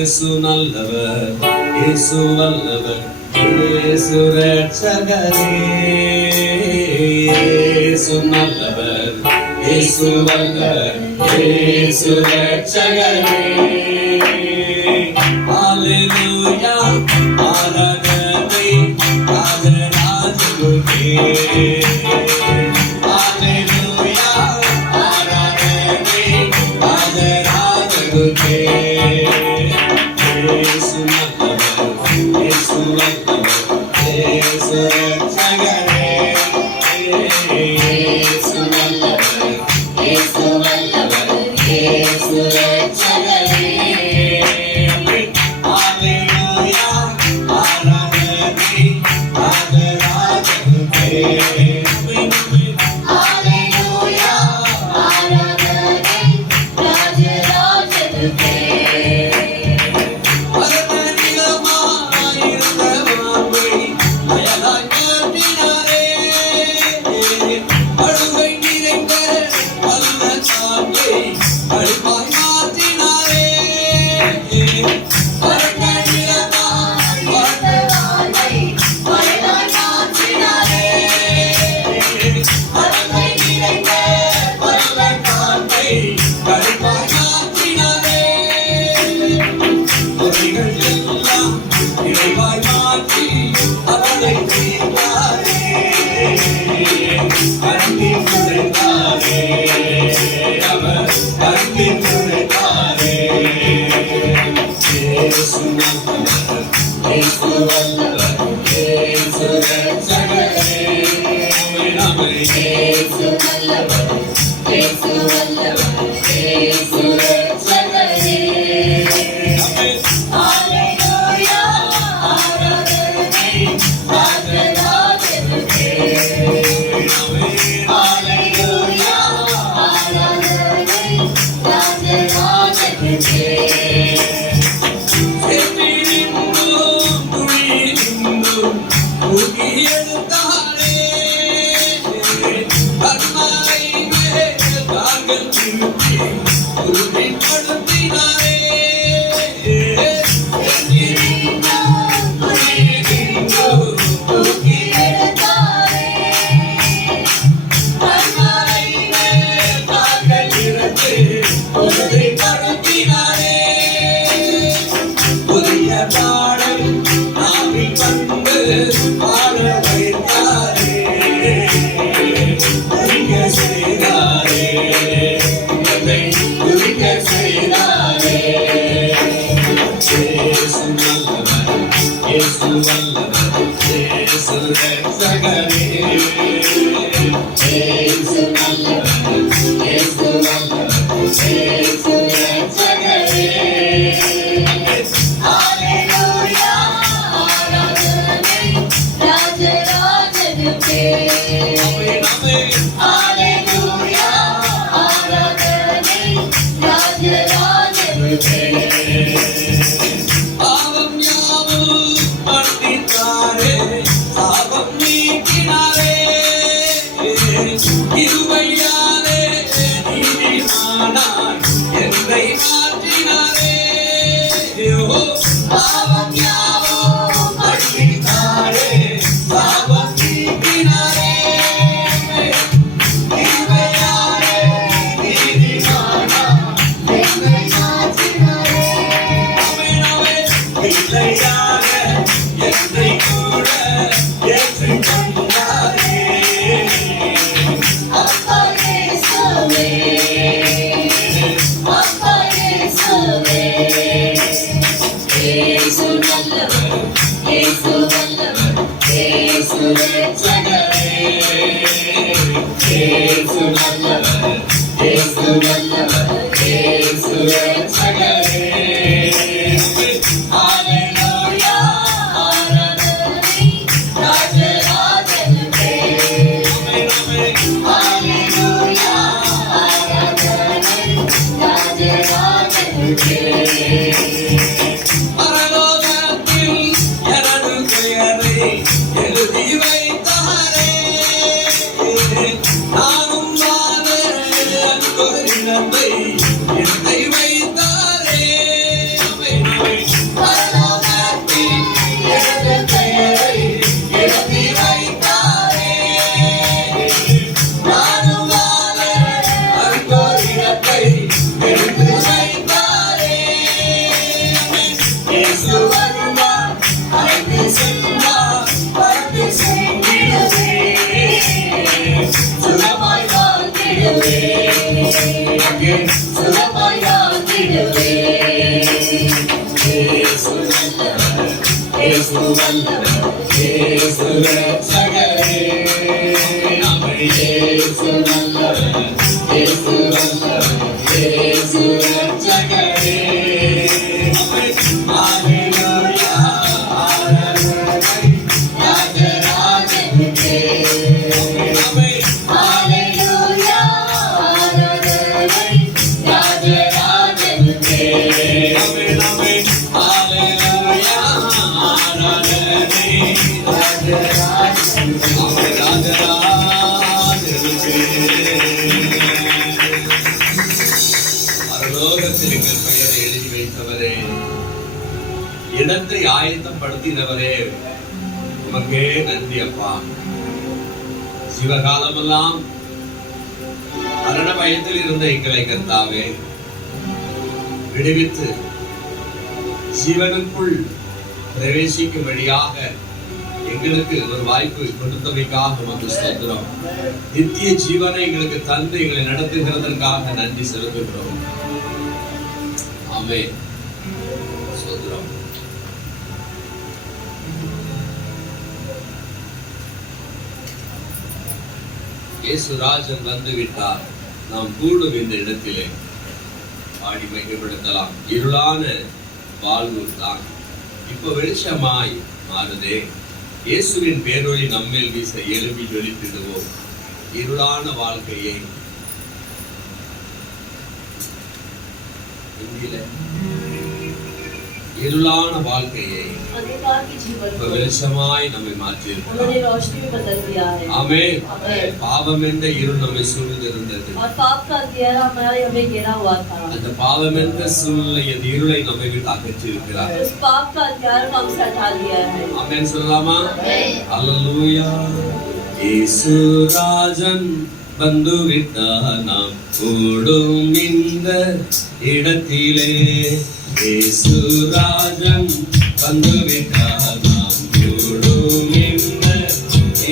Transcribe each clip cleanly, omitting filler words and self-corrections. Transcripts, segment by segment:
இயேசு நல்லவர், இயேசு வல்லவர், இயேசு ரட்சகரே. இயேசு நல்லவர், இயேசு வல்லவர், இயேசு ரட்சகரே. ஹல்லேலூயா, ஆராதனை ராஜராஜனுக்கே. ஹல்லேலூயா, ஆராதனை ராஜராஜனுக்கே. பரலோகத்தில் எனது பெயரை எழுதி வை. இயேசு வல்லவர், இயேசு ரட்சகரே. இயேசு வல்லவர், இயேசு வல்லவர், இயேசு ரட்சகரே. ஹல்லேலூயா, ஆராதனை ராஜராஜனுக்கே. ஹல்லேலூயா, ஆராதனை ராஜராஜனுக்கே. ஹல்லேலூயா, ஆராதனை ராஜராஜனுக்கே. பரலோகத்தில் எங்கள் பெயரை எழுதி வைத்தவரே, இடத்தை ஆயத்தப்படுத்தினவரே, உமக்கே நன்றி அப்பா. சிவகாலமெல்லாம் மரண பயத்தில் இருந்த எங்களை கர்த்தாவே விடுவித்து ஜீவனுக்குள் பிரவேசிக்கும்படியாக எங்களுக்கு ஒரு வாய்ப்பு கொடுத்தமைக்காக உமக்கு ஸ்தோத்திரம். நித்திய ஜீவனை எங்களுக்கு தந்து எங்களை நடத்துகிறதற்காக நன்றி செலுத்துகிறோம். ஆமென். ஸ்தோத்திரம். இயேசுராஜன் வந்து விட்டார். நாம் கூடும் இந்த இடத்திலே பாடி மகிமைப்படுத்தலாம். இருளான வாழ்வு தான் இப்ப வெளிச்சமாய் மாறுதே. இயேசுவின் பேரொளி நம்மேல் வீச எழுப்பி ஜொலித்திடுவோம். இருளான வாழ்க்கையை இருளான வாழ்க்கையை வெளிச்சமாய் நம்மை மாற்றியிருக்கிறார். ஆமென். பாவம் என்ற இருள் நம்மை சூழ்ந்திருந்தது. அந்த பாவம் என்ற சூழ்நிலை அந்த இருளை நம்மை விட்டு அகற்றியிருக்கிறார். ஆமென் சொல்லலாமா? அல்லேலூயா. இயேசு ராஜன் வந்து விட்டார். நாம் கூடும் இந்த இடத்திலே. இயேசு ராஜன் வந்து விட்டார். நாம் கூடும் இந்த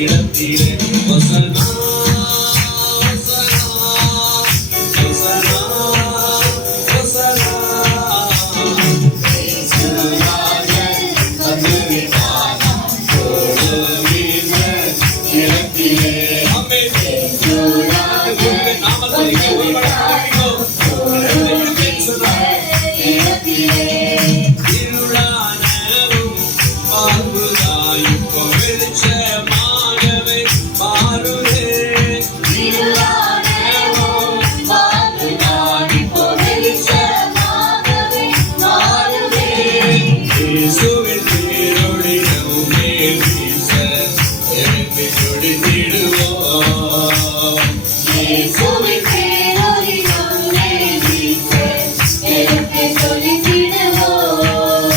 இடத்திலே. ஹோசன்னா, ஹோசன்னா, ஹோசன்னா, ஹோசன்னா. இயேசு ராஜன் வந்து விட்டார். நாம் கூடும் இந்த இடத்திலே. ஆமென். இயேசு ராஜன் நாமத்தை உயர்த்தவும் இருளானவும் வாழ்வுதாய் இப்போ வெளிச்சமானவை மாறுதே. இருளானவும் வாழ்வுதாய் இப்போ வெளிச்சமானவை மாறுதே. இயேசுவின் பேரொளி நம்மேல் வீச எழுப்பி ஜொலித்திடுவோம். இயேசுவின் பேரொளி நம்மேல் வீச எழுப்பி ஜொலித்திடுவோம்.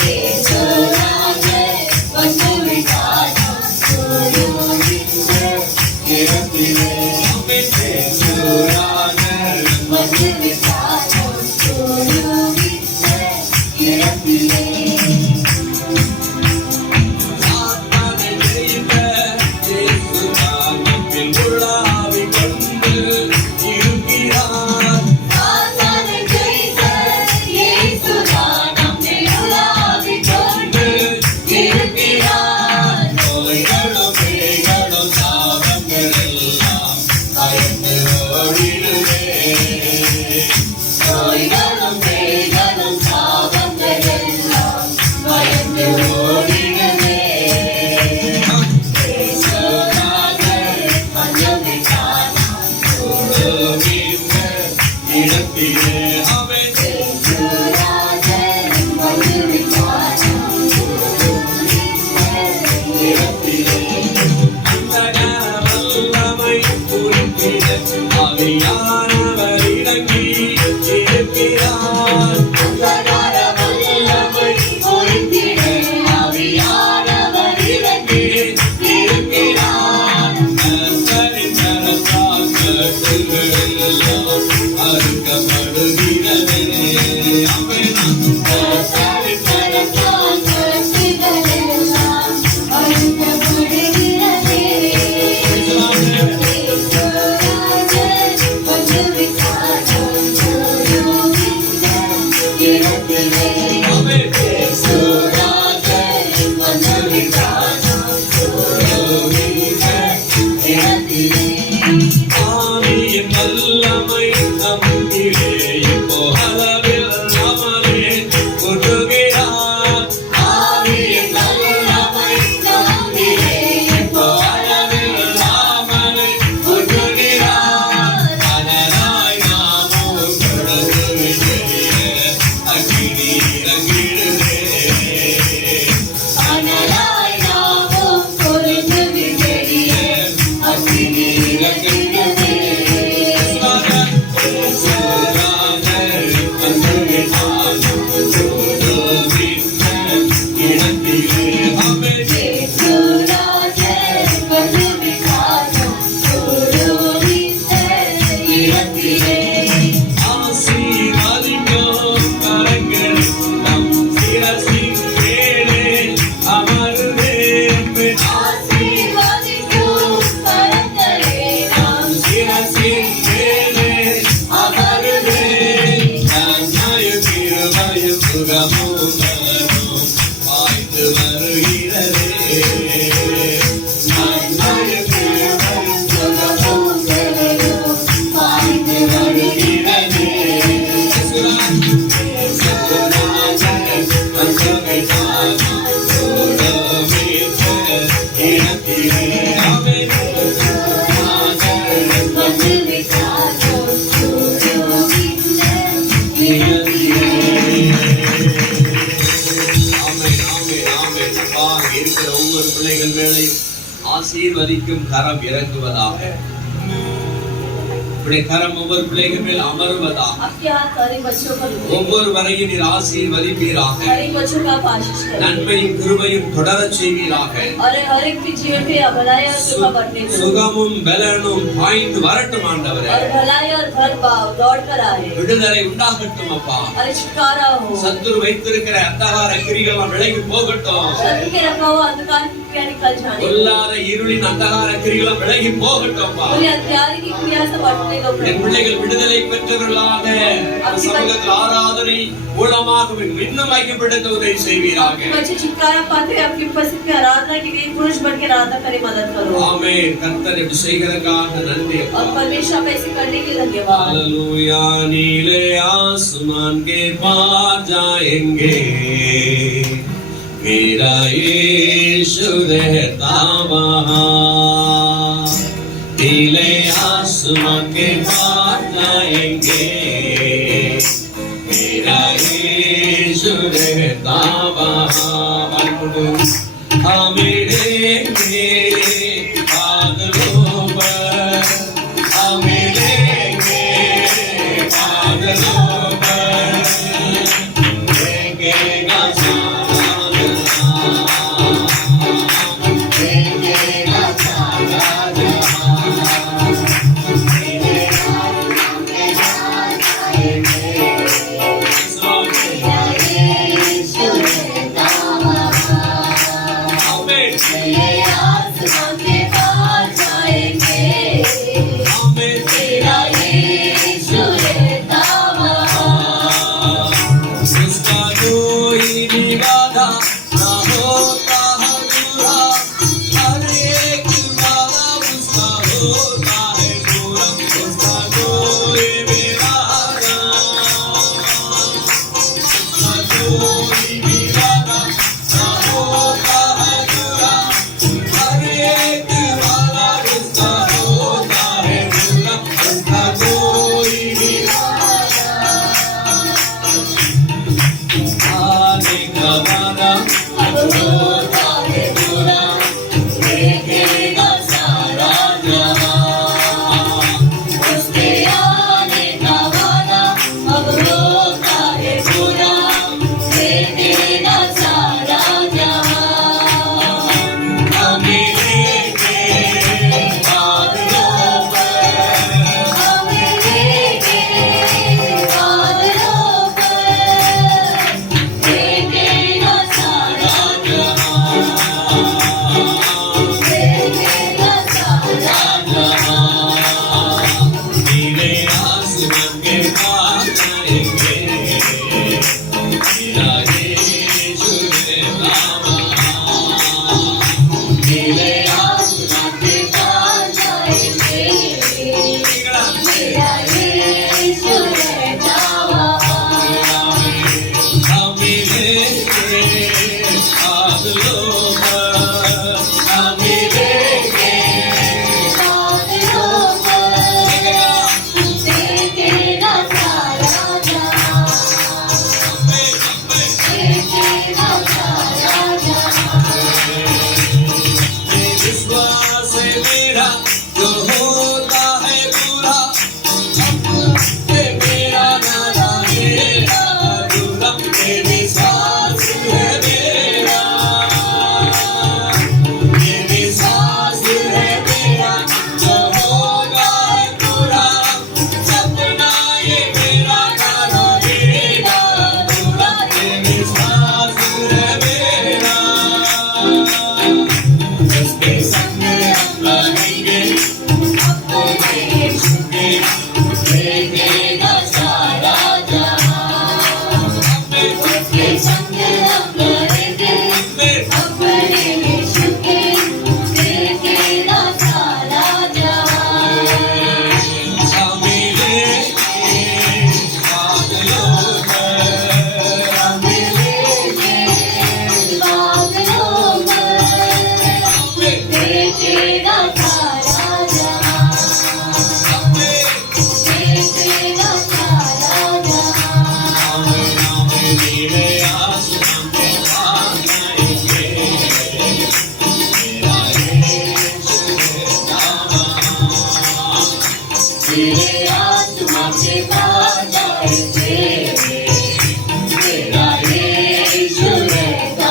இயேசுராஜன் வந்து விட்டார். கூடும் இந்த இடத்திலே. இயேசுராஜன் வந்து விட்டார். கூடும் இந்த இடத்திலே. சாத்தானை ஜெயித்த இயேசுதான் நம்மில் உலாவிக் கொண்டு இருக்கிறார். சாத்தானை ஜெயித்த இயேசுதான் நம்மில் உலாவிக் கொண்டு இருக்கிறார். நோய்களும் பேய்களும் சாபங்கள் எல்லாம் பயந்து ஓடிடுவே. நோய்களும் பேய்களும் சாபங்கள் எல்லாம் பயந்து ஓடிடுவே. இயேசுராஜன் வந்து விட்டார். கூடும் இந்த இடத்திலே. ஆமென். இயேசுராஜன் வந்து விட்டார். கூடும் இந்த இடத்திலே. அந்தகார வல்லமை குறித்திட ஆவியானவர் இறங்கி இருக்கிறார். அந்தகார வல்லமை குறித்திட ஆவியானவர் இறங்கி இருக்கிறார். கர்த்தரின் கரத்தால் கட்டுகள் எல்லாம் அறுக்கப்படுகிறது. ஆமென். கர்த்தரின் கரத்தால் கட்டுகள் எல்லாம் அறுக்கப்படுகிறது. இயேசுராஜன் வந்து விட்டார். கூடும் இந்த இடத்திலே. ஆமென். ஆவியின் வல்லமை நம்மிலே இப்போ அளவில் அமரே கொட்டுகிறார். ஆவியின் வல்லமை நம்மிலே இப்போ அளவில் அமரே கொட்டுகிறார். அதனாய் நாமும் தொடர்ந்து விட்டே அக்கினி இறங்கிடுவே. பாய்ந்து வருகிறதே இருக்கிற ஒவ்வொரு பிள்ளைகள் மேலையும் ஆசீர்வதிக்கும் கரம் இறங்குவதாக. கரம் ஒவ்வொரு பிள்ளைகள் மேல் அமருவதாக. ஒவ்வொருவரையும் நீர் ஆசீர்வதிப்பீராக. நன்மையும் கிருபையும் தொடரச் செய்வீராக. சுகமும் பலனும் பாய்ந்து வரட்டும் ஆண்டவரே. விடுதலை உண்டாகட்டும் அப்பா. சத்துரு வைத்திருக்கிற அந்தகார கிரிகள் விலகி போகட்டும். பொல்லாத இருளின் அந்தகார கிரிகள் விலகி போகட்டும். என் பிள்ளைகள் விடுதலை பெற்றவர்களாக சமூகத்தில் ஆராதனை மூலமாக இன்னும் ஐக்கியப்படுத்த உதவி செய்வீராக. ஆமென். கர்த்தர் இப்படி செய்கிறதுக்காக நன்றி. हालेलुया. नीले आसमान के पार जाएंगे, मेरा यीशु रहता वहाँ. नीले आसमान के पार जाएंगे, मेरा यीशु रहता वहाँ. मेरे बादलों पर आग लो हमें लेके आग लो तेरा सारा जहां तेरा सारा जहां विश्वास है मेरा जो होता है पूरा मेरा नारा मेरा पूरा मेरी सांस है मेरा मेरी सांस है मेरा जो होगा है पूरा सपना ये मेरा नारा मेरा पूरा मेरी सांस है मेरा उसके संग हम रहेंगे अपने यीशु के तेरा सारा जहां उसके संग हम रहेंगे अपने यीशु के तेरा सारा जहां तेरा सारा जहां तेरा सारा जहां तेरे आत्मा के पास जाएंगे तेरा यीशु रहता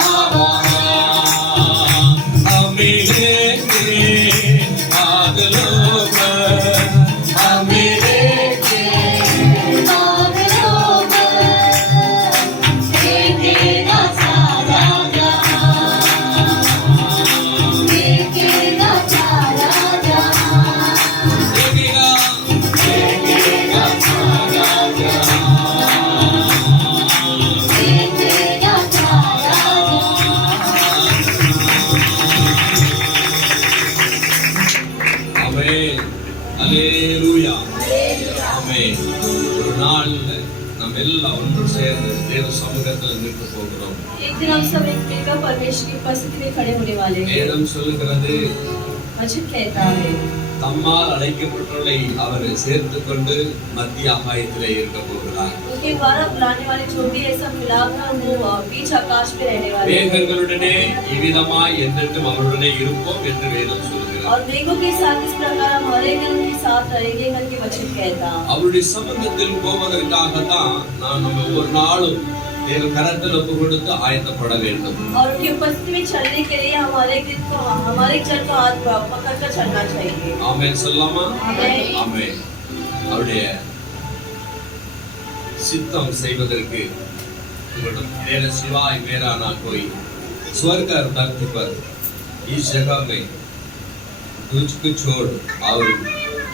आग लो तेरा सारा जहां तेरा सारा जहां तेरा सारा जहां तेरा सारा ஆமென் அல்லேலூயா ஆமென் ஒரு நாள்ல நாம் எல்லாம் ஒன்று சேர்ந்து தேவ சமூகத்தில் நிற்க போகிறோம் एक दिन हम सब एक मिलकर परमेश्वर की उपस्थिति में खड़े होने वाले हैं வேதம் சொல்லுகிறது वचन कहता है தம்மால் அழைக்கப்பட்டவர்களை அவர் சேர்த்துக் கொண்டு மத்திய ஆகாயத்திலே இருக்க போகிறார் उनके द्वारा बुलाने वाले जो भी ऐसा मिलाकर वो बीच आकाश में रहने वाले हैं மேகங்களுடனே இவ்விதமாய் என்றென்றும் அவருடனே இருப்போம் என்று வேதம் சொல்லுகிறது और मेघों के साथ इस प्रकार हम हर एक उनके साथ रहेंगे करके वचन कहता அவருடைய சமூகத்தில் போவதற்காகத்தான் நாம் நம்ம ஒவ்வொரு நாளும் தேவ கரத்தில் ஒப்பு கொடுத்து ஆயத்தப்பட வேண்டும் और उनकी उपस्थिति में चलने के लिए हमारे दिन को हमारे चल को हाथ पकड़ कर चलना चाहिए ஆமென் சொல்லாமா ஆமென். ஆமென் அவருடைய சித்தம் செய்வதற்கு मेरे सिवाय मेरा ना कोई स्वर्ग और धरती पर इस जगह में तुझको छोड़ और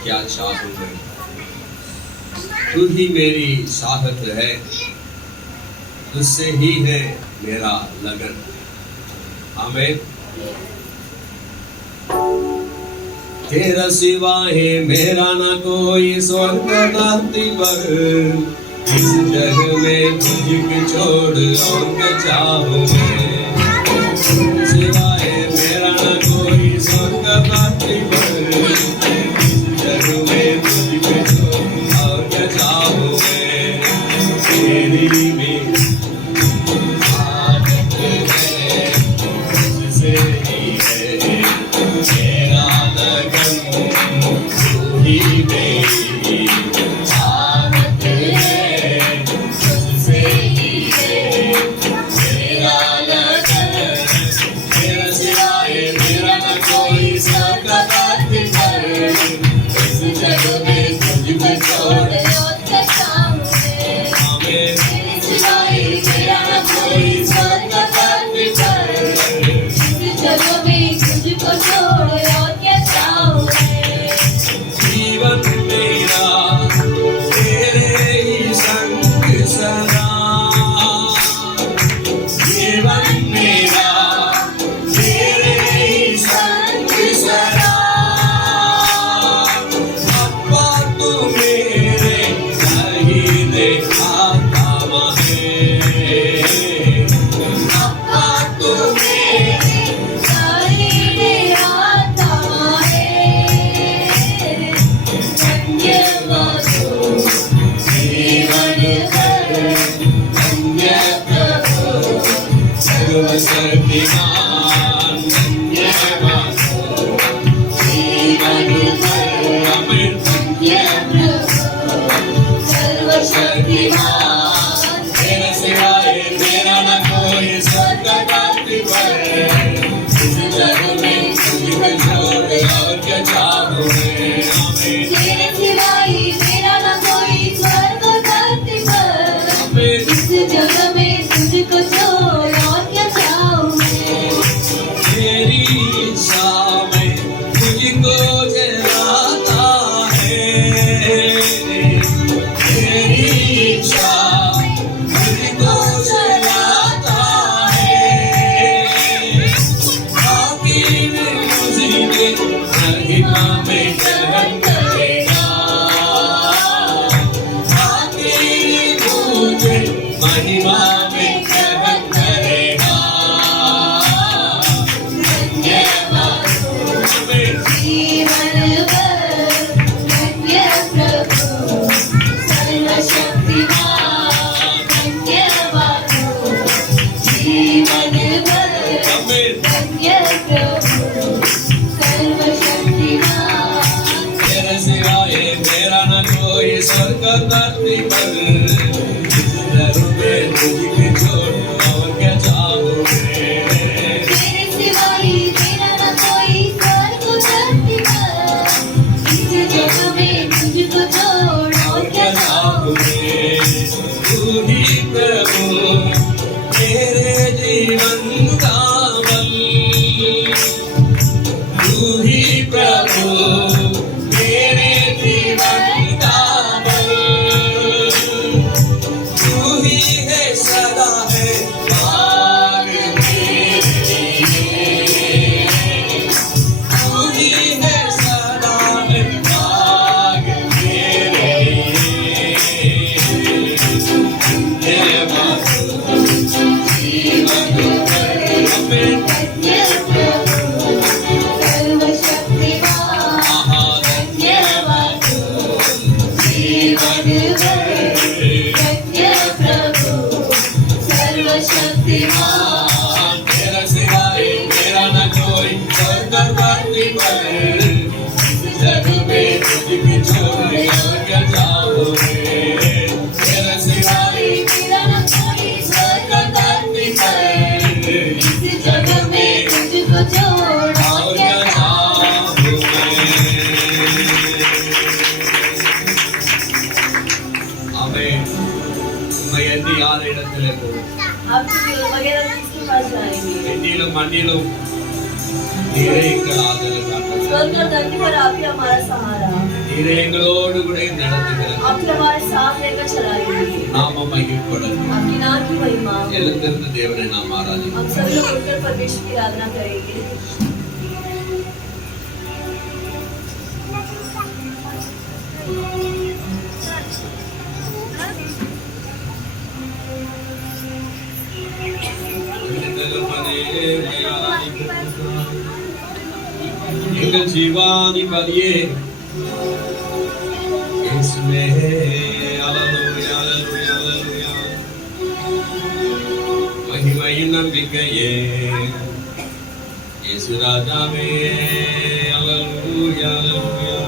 क्या चाहूं तू ही मेरी चाहत है तुझसे ही है मेरा लगन आमेन तेरा सिवा है मेरा ना कोई स्वर्ग धरती पर इस जग में तुझको छोड़ और क्या चाहूं मैं सिवाय मेरा ना कोई स्वर्ग धरती पर इस जग में तुझको छोड़ और क्या चाहूं मैं तेरी भी आदत है तुझसे ही है मेरा लगन तू ही मेरी आदत है तुझसे ही है मेरा लगन तेरा सर्वशक्तिमान धन्यवाद जीवन भर अमित सर्वशक्तिमान तेरे सिवाय मेरा न कोई स्वर्ग धरती पर इस जग में तुझको छोड़ और क्या चाहूं मैं आमीन तेरे सिवाय मेरा न कोई स्वर्ग धरती पर आमीन इस जग में तुझको छोड़ और क्या चाहूं मैं तेरी इच्छा में तुझको जलाता है तेरी इच्छा तुझको जलाता है बाकी मुझे महिमा में जलन करेगा बाकी मुझे महिमा में जलन करेगा धन्यवाद आमीन जीवन भर धन्य प्रभु सर्वशक्तिमान धन्यवाद जीवन भर आमीन धन्य प्रभु सर्वशक्तिमान तेरे सिवाय मेरा न कोई स्वर्ग धरती पर इस जग में तुझको छोड़ और क्या चाहूं मैं तेरे सिवाय मेरा न कोई स्वर्ग धरती पर इस जग में तुझको छोड़ और क्या चाहूं तू ही प्रभु मेरे जीवन का बल तू ही प्रभु मेरे जीवन का बल तू ही है सदा है भाग मेरे तू ही है सदा है भाग मेरे धन्यवाद जीवन भर अमित धन्य प्रभु सर्वशक्तिमान धन्यवाद जीवन भर धन्य प्रभु सर्वशक्तिमान तेरा सिवाय मेरा न कोई स्वर्ग धरती पर इस जग में तुझको छोड़ और क्या चाहूं मैं तेरा सिवाय मेरा न कोई स्वर्ग धरती पर इस जग में तुझको छोड़ और और क्या क्या चाहूं मैं आमीन உம்மை எண்ணி யார் இடத்திலே போகும் आप वगैरह किसके पास जाएंगे விண்ணிலும் மண்ணிலும் நீரே எங்கள் ஆதரவு स्वर्ग और धरती पर आप ही हमारा सहारा நீரே எங்களோடு கூட நடத்துகிறார் आप ही हमारे साथ लेकर चलाएंगे நாம மகிழ்ப்படும் आपके नाम की महिमा எழுந்திருந்து தேவனை நாம் ஆராதிப்போம் हम सभी लोग उठकर परमेश्वर की आराधना करेंगे எங்கள் ஜீவாதிபதியே இயேசுவே அல்லேலூயா அல்லேலூயா அல்லேலூயா மகிமையின் நம்பிக்கையே இயேசு ராஜாவே அல்லேலூயா அல்லேலூயா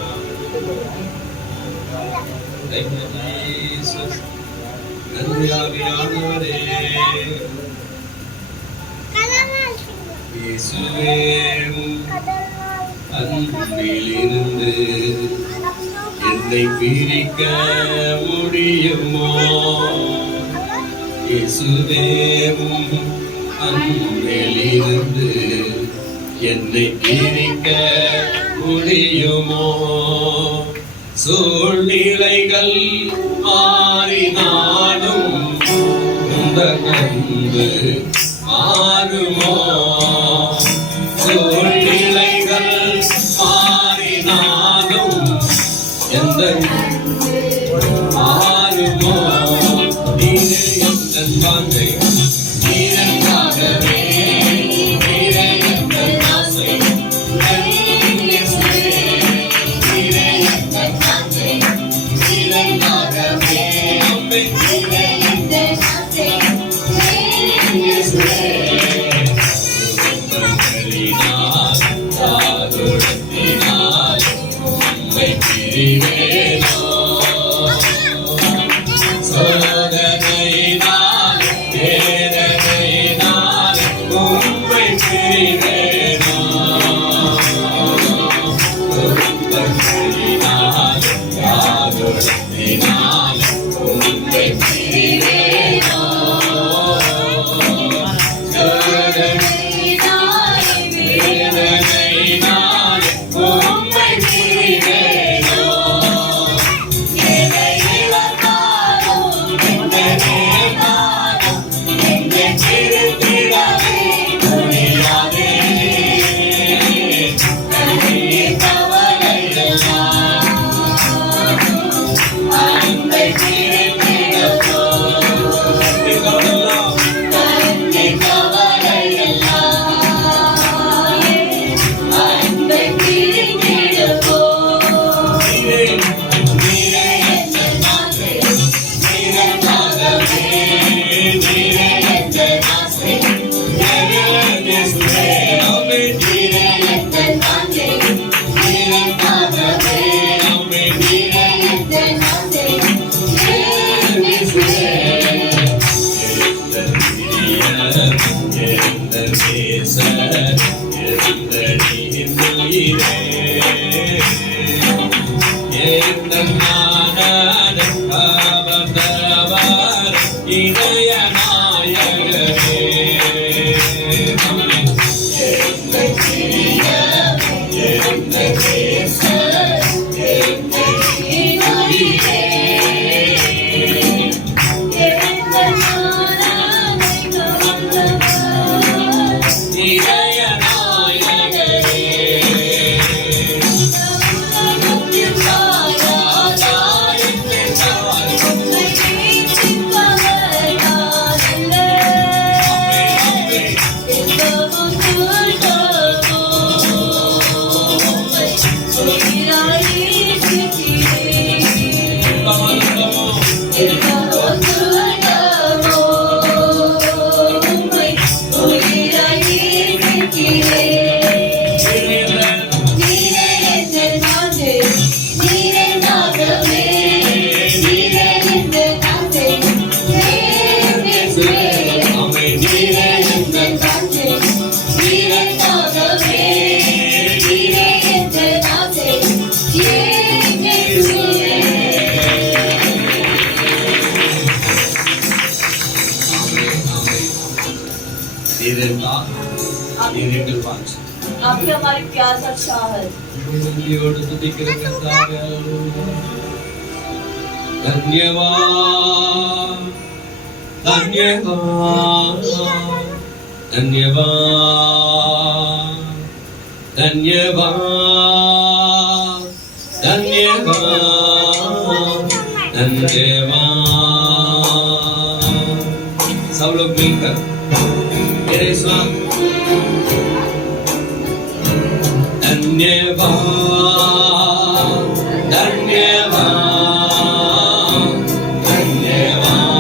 Thank you, Jesus. நன்றி ஆவியானவரே இயேசுவே அன்பிலிருந்து என்னை பிரிக்க முடியுமோ இயேசுவே அன்பிலிருந்து என்னை பிரிக்க முடியுமோ சூழ்நிலைகள் மாறினாலும் இந்த அன்பு மாறுமோ சூழ்நிலைகள் மாறினாலும் எந்த மாறுமோ நீரே எந்தன் வாஞ்சை நீரற்காகவே நீரே எந்தன் ஆசை நீரற்காகவே அம்மே நீரே எந்தன் ஆசை आपकी हमारी प्यास अच्छा है धन्यवाद धन्यवाद धन्यवाद धन्यवाद धन्यवाद धन्यवाद। सब लोग मिलकर मेरे साथ धन्यवाद धन्यवाद धन्यवाद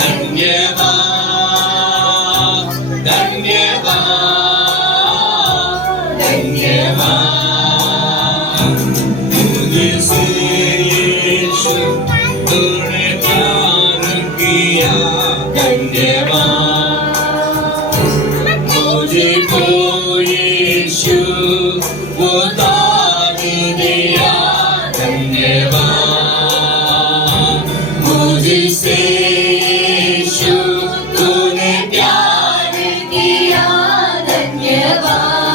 धन्यवाद धन्यवाद धन्यवाद। मुझसे यीशु तूने प्यार किया, धन्यवाद। मुझे को यीशु वो दान दिया, धन्यवाद। मुझसे यीशु तूने प्यार किया, धन्यवाद।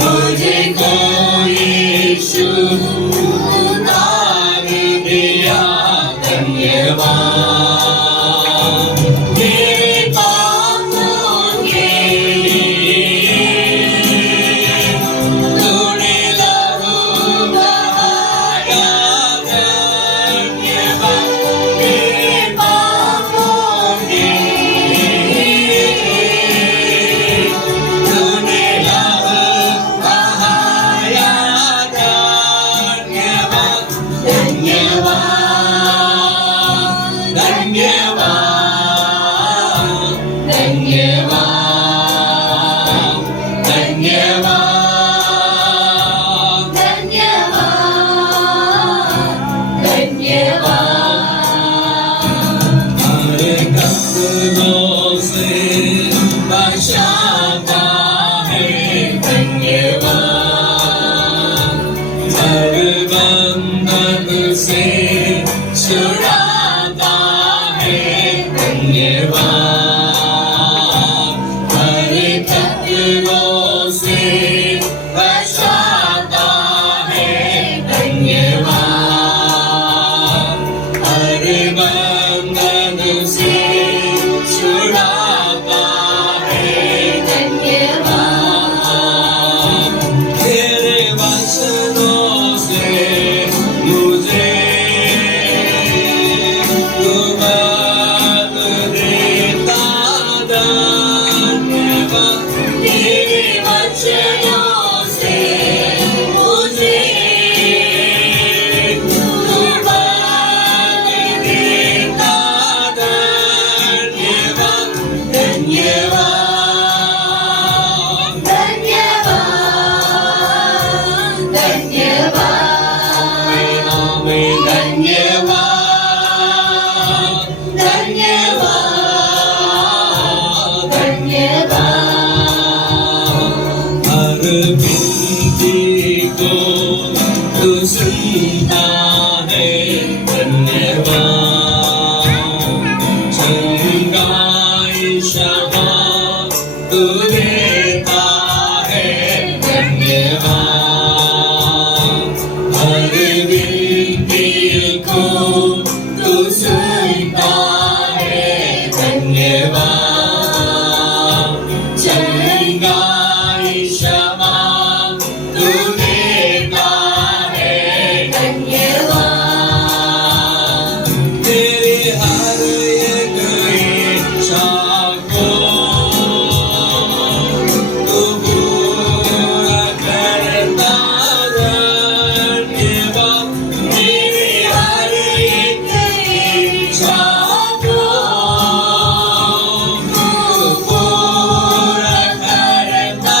मुझे को यीशु दान दिया, धन्यवाद। मेरे पापों के तूने लहू बहाया, धन्यवाद। मेरे पापों के तूने लहू बहाया, धन्यवाद। धन्यवाद धन्यवाद धन्यवाद धन्यवाद धन्यवाद। हर कदमों से बचाता है धन्यवाद, हर बंधन से छुड़ाता है धन्यवाद, हर खतरों से बचाता है धन्यवाद, हर बंधन से छुड़ाता है धन्यवाद, तेरे वचनों से मुझे तू बल देता धन्यवाद, तेरे वचनों से मुझे तू बल देता धन्यवाद, धन्यवाद, धन्यवाद, धन्यवाद, मेरा में धन्यवाद, धन्यवाद, धन्यवाद, हर विनती को तू सुनता है धन्यवाद, चंगाई क्षमा तू देता है धन्यवाद, हर विनती को तू सुनता है धन्यवाद, चंगाई क्षमा तू देता है धन्यवाद, तेरी हर एक इच्छा को तू पूरा करता धन्यवाद, तेरी हर एक इच्छा को तू पूरा करता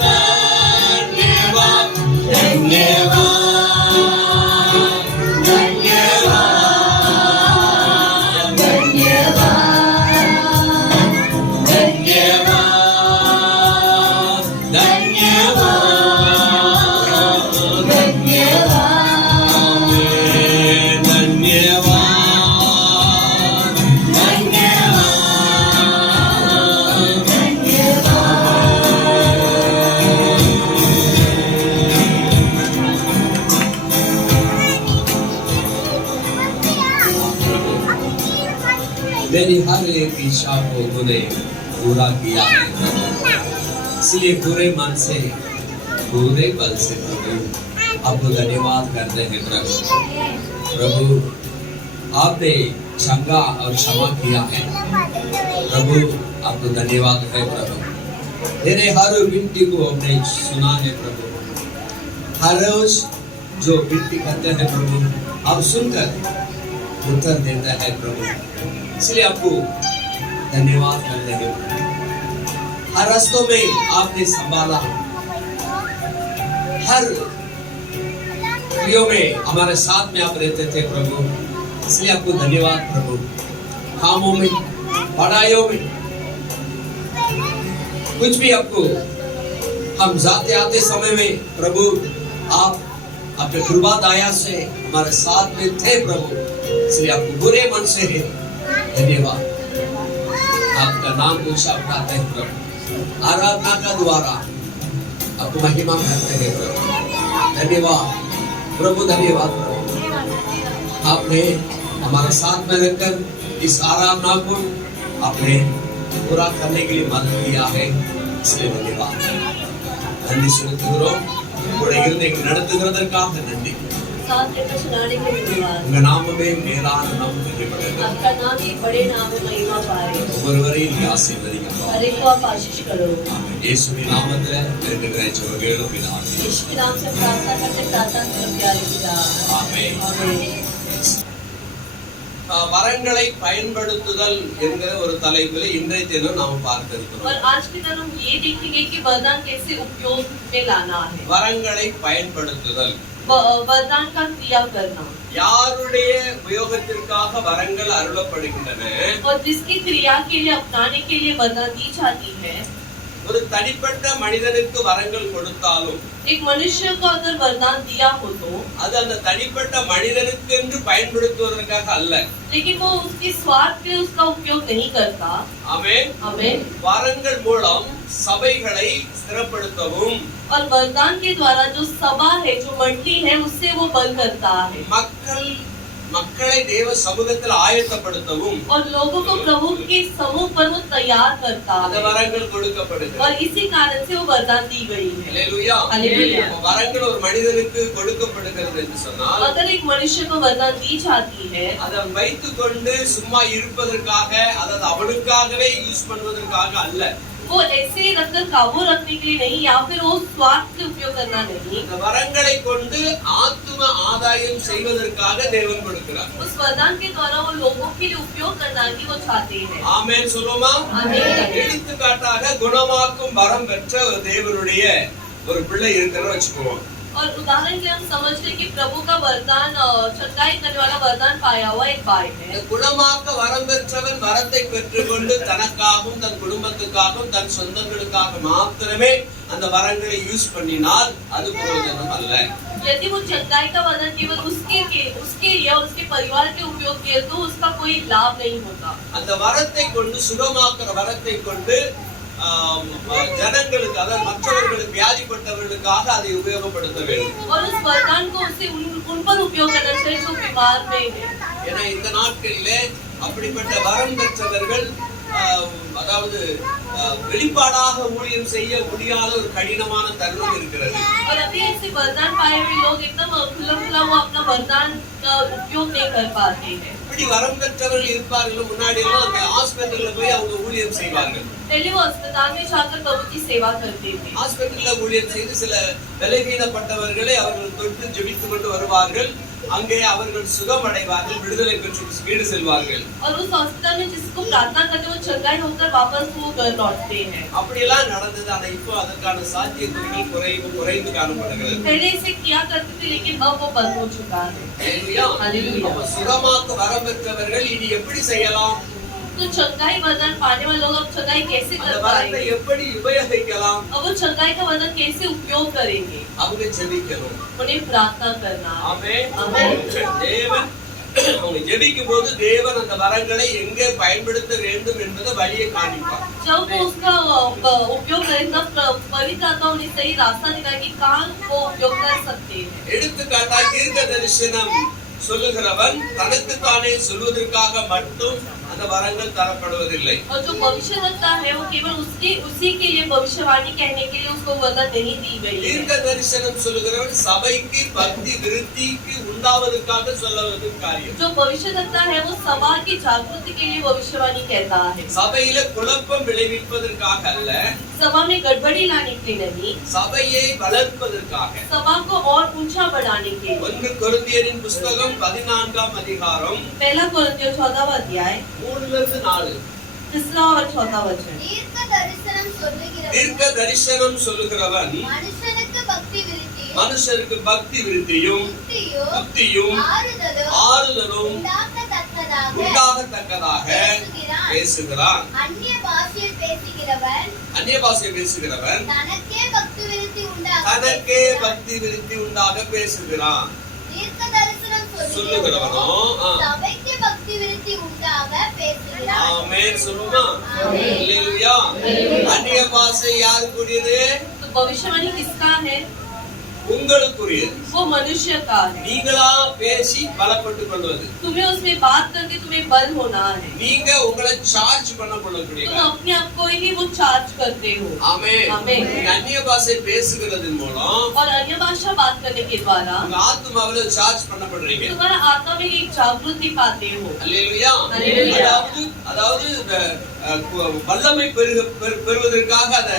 धन्यवाद, धन्यवाद, धन्यवाद, धन्यवाद, धन्यवाद, धन्यवाद, धन्यवाद, धन्यवाद, धन्यवाद, मेरी हर एक इच्छा को तूने पूरा किया है प्रभु, इसलिए पूरे मन से पूरे बल से प्रभु आपको धन्यवाद करते हैं प्रभु। प्रभु आपने चंगा और क्षमा किया है प्रभु, आपको धन्यवाद है प्रभु, तेरे हर विनती को आपने सुना है प्रभु, हर रोज जो विनती करते हैं प्रभु आप सुनकर उत्तर देता है प्रभु, इसलिए आपको धन्यवाद करते हैं। हर रास्तों में आपने संभाला, हर क्रियों में हमारे साथ में आप रहते थे प्रभु, इसलिए आपको धन्यवाद प्रभु। कामों में, पढ़ाइयों में, कुछ भी आपको हम जाते आते समय में प्रभु आप आपके कृपा दया से हमारे साथ में थे प्रभु, इसलिए आपको बुरे मन से है धन्यवाद। आपका नाम ऊंचा उठाते हैं प्रभु, आराधना का द्वारा आपको महिमा करते हैं प्रभु, धन्यवाद प्रभु, धन्यवाद प्रभु। आपने हमारे साथ में रहकर इस आराधना को आपने पूरा करने के लिए मदद किया है, इसलिए धन्यवाद। நன்றி செலுத்துகிறோம். உங்களுடைய இருதயங்களை நடத்துகிறதற்காக நன்றி. साथ लेकर सुनाने के लिए धन्यवाद। உங்க நாமமே மேலான நாமம் மகிமைப்படுகிறது. आपका नाम ही बड़े नाम में महिमा पाए। ஒவ்வொருவரையும் நீ ஆசீர்வதிங்க. हर एक को आप आशीष करो। ஆமென். இயேசுவின் நாமத்திலே வேண்டுகிற ஜெபங்களும் பிதாவே. यीशु के नाम से प्रार्थना करते प्रार्थना करो प्यारे पिता। ஆமென். आमीन। வரங்களை பயன்படுத்துதல் என்கிற ஒரு தலைப்பில் இன்றைய தினம் நாம் பார்க்க இருக்கிறோம். और आज के दिन हम ये देखेंगे कि वरदान कैसे उपयोग में लाना है। வரங்களை பயன்படுத்துதல், वरदान का क्रिया करना। யாருடைய உபயோகத்திற்காக வரங்கள் அருளப்படுகின்றன? और जिसकी क्रिया के लिए अपनाने के लिए वरदान दी जाती है। ஒரு தனிப்பட்ட மனிதனுக்கு வரங்கள் கொடுத்தாலும் एक मनुष्य को अगर वरदान दिया हो तो அது அந்த தனிப்பட்ட மனிதனுக்கு என்று பயன்படுத்துவதற்காக அல்ல. लेकिन वो उसके स्वार्थ के लिए उसका उपयोग नहीं करता। ஆமென். आमीन। வரங்கள் மூலம் சபைகளை ஸ்திரப்படுத்தவும் और वरदान के द्वारा जो सभा है, जो मंडली है, उससे वो बल करता है மக்களை தேவ சமூகத்தில் ஆயத்தப்படுத்தவும் और लोगों को प्रभु के समूह पर वो तैयार करता அந்த है। வரங்கள் கொடுக்கப்படுகிறது. और इसी कारण से वो वरदान दी गई है। அல்லேலூயா. அல்லேலூயா। வரங்கள் ஒரு மனிதனுக்கு கொடுக்கப்படுகிறது என்று சொன்னால் अगर एक मनुष्य को वरदान दी जाती है, அதை வைத்துக் கொண்டு சும்மா இருப்பதற்காக அதாவது அவனுக்காகவே யூஸ் பண்ணுவதற்காக அல்ல. वो ऐसे ही रखकर काबू रखने के लिए नहीं, या फिर वो स्वार्थ के उपयोग करना नहीं। இந்த வரங்களை கொண்டு ஆத்தும ஆதாயம் செய்வதற்காக தேவன் கொடுக்கிறார். उस वरदान के द्वारा वो लोगों के लिए उपयोग करना ही वो चाहते हैं। ஆமென் சொல்லுமா? ஆமென்। எடுத்துக்காட்டாக குணமாக்கும் வரம் பெற்ற ஒரு தேவனுடைய ஒரு பிள்ளை இருக்கிறத வச்சுக்குவோம். और उदाहरण के लिए हम समझते हैं कि प्रभु का वरदान चंगाई करने वाला वरदान पाया हुआ एक भाई இந்த है। குணமாக்க வரம் பெற்றவன் வரத்தை பெற்றுக்கொண்டு தனக்காகவும் தன் குடும்பத்துக்காகவும் தன் சொந்தங்களுக்காக மாத்திரமே அந்த வரங்களை யூஸ் பண்ணினால் அது பிரயோஜனம் அல்ல. यदि वो चंगाई का वरदान केवल उसके या उसके परिवार के उपयोग किए तो उसका कोई लाभ नहीं होता। அந்த வரத்தை கொண்டு சுகமாக்குற வரத்தை கொண்டு ஜனங்களுக்கு அதாவது மற்றவர்களுக்கு வியாதிப்பட்டவர்களுக்காக அதை உபயோகப்படுத்த வேண்டும். और उस वरदान को उसे उन पर उपयोग करना चाहिए जो बीमार में है। ஏன்னா இந்த நாட்களிலே அப்படிப்பட்ட வரம் பெற்றவர்கள் அதாவது வெளிப்பாடாக ஊழியம் செய்ய முடியாத ஒரு கடினமான தருணம் இருக்கிறது. और अभी ऐसे वरदान पाए हुए लोग एकदम खुला वो अपना वरदान का उपयोग नहीं कर पाते हैं। இப்படி வரம் பெற்றவர்கள் இருப்பார்கள். முன்னாடி எல்லாம் அந்த ஹாஸ்பிட்டல்ல போய் அவங்க ஊழியம் செய்வார்கள். पहले वो अस्पताल में जाकर प्रभु की सेवा करते थे। ஹாஸ்பிட்டல்ல ஊழியம் செய்து சில பலவீனப்பட்டவர்களை அவர்கள் தொட்டு ஜெபித்துக் கொண்டு வருவார்கள். அங்கே அவர்கள் சுகமடைவார்கள், விடுதலை பெற்று வீடு செல்வார்கள். और उस हॉस्पिटल में जिसको प्रार्थना करते वो चंगाई होकर वापस वो घर लौटते हैं। அப்படியெல்லாம் நடந்தது. ஆனா இப்போ அதற்கான சாத்தியக்கூறுகள் குறைந்து காணப்படுகிறது. पहले इसे किया करते थे लेकिन अब वो बंद हो चुका है। அல்லேலூயா. அப்ப சுகமாக்க வரம் பெற்றவர்கள் இனி எப்படி செய்யலாம்? तो चंगाई वरदान पाने वाले लोग अब चंगाई कैसे அந்த कर வரத்தை पाएंगे? எப்படி உபயோகிக்கலாம்? अब वो चंगाई का वरदान कैसे उपयोग करेंगे? அவங்க ஜெபிக்கணும். उन्हें प्रार्थना करना। ஆமென். ஆமென்। தேவன் அவங்க ஜெபிக்கும் போது தேவன் அந்த வரங்களை எங்கே பயன்படுத்த வேண்டும் என்பதை வழியை காண்பிப்பார். जब वो उसका उपयोग करें तब पवित्र आत्मा उन्हें सही रास्ता दिखाए कि कहाँ वो उपयोग कर सकते हैं। எடுத்துக்காட்டா தீர்க்க தரிசனம் சொல்லுகிறவன் தனக்குத்தானே சொல்வதற்காக மட்டும் அந்த வரங்கள் தரப்படுவதில்லை. और जो भविष्य वक्ता है वो केवल उसी के लिए भविष्यवाणी कहने के लिए उसको वरदान नहीं दी गई है। தீர்க்க தரிசனம் சொல்லுகிறவன் சபைக்கு பக்தி விருத்திக்கு உண்டாவதற்காக சொல்லுவது காரியம். जो भविष्य वक्ता है वो सभा की जागृति के लिए भविष्यवाणी कहता है। சபையில குழப்பம் விளைவிப்பதற்காக அல்ல, सभा में गड़बड़ी लाने के लिए नहीं, சபையை வளர்ப்பதற்காக. सभा को और ऊंचा बढ़ाने के लिए। 1 கொரிந்தியரின் புத்தகம் 14ஆம் அதிகாரம் पहला कोरिन्थियों 14वां अध्याय 3-4 3 और 4 वचन। தீர்க்க தரிசனம் சொல்லுகிறவன் மனுஷருக்கு பக்தி விருத்தியும் புத்தியும் ஆறுதலும் உண்டாகத்தக்கதாக பேசுகிறான். அந்நிய பாஷை பேசுகிறவன் தனக்கே பக்தி விருத்தி உண்டாக பேசுகிறான். சொல்லுகிறவனோ ஆமென் சொல்லுமா? அல்லேலூயா. அந்நிய பாஷை யாருக்குரியது? तो भविष्यवाणी किसका है? உங்களுக்குரியது. वो मनुष्य का है। நீங்களா பேசி பலப்பட்டுக் கொள்வது. तुम्हें उसमें बात करके तुम्हें बल होना है। நீங்க உங்களை சார்ஜ் பண்ண கொள்ளக்கூடிய. तुम अपने आप को ही वो चार्ज करते हो। ஆமென். ஆமென். நீங்க அந்நிய பாஷை பேசுகிறதன் மூலம் और अन्य भाषा बात करने के द्वारा உங்க ஆத்மாவில சார்ஜ் பண்ணப்படுறீங்க. तुम्हारा आत्मा में एक जागृति पाते हो। அல்லேலூயா. அல்லேலூயா. அதாவது இந்த வல்லமை பெறுவதற்காக அத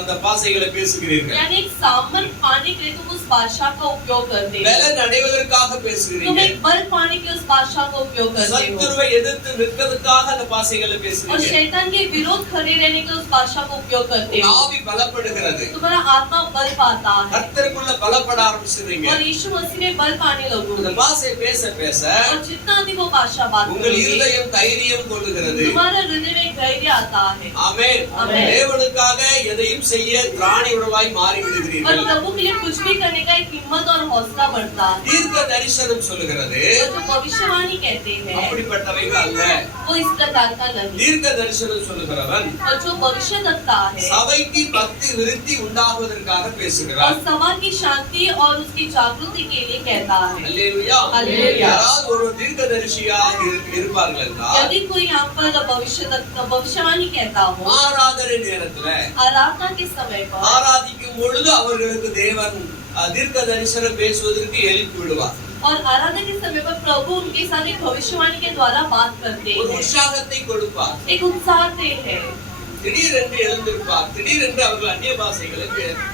அந்த பாஷைகளை பேசுகிறீர்கள் यानी एक सामर्थ पाने के लिए तुम उस भाषा का उपयोग करते हो பலன் அடைவதற்காக तुम பேசுகிறீர்கள் एक बल पाने के लिए उस भाषा का उपयोग करते हो சத்துருவை எதிர்த்து நிற்கிறதுக்காக அந்த பாஷைகளை और பேசுகிறீர்கள் शैतान के विरोध खड़े रहने के लिए उस भाषा का उपयोग करते हो ஆவி பலப்படுகிறது तुम्हारा आत्मा बल पाता है கர்த்தருக்குள்ள பலப்பட ஆரம்பிச்சிடுறீங்க और यीशु मसीह में बल पाने அந்த लगोगे பாஷை பேச பேச और जितना अधिक वो भाषा बात உங்கள் करोगे இருதயம் தைரியம் கொள்ளுகிறது तुम्हारा हृदय में धैर्य आता है ஆமென் ஆமென். தேவனுக்காக எதையும் செய்ய திராணி உணவாய் மாறி और விடுகிறீர்கள் प्रभु के लिए कुछ भी करने का एक हिम्मत और हौसला बढ़ता है தீர்க்க தரிசனம் சொல்லுகிறது और जो भविष्यवाणी कहते हैं அப்படிப்பட்டவைகள் அல்ல वो इस प्रकार का नहीं தீர்க்க தரிசனம் சொல்லுகிறவன் और जो भविष्य दत्ता है சபைக்கு பக்தி விருத்தி உண்டாகுவதற்காக और பேசுகிறார் सभा की शांति और उसकी जागृति के लिए कहता है அல்லேலூயா அல்லேலூயா. யாராவது ஒரு தீர்க்கதரிசியாக இருப்பார்கள் என்றால் यदि कोई यहाँ पर भविष्यवाणी कहता हो ஆராதனை நேரத்துல आराधना के समय पर ஆராதிக்கும் பொழுது அவர்களுக்கு தேவன் தீர்க்க தரிசனம் பேசுவதற்கு எழுப்பி விடுவார் और आराधना के समय पर प्रभु उनके साथ एक भविष्यवाणी के द्वारा बात करते ஒரு हैं உற்சாகத்தை கொடுப்பார் एक उत्साह देते हैं திடீரென்று எழுந்திருப்பார் திடீரென்று அவர்கள் அந்நிய பாஷைகளை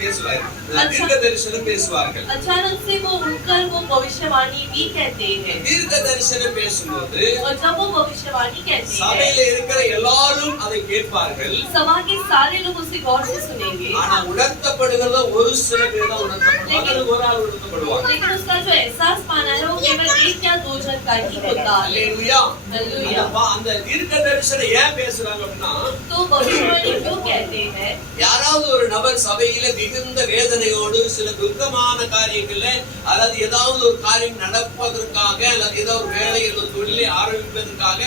பேசுவார்கள் தீர்க்க தரிசனம் பேசுவார்கள் अचानक से वो उठकर वो भविष्यवाणी भी कहते हैं தீர்க்க தரிசனம் பேசும்போது और जब वो भविष्यवाणी कहते சபையில हैं இருக்கிற எல்லாரும் அதை கேட்பார்கள் सभा के सारे लोग उसे गौर से सुनेंगे ஆனா உணர்த்தப்படுகிறத ஒரு சில பேர் தான் உணர்த்தப்படுவாங்க அல்லது ஒரு ஆள் உணர்த்தப்படுவாங்க लेकिन उसका जो एहसास पाना है वो केवल एक या दो जन का ही होता है அல்லேலூயா हालेलुया। அந்த தீர்க்க தரிசனம் ஏன் பேசுறாங்க அப்படின்னா तो भविष्यवाणी क्यों कहते हैं யாராவது ஒரு நபர் சபையில மிகுந்த வேதனையோடு சில துக்கமான காரியங்கள்ல அல்லது ஏதாவது ஒரு காரியம் நடப்பதற்காக அல்லது ஏதாவது ஒரு வேலை ஏதோ தொழிலை ஆரம்பிப்பதற்காக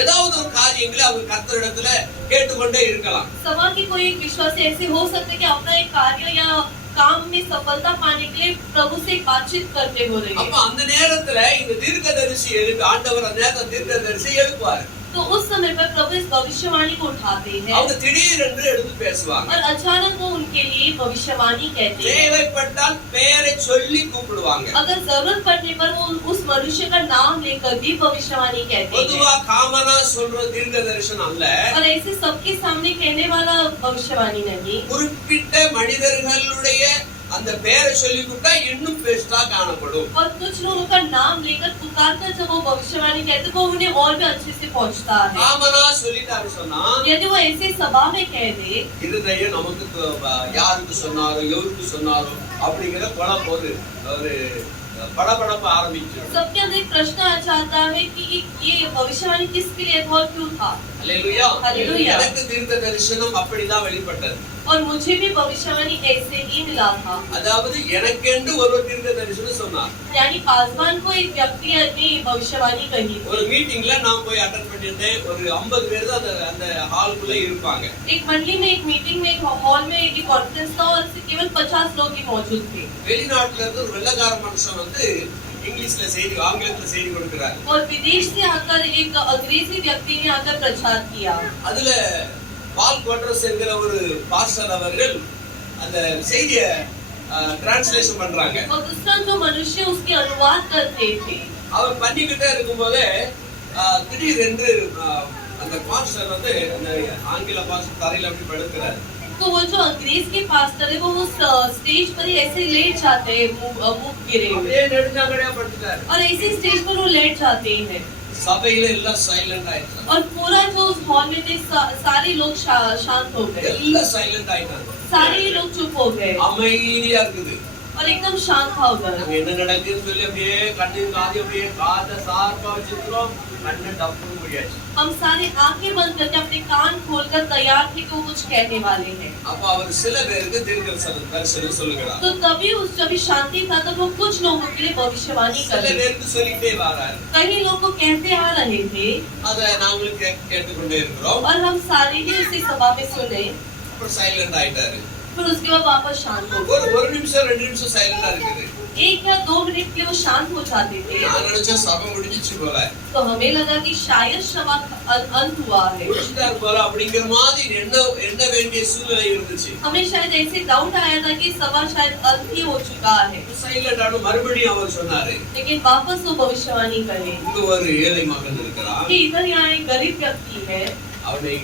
ஏதாவது ஒரு காரியங்களை அவர் கர்த்தரிடத்துல கேட்டுக்கொண்டே இருக்கலாம் सभा की कोई एक विश्वास ऐसे हो सकते हैं कि अपना एक कार्य या काम में सफलता पाने के लिए प्रभु से बातचीत करते हो रहे அப்ப हैं அந்த நேரத்துல இந்த தீர்க்கதரிசி எழுப்பி ஆண்டவர் அந்த நேரத்துல தீர்க்கதரிசி எழுப்புவார் तो उस समय पर प्रभु इस भविष्यवाणी को उठाते हैं அவங்க திடீரென்று எடுத்து பேசுவாங்க और अचानक वो उनके लिए भविष्यवाणी कहते हैं தேவைப்பட்டால் பெயரை சொல்லி கூப்பிடுவாங்க अगर जरूरत पड़ने पर वो उस मनुष्य का नाम लेकर भी भविष्यवाणी कहते हैं பொதுவா காமனா சொல்ற தீர்க்க தரிசனம் அல்ல और ऐसे सबके सामने कहने वाला भविष्यवाणी नहीं குறிப்பிட்ட மனிதர்களுடைய அந்த பெயரை சொல்லி கூப்பிட்டா இன்னும் பெஸ்டா காணப்படும் और कुछ लोगों का नाम लेकर पुकार कर जब वो भविष्यवाणी कहते हैं, वो उन्हें और भी अच्छे से पहुंचता है காமனா சொல்லிட்டாரு சொன்னா यदि वो ऐसे सभा में कह दे இருதயம் நமக்கு யாருக்கு சொன்னாரோ எவருக்கு சொன்னாரோ அப்படிங்கிற குழப்பம் ஒரு படபடப்ப ஆரம்பிச்சு सबके अंदर एक प्रश्न आ जाता है कि ये भविष्यवाणी किसके लिए था और क्यों था அல்லேலூயா हालेलुया। எனக்கு தீர்க்க தரிசனம் அப்படிதான் வெளிப்பட்டது और मुझे भी भविष्यवाणी ऐसे ही मिला था அதாவது எனக்கென்று ஒரு தீர்க்க தரிசனம் சொன்னார் यानी पासवान को एक व्यक्ति ने भविष्यवाणी कही थी। ஒரு மீட்டிங்ல நான் போய் அட்டெண்ட் பண்ணிருந்தேன் ஒரு 50 பேர் தான் அந்த ஹாலுக்குள்ள இருப்பாங்க एक मंडली में एक मीटिंग में एक हॉल में एक कॉन्फ्रेंस था और केवल 50 लोग ही मौजूद थे வெளிநாட்டுல இருந்து ஒரு வெள்ளக்கார மனுஷன் வந்து இங்கிலீஷ்ல செய்தி ஆங்கிலத்துல செய்தி கொடுக்கிறார் और विदेश से आकर एक अंग्रेजी व्यक्ति ने आकर प्रचार किया அதுல பால் குவார்டர்ஸ் என்கிற ஒரு பாஸ்டர் அவர்கள் அந்த செய்தியை டிரான்ஸ்லேஷன் பண்றாங்க और दूसरा जो मनुष्य उसके अनुवाद करते थे அவர் பண்ணிக்கிட்டே இருக்கும்போதே திடீரென்று அந்த பாஸ்டர் வந்து அந்த ஆங்கில பாஸ்டர் தரையில அப்படி படுக்கிறார் तो वो जो अंग्रेज के पास्टर है वो उस स्टेज पर ही ऐसे लेट जाते हैं मुंह गिरे हुए அப்படியே நெடுஞ்சாங்கடையா படுத்துட்டாரு और ऐसे स्टेज पर वो लेट जाते हैं சபையில எல்லாம் சைலண்ட் ஆயிடுச்சு और पूरा जो उस हॉल में थे सारे लोग शांत हो गए எல்லாம் சைலண்ட் ஆயிட்டாங்க सारे लोग चुप हो गए அமைதியா இருக்குது और एकदम शांत था उधर நம்ம என்ன நடக்குதுன்னு சொல்லி அப்படியே கண்ணு காது அப்படியே காதை சார்பா வச்சிருக்கிறோம் கண்ணை டப்புன்னு முடியாச்சு हम सारे आंखें बंद करके अपने कान खोलकर तैयार थे कि वो कुछ कहने वाले हैं அப்ப அவர் சில பேருக்கு தரிசனம் சொல்லுகிறார் तो तभी उस जब शांति था तब वो कुछ लोगों के लिए भविष्यवाणी कर சில रहे பேருக்கு சொல்லிட்டே வராரு कई लोग को कहते आ रहे थे அத நாங்களும் கேட்டுக்கொண்டே இருக்கிறோம் और हम सारे ही उसी सभा में सुने அப்புறம் சைலண்ட் ஆயிட்டாரு फिर उसके बाद वापस शांत हो गए ஒரு நிமிஷம் 2 நிமிஷம் சைலண்டா இருக்குது एक या 2 मिनट के लिए वो शांत हो जाते थे நான் நினைச்சேன் சபை முடிஞ்சிச்சு போல तो हमें लगा कि शायद सभा अंत हुआ है முடிச்சிட்டாரு போல அப்படிங்கிற மாதிரி என்ன வேண்டிய சூழ்நிலை இருந்துச்சு हमें शायद ऐसे डाउट आया था कि सभा शायद अंत ही हो चुका है சைலண்ட் ஆன மறுபடியும் அவர் சொன்னாரு लेकिन वापस वो भविष्यवाणी करे இங்க ஒரு ஏழை மகன் இருக்கிறான் कि इधर यहाँ एक गरीब व्यक्ति है அவனை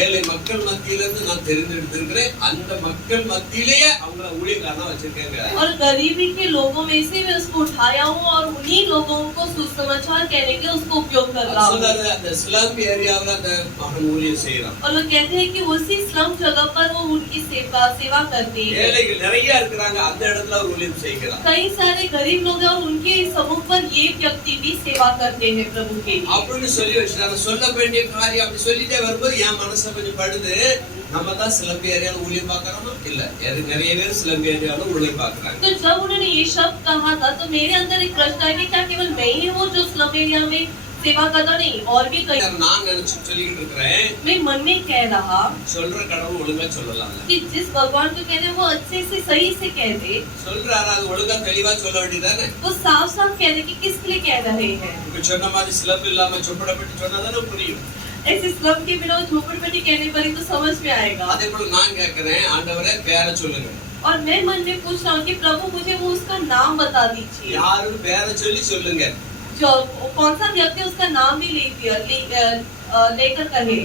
ஏழை மக்கள் மத்தியில இருந்து நான் தெரிந்தெடுத்திருக்கிறேன். அந்த மக்கள் மத்தியிலேயே அவங்கள ஊழியக்காரனா வச்சிருக்கேங்க. और गरीबी के लोगों में से मैं उसको उठाया हूँ और उन्हीं लोगों को सुसमाचार कहने के लिए उसको उपयोग कर रहा हूँ। சொல்றாரு அந்த ஸ்லம் ஏரியாவுல அந்த மகன் ஊழியம் செய்யறான். और वो कहते हैं कि उसी स्लम जगह पर वो उनकी सेवा करते हैं। ஏழைகள் நிறைய இருக்காங்க, அந்த இடத்துல அவர் ஊழியம் செய்கிறார். कई सारे गरीब लोग हैं और उनके समूह पर ये व्यक्ति भी सेवा करते हैं प्रभु के लिए। அப்படின்னு சொல்லி வச்சிட்டாங்க. சொல்ல வேண்டிய காரியம் அப்படி சொல்லிட்டே வரும்போது என் மனசை கொஞ்சம் படுது. நம்ம தான் சிலம்பு ஏரியால ஊழியம் பார்க்கறோமா? இல்ல, நிறைய பேர் சிலம்பு ஏரியால ஊழியம் பார்க்கறாங்க. तो जब उन्होंने ये शब्द कहा था तो मेरे अंदर एक प्रश्न आया कि क्या केवल मैं ही हूँ जो स्लम एरिया में सेवा करता? नहीं, और भी कई। நான் நினைச்சு சொல்லிட்டு இருக்கேன், मैं मन में कह रहा சொல்ற கடவுள் ஒழுங்கா சொல்லலாம்ல. कि जिस भगवान को कहते हैं वो अच्छे से सही से कहते, சொல்றாரு, அது ஒழுங்கா தெளிவா சொல்ல வேண்டியதானே. वो साफ साफ कहते कि किस लिए कह रहे हैं। இப்ப சொன்ன மாதிரி சிலம்பு இல்லாம சொப்படப்பட்டு சொன்னாதானே புரியும். ऐसे स्लम के बिना झोपड़पट्टी कहने पर ही तो समझ में आएगा। அதே போல நான் கேக்குறேன், ஆண்டவரே பேரை சொல்லுங்க. और मैं मन में पूछ रहा हूँ कि प्रभु मुझे वो उसका नाम बता दीजिए। யாருன்னு பேரை சொல்லி சொல்லுங்க. जो कौन सा व्यक्ति उसका नाम भी लेकर कहे।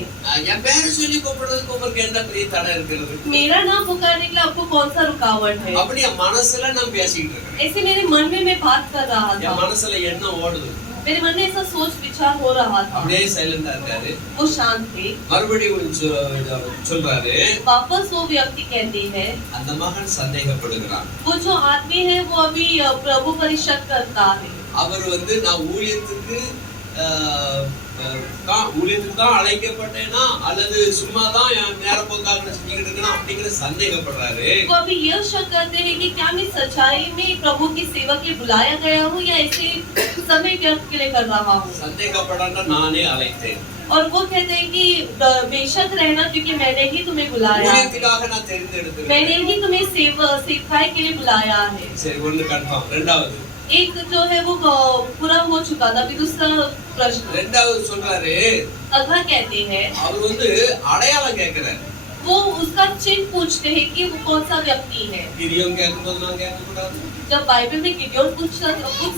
என் பேரை சொல்லி கூப்பிடுறதுக்கு உங்களுக்கு என்ன பெரிய தடை இருக்கிறது? मेरा नाम पुकारने के लिए आपको कौन सा रुकावट है? அப்படி என் மனசுல நான் பேசிக்கிட்டு இருக்கேன். ऐसे मेरे मन में मैं बात कर रहा था। என் மனசுல என்ன ஓடுது? मेरे मन में ऐसा सोच विचार हो रहा था। அப்படியே சைலண்டா இருக்காரு. वो शांत थे। மறுபடியும் சொல்றாரு, वापस वो व्यक्ति कहते हैं, அந்த மகன் சந்தேகப்படுகிறான். वो जो आदमी है वो अभी प्रभु पर शक करता है। அவர் நான் ஊழியத்துக்கு தான் அழைக்கப்பட்டேனா அல்லது சும்மா தான் நேரப்போக்காக செஞ்சுக்கிட்டு இருக்கேனா அப்படிங்கிற சந்தேகப்படுறாரு. वो अभी यह शक करते हैं कि क्या मैं सच्चाई में प्रभु की सेवा के बुलाया गया हूँ या ऐसे समय व्यर्थ के लिए कर रहा हूँ। சந்தேகப்படாத நானே அழைத்தேன். और वो कहते हैं कि बेशक रहना क्योंकि मैंने ही तुम्हें बुलाया, ஊழியத்துக்காக நான் தெரிந்தெடுத்தேன், मैंने ही तुम्हें सेवकाई के लिए बुलाया है। சரி, ஒன்னு கன்ஃபார்ம். ரெண்டாவது एक जो है वो पूरा हो चुका था। अभी दूसरा प्रश्न। ரெண்டாவது சொல்றாரு, अगला कहते हैं, அவர் அடையாளம் கேக்குறாரு. वो उसका चिन्ह पूछते हैं कि वो कौन सा व्यक्ति है। கிரியம் கேட்கும்போது நான் கேட்கக்கூடாது. जब बाइबल में गिडियोन पूछ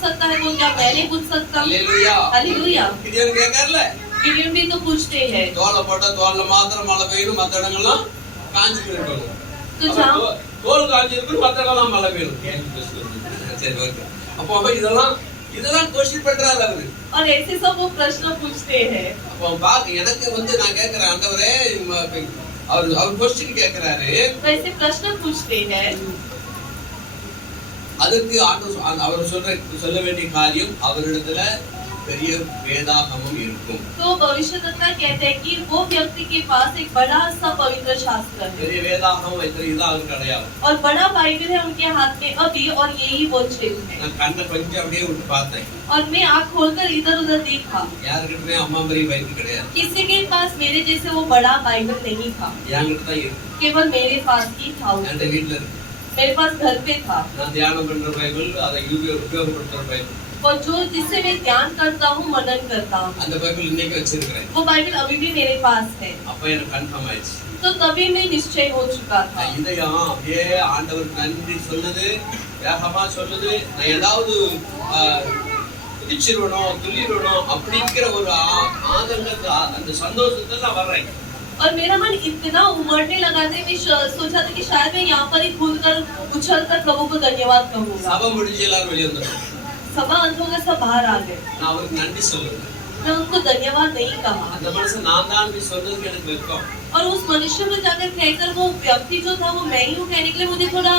सकता है, वो क्या मैं नहीं पूछ सकता? Hallelujah, hallelujah. கிரியம் கேட்கறல. गिडियोन भी तो पूछते हैं। தோலை போட்டா தோல்ல மாத்திரம் மழை பெய்யும், மத்த இடங்கள்லாம் காஞ்சி போயிடும். तो जहाँ தோல் காஞ்சி இருக்கு, மத்த இடம்லாம் மழை பெய்யும். சரி, ஓகே. அப்போ இதெல்லாம் क्वेश्चन பண்றாரு அவரு. और ऐसे सब वो प्रश्न पूछते हैं। அப்போ பாக்க எனக்கு நான் கேக்குறேன், ஆண்டவரே அவர் क्वेश्चन கேக்குறாரு. वैसे प्रश्न पूछते हैं। அதுக்கு அவர் சொல்ல வேண்டிய காரியம் அவரிடத்துல பெரிய வேதாகமம் இருக்கும். तो भविष्यद्वक्ता कहते हैं कि वो व्यक्ति के पास एक बड़ा सा पवित्र शास्त्र है। பெரிய வேதாகமம் வைத்திருந்தா அவருக்கு அடையாளம். और बड़ा बाइबल है उनके हाथ में अभी, और यही वो चिन्ह है। நான் கண்ணை கொஞ்சம் அப்படியே விட்டு பார்த்தேன். और मैं आँख खोलकर इधर उधर देखा। யாருக்கிட்டமே அம்மா மாதிரி பைபிள் கிடையாது. किसी के पास मेरे जैसे वो बड़ा बाइबल नहीं था। என்கிட்ட தான் இருக்கு. केवल मेरे पास ही था। என்கிட்ட வீட்டுல இருக்கு. मेरे पास घर पे था। நான் தியானம் பண்ற பைபிள், அதை உபயோகப்படுத்துற பைபிள். और जो जिससे मैं ध्यान करता हूँ, मनन करता हूँ, அந்த பைபிள் இன்னைக்கு வச்சிருக்கிறேன். वो बाइबल अभी भी मेरे पास है। அப்ப எனக்கு கன்ஃபார்ம் ஆயிடுச்சு. तो तभी मैं निश्चय हो चुका था। இதயம் அப்படியே ஆண்டவருக்கு நன்றி சொல்லுது, வேகமா சொல்லுது. நான் ஏதாவது குதிச்சிடணும், துள்ளிடணும் அப்படிங்கிற ஒரு ஆதங்கத்தை, அந்த சந்தோஷத்துல நான் வர்றேன். और मेरा मन इतना उमड़ने लगा था, मैं सोचा था कि शायद मैं यहाँ पर ही कूदकर उछलकर प्रभु को धन्यवाद कहूँगा। சபை முடிஞ்சு எல்லாரும் வெளியே வந்துடும். सभा अंत हो गया, सब बाहर आ गए। நான் அவருக்கு நன்றி சொல்லுவேன். मैं उनको धन्यवाद नहीं कहा। அந்த மனுஷன் நான் தான் சொன்னதுக்கு எனக்கு வெட்கம். और उस मनुष्य में जाकर कहकर वो व्यक्ति जो था वो मैं ही हूँ कहने के लिए मुझे थोड़ा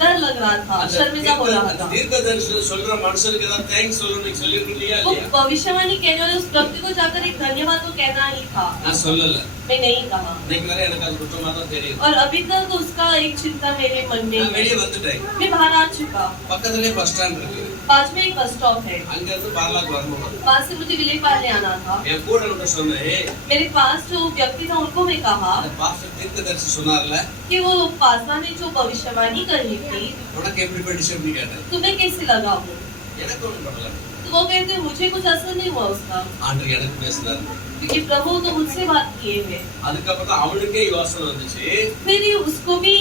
डर लग रहा था, शर्मिंदा हो रहा था। தீர்க்கதரிசனம் சொல்ற மனுஷனுக்கு தான் தேங்க்ஸ் சொல்லணும் சொல்லிருக்கீங்க இல்லையா? वो भविष्यवाणी कहने वाले उस व्यक्ति को जाकर एक धन्यवाद तो कहना ही था। நான் சொல்லல. मैं नहीं कहा। இன்னைக்கு வரை எனக்கு அது குற்றமா தான் தெரியும். और अभी तक उसका एक चिंता मेरे मन में நான் है। வெளியே வந்துட்டேன். मैं बाहर आ चुका। பக்கத்துலயே பஸ் ஸ்டாண்ட் இருக்கு. पास में एक बस स्टॉप है। அங்க இருந்து பார்லாக்கு வரணும். वहाँ से मुझे विले पाले आना था। என் கூட இருந்த சொன்னேன், मेरे पास जो व्यक्ति था उनको मैं कहा அந்த பாஸ்டர் தீர்க்கதரிசி சொன்னார்ல, कि वो पासवा ने जो भविष्यवाणी कही थी, உனக்கு எப்படி படிச்சு அப்படி கேட்டேன். तुम्हें कैसे लगा वो? எனக்கு ஒண்ணும் படல. तो वो कहते मुझे कुछ असर नहीं हुआ उसका। ஆண்டவர் எனக்கு பேசினார். क्योंकि प्रभु तो मुझसे बात किए हैं। அதுக்கப்புறம் தான் அவனுக்கே யோசனை வந்துச்சு, फिर उसको भी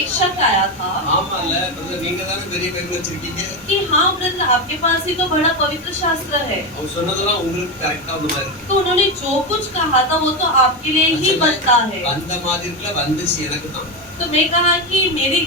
एक शक आया था ஆமால பிரதர் நீங்க தானே பெரிய பேர் வச்சிருக்கீங்க, कि हाँ ब्रदर आपके पास ही तो बड़ा पवित्र शास्त्र है। அவன் சொன்னதெல்லாம் உங்களுக்கு கரெக்டா அந்த மாதிரி இருக்கு. तो उन्होंने जो कुछ कहा था वो तो आपके लिए ही बनता है। அந்த மாதிரிக்குள்ள வந்துச்சு எனக்கு தான். तो मैं कहा कि मेरे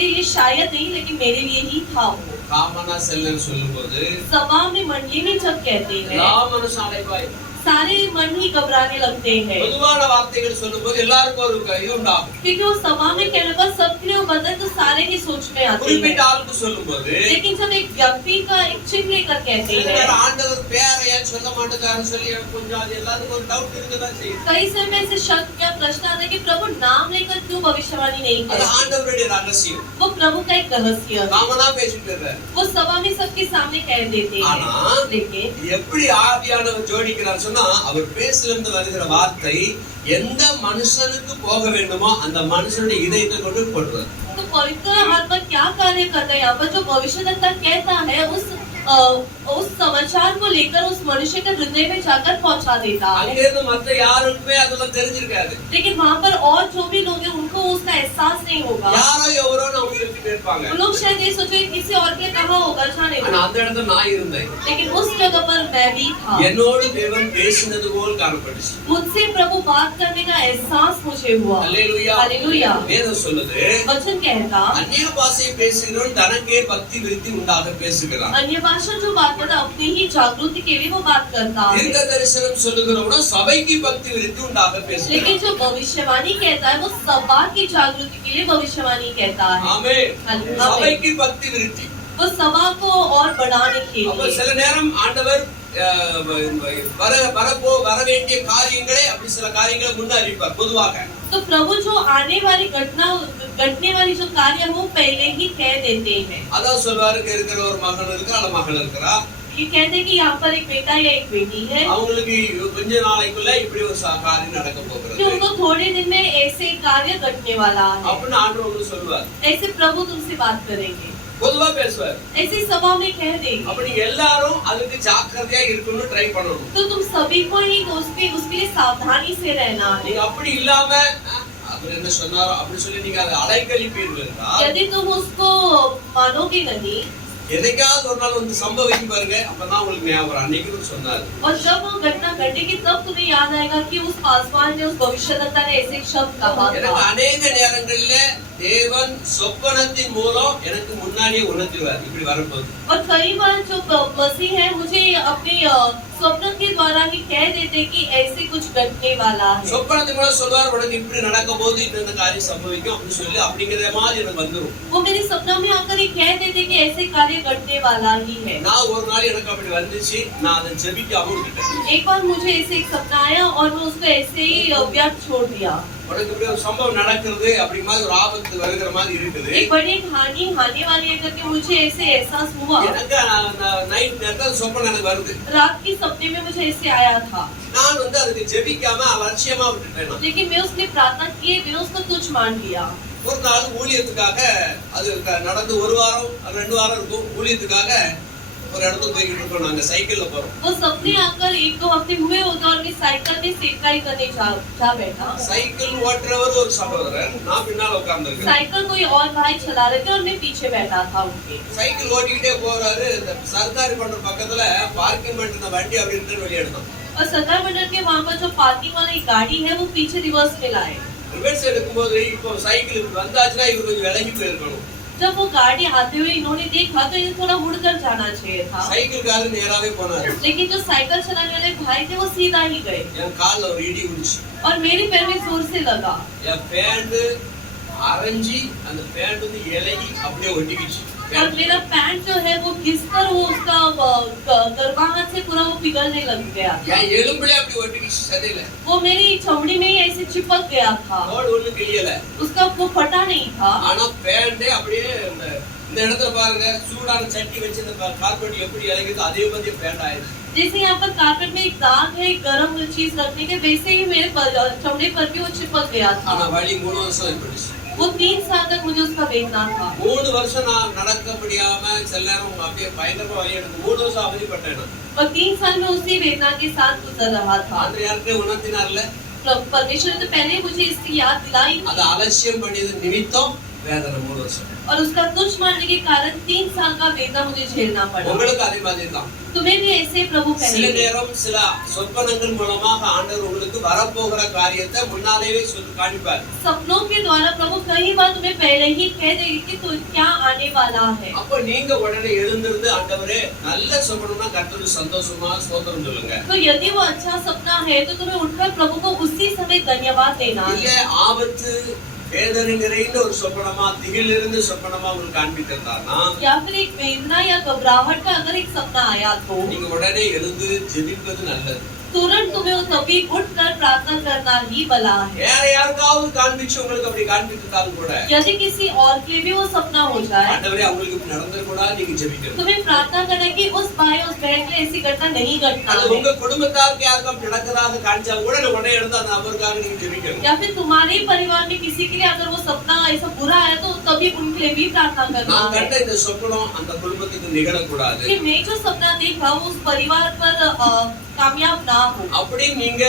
लिए शायद नहीं लेकिन मेरे लिए ही था वो। காமனா செல்லன்னு சொல்லும்போது सभा में मंडली में जब कहते हैं எல்லா மனுஷன் அடைப்பாய், सारे मन ही घबराने लगते हैं, பொதுவான வார்த்தைகள் சொல்லும்போது எல்லாருக்கும் ஒரு இது உண்டாகும். क्योंकि वो सभा में कहने पर सबके लिए वो बदल तो सारे ही सोच में आते குறிப்பிட்ட हैं। ஆளுக்கு சொல்லும்போது लेकिन जब एक व्यक्ति का एक चिन्ह लेकर कहते சில हैं, நேரம் ஆண்டவர் பேரை ஏன் சொல்ல மாட்டேங்கிறாருன்னு சொல்லி எனக்கு கொஞ்சம் அது எல்லாருக்கும் ஒரு டவுட் இருக்கதான் செய்யுது. कई समय ऐसे शक या प्रश्न आता है कि प्रभु नाम लेकर क्यों भविष्यवाणी नहीं அது करते। ஆண்டவருடைய ரகசியம். वो प्रभु का एक रहस्य है, காமனா பேசிட்டு இருக்காரு. वो सभा में सबके सामने कह देते हैं। ஆனா लेकिन எப்படி ஆவியானவர் ஜோடிக்கிறார் சொன்னா, அவர் பேசிலிருந்து வருகிற வார்த்தை எந்த மனுஷனுக்கு போக வேண்டுமோ அந்த மனுஷனுடைய இதயத்தை கொண்டு போடுறார். तो पवित्र आत्मा क्या कार्य करता है यहाँ पर, जो भविष्यद्वक्ता कहता है उस समाचार को लेकर उस मनुष्य के हृदय में जाकर पहुंचा देता है। அங்கிருந்து மத்த யாருக்குமே அதெல்லாம் தெரிஞ்சிருக்காது. लेकिन वहाँ पर और जो भी लोग हैं उनको उसका एहसास नहीं होगा। யாரோ எவரோன்னு அவங்க சொல்லிட்டு இருப்பாங்க. वो लोग शायद ये सोचे किसी और के कहा होगा जाने ஆனா दो। அந்த இடத்துல நான் இருந்தேன். लेकिन उस जगह पर मैं भी था। என்னோடு தேவன் பேசினது போல் காணப்பட்டுச்சு. मुझसे प्रभु बात करने का एहसास मुझे हुआ। அல்லேலூயா. हालेलुया। வேதம் சொல்லுது, वचन कहता அந்நிய பாஷை பேசுகிறவன் தனக்கே பக்தி விருத்தி உண்டாக பேசுகிறான். अन्य भाषा जो बात करता अपनी ही जागृति के लिए वो बात करता है। தீர்க்க தரிசனம் சொல்லுகிறவன சபைக்கு பக்தி விருத்தி உண்டாக பேசுகிறான். लेकिन जो भविष्यवाणी कहता है वो सभा की जागृति के लिए भविष्यवाणी कहता है। ஆமென். आमीन। சபைக்கு பக்தி விருத்தி. वो सभा को और बढ़ाने के அப்ப लिए சில நேரம் ஆண்டவர் வர வேண்டிய காரியங்களை அப்படி சில காரியங்களை முன்னறிவிப்பார் பொதுவாக. तो प्रभु जो आने वाली घटने वाली जो कार्य है वो पहले ही कह देते हैं। அதான் சொல்வாரு, இருக்கிற ஒரு மகன் இருக்கிற அல்ல மகள் இருக்கிறா, ये कहते हैं कि यहाँ पर एक बेटा या एक बेटी है அவங்களுக்கு கொஞ்ச நாளைக்குள்ள இப்படி ஒரு காரியம் நடக்க कि போகிறது उनको थोड़े दिन में ऐसे कार्य घटने वाला है। அப்படின்னு ஆண்டவர் உங்களுக்கு சொல்லுவார். ऐसे प्रभु तुमसे बात करेंगे, பொதுவா பேசுவார். ऐसी सभा में कह देंगे। அப்ப நீங்க எல்லாரும் அதுக்கு ஜாக்கிரதையா இருக்கணும்னு ட்ரை பண்ணணும். तो तुम सभी को ही उसके लिए सावधानी से रहना है। நீங்க அப்படி இல்லாம அவர் என்ன சொன்னாரோ அப்படி சொல்லி நீங்க அதை அலைக்கழிப்பீர்கள் என்றால், यदि तुम उसको मानोगे नहीं எதைக்காவது ஒரு நாள் வந்து சம்பவிக்கும் பாருங்க, அப்பதான் உங்களுக்கு ஞாபகம் அன்னைக்கு சொன்னாரு. और जब वो घटना घटेगी तब तुम्हें याद आएगा कि उस पासवान ने उस भविष्यद्वक्ता ने ऐसे शब्द कहा எனக்கு था। அநேக நேரங்கள்ல தேவன் சொப்பனத்தின் மூலம் எனக்கு முன்னாடியே உணர்த்துவார் இப்படி வரப்போகுது. और कई बार जो मसीह है मुझे अपने स्वप्न के द्वारा ही कह देते कि ऐसे कुछ घटने वाला है। சொப்பனத்தின் மூலம் சொல்வார், உனக்கு இப்படி நடக்க போது இந்த காரியம் சம்பவிக்கும் அப்படின்னு சொல்லி அப்படிங்கிற மாதிரி எனக்கு வந்துரும். वो मेरे सपना में आकर ये कह देते कि ऐसे कार्य घटने वाला ही है। நான் ஒரு நாள் எனக்கு அப்படி வந்துச்சு, நான் அதை ஜெபிக்காம விட்டுட்டேன். एक बार मुझे ऐसे एक सपना आया और मैं उसको ऐसे ही व्यर्थ छोड़ दिया। உனக்கு இப்படி ஒரு சம்பவம் நடக்கிறது அப்படி மாதிரி ஒரு ஆபத்து வருகிற மாதிரி இருக்குது. एक बड़ी हानि आने वाली है करके मुझे ऐसे एहसास हुआ। எனக்கு நைட் நேரத்துல சொப்பனம் எனக்கு வருது. रात के सपने में मुझे ऐसे आया था, நான் வந்து அதுக்கு ஜெபிக்காம அலட்சியமா விட்டுட்டேன். लेकिन मैं उसने प्रार्थना की, मैं उसको तुच्छ मान लिया। ஒரு நாள் ஊழியத்துக்காக அது நடந்து ஒரு வாரம் 2 வாரம் இருக்கும். ஊழியத்துக்காக ஒரு இடத்துக்கு போய்கிட்டு இருக்கோம், நாங்க சைக்கிள்ல போறோம். वो सपने आकर 1-2 हफ्ते हुए होते और मैं साइकिल में सेकाई करने जा बैठा। சைக்கிள் ஓட்டுறவர் ஒரு சகோதரர், நான் பின்னால உட்கார்ந்திருக்கேன். साइकिल कोई और भाई चला रहे थे और मैं पीछे बैठा था उनके। சைக்கிள் ஓட்டிக்கிட்டே போறாரு. இந்த சர்க்காரி பண்ற பக்கத்துல பார்க்கிங் பண்ணிருந்த வண்டி அப்படி இருந்து வெளியே எடுத்தோம். और सरदार मंडल के वहाँ पर जो पार्किंग वाली गाड़ी है वो पीछे रिवर्स में लाए। ரிவர்ஸ் எடுக்கும்போது இப்போ சைக்கிள் வந்தாச்சுன்னா இவர் கொஞ்சம் விலகி போயிருக்கணும். जब वो गाड़ी आते हुए इन्होंने देखा तो इन्हें थोड़ा मुड़कर जाना चाहिए था, சைக்கிள்காரர் நேராவே போனாரு. लेकिन जो साइकिल चलाने वाले भाई थे वो सीधा ही गए என் கால்ல ஒரு இடி விழுந்துச்சு. और मेरे पैर में जोर से लगा। என் பேண்ட் அரைஞ்சி அந்த பேண்ட் வந்து இலகி அப்படியே ஒட்டிக்கிச்சு. और मेरा पैंट जो है वो घिसकर वो उसका गर्भांगन से पूरा वो पिघलने लग गया। என் எலும்புல அப்படி ஒட்டிக்கிச்சு சதையில. वो मेरी चमड़ी में ही ऐसे चिपक गया था, தோல் ஒண்ணு கிழியல. उसका वो फटा नहीं था। ஆனா பேண்ட் அப்படியே இந்த இடத்துல பாருங்க, சூடான சட்டி வச்சு இந்த கார்பெட் எப்படி இலகுதோ அதே மாதிரி பேண்ட் ஆயிடுச்சு. जैसे यहाँ पर कारपेट में एक दाग है गरम चीज रखने के, वैसे ही मेरे चमड़े पर भी वो चिपक गया ஆனா था। வலி 3 வருஷம் ஏற்பட்டுச்சு. वो 3 साल तक मुझे उसका वेदना था। 3 வருஷம் நான் நடக்க முடியாம சில நேரம் அப்படியே பயங்கரமா வலி எடுத்து 3 வருஷம் அவதிப்பட்டேன் நான். और 3 साल में उसी वेदना के साथ गुजर रहा था। ஆண்டவர் யாருக்கே உணர்த்தினார்ல, परमेश्वर ने तो पहले ही मुझे इसकी याद दिलाई அது அலட்சியம் பண்ணியது நிமித்தம் வேதனை 3 வருஷம். और उसका तुच्छ मानने के कारण 3 साल का वेदना मुझे झेलना पड़ा। உங்களுக்கு அதே மாதிரி தான். तुम्हें भी ऐसे प्रभु சில कहेंगे। நேரம் சில சொப்பனங்கள் மூலமாக ஆண்டவர் உங்களுக்கு வரப்போகிற காரியத்தை முன்னாலேயே சொல்லி காண்பிப்பார். सपनों के द्वारा प्रभु कई बार तुम्हें पहले ही कह देगी कि तू क्या आने वाला है। அப்ப நீங்க உடனே எழுந்திருந்து ஆண்டவரே நல்ல சொப்பனம்னா கர்த்தருக்கு சந்தோஷமா ஸ்தோத்திரம் சொல்லுங்க. तो यदि वो अच्छा सपना है तो तुम्हें उठकर प्रभु को उसी समय धन्यवाद देना இல்ல है। ஆபத்து வேதனை நிறைந்த ஒரு சொப்பனமா திகில் இருந்து சொப்பனமா உங்களுக்கு காண்பித்திருந்தாருன்னா या फिर एक वेदना या घबराहट का अगर एक सपना आया तो நீங்க உடனே எழுந்து ஜெபிப்பது நல்லது. तुरंत तुम्हें तभी उठकर प्रार्थना करना ही भला है। வேற யாருக்காவது காண்பிச்சு உங்களுக்கு அப்படி காண்பித்தாலும் கூட यदि किसी और के लिए भी वो सपना हो जाए, ஆண்டவரே அவங்களுக்கு இப்படி நடந்துக்கூடாது நீங்க ஜெபிக்கணும். तुम्हें प्रार्थना करना कि उस भाई उस बहन के लिए ऐसी घटना नहीं घटना அது है। உங்க குடும்பத்தாருக்கு யாருக்கும் நடக்கிறதாக காண்பிச்சாலும் கூட உடனே எழுந்து அந்த நபருக்காக நீங்க ஜெபிக்கணும். या फिर तुम्हारे ही परिवार में किसी के लिए अगर वो सपना ऐसा बुरा है तो तभी उनके लिए भी प्रार्थना करना நான் है கண்ட இந்த சொப்பனம் அந்த குடும்பத்துக்கு நிகழக்கூடாது. कि मैं जो सपना देखा वो उस परिवार पर कामयाब ना हो। அப்படி நீங்க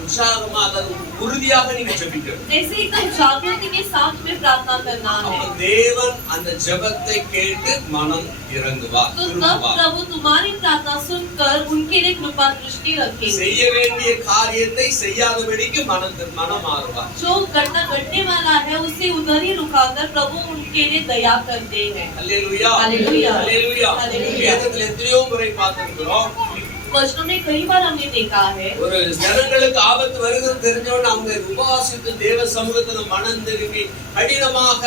உற்சாகமாக உறுதியாக நீங்க ஜெபிக்கணும். ऐसे एकदम जागृति के साथ में प्रार्थना करना है। அப்ப தேவன் அந்த ஜெபத்தை கேட்டு மனம் இறங்குவார், तो तब திரும்புவார். प्रभु तुम्हारी प्रार्थना सुनकर उनके लिए कृपा दृष्टि रखेंगे। செய்ய வேண்டிய காரியத்தை செய்யாதபடிக்கு மனம் மாறுவார். जो घटना घटने वाला है उसे उधर ही रुकाकर प्रभु उनके लिए दया करते हैं। அல்லேலூயா, அல்லேலூயா, அல்லேலூயா. அல்லேலூயா. வேதத்தில் எத்தனையோ முறை பார்த்திருக்கிறோம். वचनों में कई बार हमने देखा है ஒரு ஜனங்களுக்கு ஆபத்து வருகிறது தெரிஞ்சவன அவங்க உபவாசித்து தேவ சமூகத்துல மனம் திரும்பி கடினமாக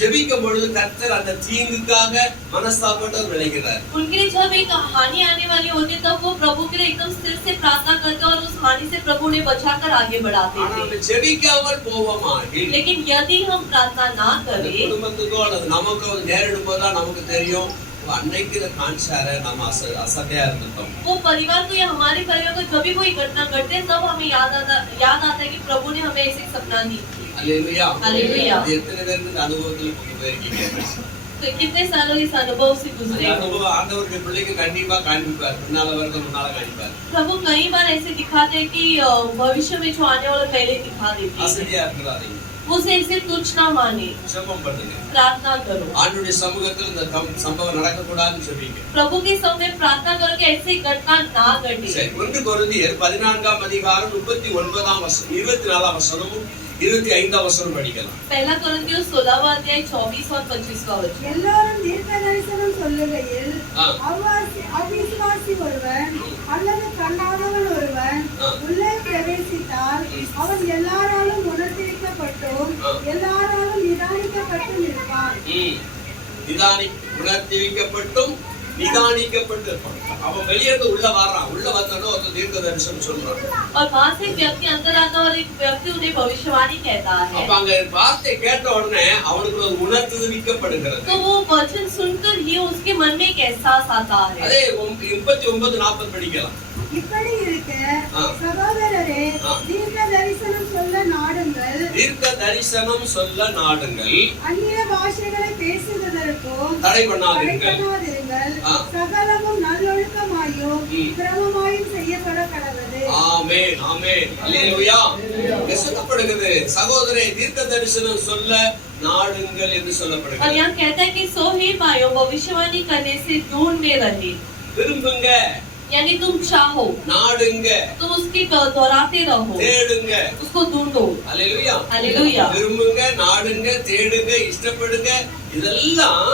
ஜெபிக்கும் பொழுது கர்த்தர் அந்த தீங்குக்காக மனஸ்தாபத்தோடு விளைகிறார். उनके लिए जब एक हानि आने वाली होती है तब वो प्रभु के लिए एकदम स्थिर से प्रार्थना करते और उस हानि से प्रभु ने बचाकर आगे बढ़ाते ஆனா हैं। நம்ம ஜெபிக்காமல் போவோமாகில் लेकिन यदि हम प्रार्थना ना அந்த करें குடும்பத்துக்கோ அல்லது நமக்கோ நேரிடும் போதுதான் நமக்கு தெரியும் அன்னைக்கு இதை காமிச்சார நம்ம அசட்டையா இருந்தோம். वो परिवार को या हमारे परिवार को जब भी कोई घटना घटते है तब हमें याद आता है कि प्रभु ने हमें ऐसे सपना दी थी। அல்லேலூயா, அல்லேலூயா. இது எத்தனை பேருக்கு இந்த அனுபவத்துல போயிருக்கீங்க? तो कितने सालों इस अनुभव से गुजरे அந்த हो। அனுபவம் ஆண்டவருடைய பிள்ளைக்கு கண்டிப்பா காண்பிப்பார், முன்னால காண்பிப்பார். प्रभु कई बार ऐसे दिखाते हैं कि भविष्य में जो आने वाला पहले दिखा देते हैं। அசதியா இருக்கிறாதீங்க, उसे ऐसे तुच्छ ना माने, ஜெபம் பண்ணுங்க. प्रार्थना करो। ஆண்டுடைய சமூகத்தில் இந்த சம்பவம் நடக்கக்கூடாதுன்னு சொல்லிங்க. प्रभु के समय प्रार्थना करो कि ऐसी घटना ना घटे। சரி, 1 கொரிந்தியர் 14ஆம் அதிகாரம் 39ஆம் வசனம் 24ஆம் வசனமும் 25ஆம் வசனம் படிக்கலாம். पहला कोरिन्थियों 16वां अध्याय 24 और 25वां वचन। எல்லாரும் தீர்க்க தரிசனம் சொல்லுகையில் ஆ. அவிசுவாசி ஒருவன் அல்லது கண்ணாதவன் ஒருவன் ஆ. உள்ளே பிரவேசித்தால் அவன் எல்லாராலும் உணர்த்திவிக்கப்பட்டும் ஆ. எல்லாராலும் நிதானிக்கப்பட்டும் இருப்பான். உணர்த்திவிக்கப்பட்டும் நிதானிக்கப்பட்டு இருப்பான். அவன் வெளியேந்து உள்ள வர்றான், உள்ள வந்தோன்னு ஒரு தீர்க்க தரிசனம் சொல்றான். और वहां से एक व्यक्ति अंदर आता है और एक व्यक्ति उन्हें भविष्यवाणी कहता है। அப்ப அங்க வார்த்தை கேட்ட உடனே அவனுக்கு ஒரு உணர்த்துவிக்கப்படுகிறது. तो वो वचन सुनकर ही उसके मन में एक एहसास आता है। அதே 39:40 படிக்கலாம். இப்படி இருக்க ஆ. சகோதரரே ஆ. தீர்க்க தரிசனம் சொல்ல நாடுங்கள், தீர்க்க தரிசனம் சொல்ல நாடுங்கள், அந்நிய பாஷைகளை பேசுவதற்கும் தடை பண்ணாதீர்கள். தடைபண்ணாதிருங்கள். ஆ. சகலமும் நல்லொழுக்கமாயும் ம். கிரமமாயும் செய்யப்பட கடவுது. ஆமென், ஆமென், அல்லேலூயா. சொல்லப்படுகிறது சகோதரே தீர்க்க தரிசனம் சொல்ல நாடுங்கள் என்று और சொல்லப்படுகிறது. यहाँ कहता है कि सो ही भाइयों भविष्यवाणी करने से दूर में रहे, விரும்புங்க, यानी तुम चाहो, நாடுங்க, तुम उसकी दोहराते रहो, தேடுங்க. उसको ढूंढो। அல்லேலூயா. हालेलुया। விரும்புங்க, நாடுங்க, தேடுங்க, இஷ்டப்படுங்க, இதெல்லாம்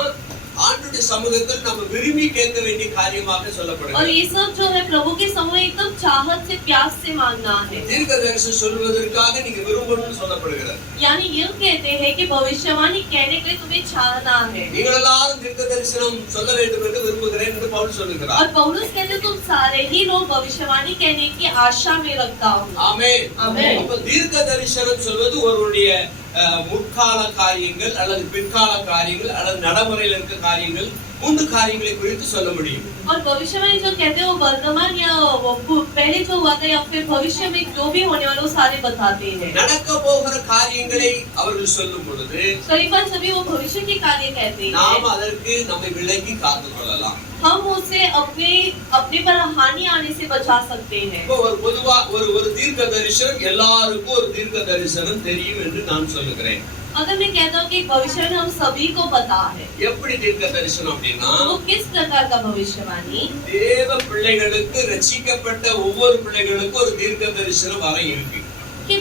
ஆண்டுடைய சமூகத்தில் நம்ம விரும்பி கேட்க வேண்டிய காரியமாக और சொல்லப்படுகிறது. ये सब जो है प्रभु के समय एकदम चाहत से प्यास से मांगना है। தீர்க்க தரிசனம் சொல்வதற்காக நீங்க விரும்பணும்னு சொல்லப்படுகிறது. यानी ये कहते हैं कि भविष्यवाणी कहने के लिए तुम्हें चाहना है। நீங்கள் எல்லாரும் தீர்க்க தரிசனம் சொல்ல வேண்டும் என்று விரும்புகிறேன் என்று பவுல் சொல்லுகிறார். और पौलुस कहते तुम सारे ही लोग भविष्यवाणी कहने की आशा में रखता हूँ। ஆமென். ஆமென். அப்ப தீர்க்க தரிசனம் சொல்வது ஒருவருடைய முற்கால காரியங்கள் அல்லது பிற்கால காரியங்கள் அல்லது நடைமுறையில் இருக்க காரியங்கள் மூன்று காரியங்களை குறித்து சொல்ல முடியும். और भविष्यवाणी जो कहते हैं वो वर्तमान या पहले जो हुआ था या फिर भविष्य में जो भी होने वाला वो सारे बताते हैं. நடக்க போகிற காரியங்களை அவர்கள் சொல்லும் பொழுது कई बार सभी वो भविष्य के कार्य कहते हैं. நாம் அதற்கு நம்மை விலக்கி காத்துக் கொள்ளலாம். हम उसे अपने पर हानि आने से बचा सकते हैं. இப்போ ஒரு பொதுவா ஒரு தீர்க்க தரிசனம் எல்லாருக்கும் ஒரு தீர்க்க தரிசனம் தெரியும் என்று நான் சொல்லுகிறேன். अगर मैं कहता हूँ कि भविष्य हम सभी को पता है, எப்படி தீர்க்க தரிசனம் அப்படின்னா वो किस प्रकार का भविष्यवाणी தேவ பிள்ளைகளுக்கு ரட்சிக்கப்பட்ட ஒவ்வொரு பிள்ளைகளுக்கும் ஒரு தீர்க்க தரிசனம் வர இருக்கு. कि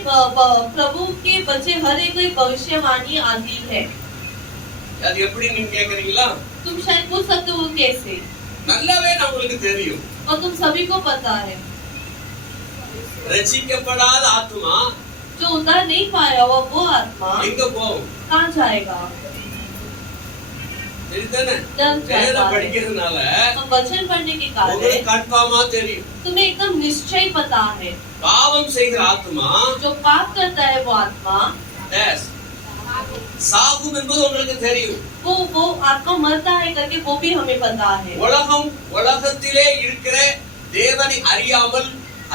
प्रभु के बच्चे हर एक कोई भविष्यवाणी आती है. அது எப்படி நீங்க கேக்குறீங்களா? तुम शायद पूछ सकते हो कैसे, நல்லாவே நம்மளுக்கு தெரியும். और तुम सभी को पता है. ரட்சிக்கப்படாத ஆத்மா जो उतार नहीं पाया हुआ वो आत्मा எங்க போகும்? कहाँ जाएगा? சரிதானே? जब வேதம் जाएगा. படிக்கிறதுனால हम वचन पढ़ने के कारण உங்களுக்கு கன்ஃபார்மா தெரியும். तुम्हें एकदम निश्चय पता है. பாவம் செய்கிற ஆத்மா जो पाप करता है वो आत्मा yes, சாகும் என்பது உங்களுக்கு தெரியும். वो आत्मा मरता है करके वो भी हमें पता है. உலகத்திலே இருக்கிற தேவனை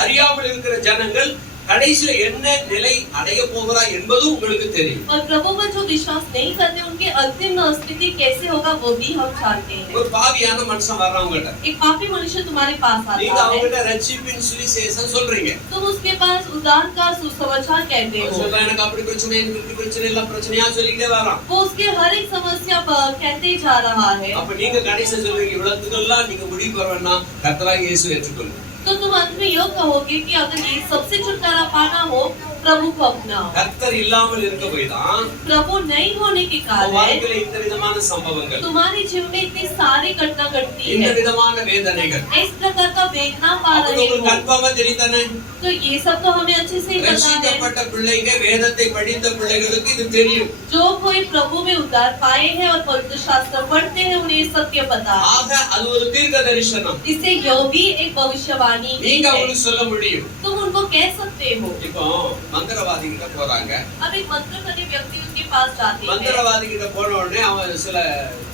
அறியாமல் இருக்கிற ஜனங்கள் கடைசியில என்ன நிலை அடைய போகிறா என்பதும் உங்களுக்கு தெரியும். और प्रभु पर जो विश्वास नहीं करते उनकी अंतिम स्थिति कैसे होगा वो भी हम जानते हैं. ஒரு பாவியான மனுஷன் வர்றவங்கட்ட एक पापी मनुष्य तुम्हारे पास நீங்க आता है, அவங்கட்ட ரட்சிப்பின் சுவிசேஷம் சொல்றீங்க. तुम उसके पास उद्धार का सुसमाचार कहते அவர் हो. சொல்றா எனக்கு அப்படி பிரச்சனை எனக்கு இப்படி பிரச்சனை எல்லாம் பிரச்சனையா சொல்லிக்கிட்டே வரான். वो उसके हर एक समस्या कहते ही जा रहा है. அப்ப நீங்க கடைசியில சொல்றீங்க இவ்வளவுக்கெல்லாம் நீங்க முடிவு பெறவேன்னா கர்த்தராகிய இயேசு ஏற்றுக்கொள்ளுங்க. तो तुम अंत में यह कहोगे कि अगर ये सबसे छुटकारा पाना हो प्रभु को अपनाओ. கர்த்தர் இல்லாமல் இருக்க போய்தான் प्रभु नहीं होने के कारण வாழ்க்கையில இந்த விதமான சம்பவங்கள், तुम्हारे जीवन में इतनी सारी घटना घटती இந்த है, விதமான வேதனைகள். इस प्रकार का वेदना पा அப்ப रहे உங்களுக்கு हो. கன்ஃபார்மா தெரியுதானே? तो ये सब तो हमें अच्छे से ही पता है. ரட்சிக்கப்பட்ட பிள்ளைங்க வேதத்தை படித்த பிள்ளைகளுக்கு இது தெரியும். जो कोई प्रभु में उद्धार पाए हैं और पवित्र शास्त्र पढ़ते हैं उन्हें सत्य पता है. ஆக அது ஒரு தீர்க்க தரிசனம். इससे यह भी एक भविष्यवाणी ही நீங்க है. அவங்களுக்கு சொல்ல முடியும். तुम उनको कह सकते हो. இப்போ மந்திரவாதி கிட்ட போறாங்க. अब एक मंत्र करने व्यक्ति उनके पास जाते हैं, மந்திரவாதி கிட்ட போன உடனே அவன் சில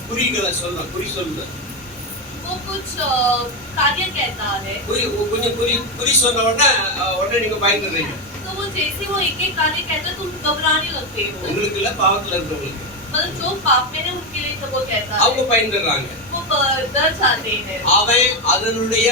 குறிகளை குறி சொல்லுது. वो कुछ कार्य कहता है, கொஞ்சம் குறி சொன்ன உடனே நீங்க பயந்துடுறீங்க. तो वो जैसे वो एक एक कार्य कहता है तुम घबराने लगते हो. உங்களுக்கு இல்ல பாவத்துல இருக்கிறவங்களுக்கு मतलब जो पाप में है उनके लिए तो वो कहता है, அவங்க பயந்துடுறாங்க. वो डर जाते हैं அவன் அதனுடைய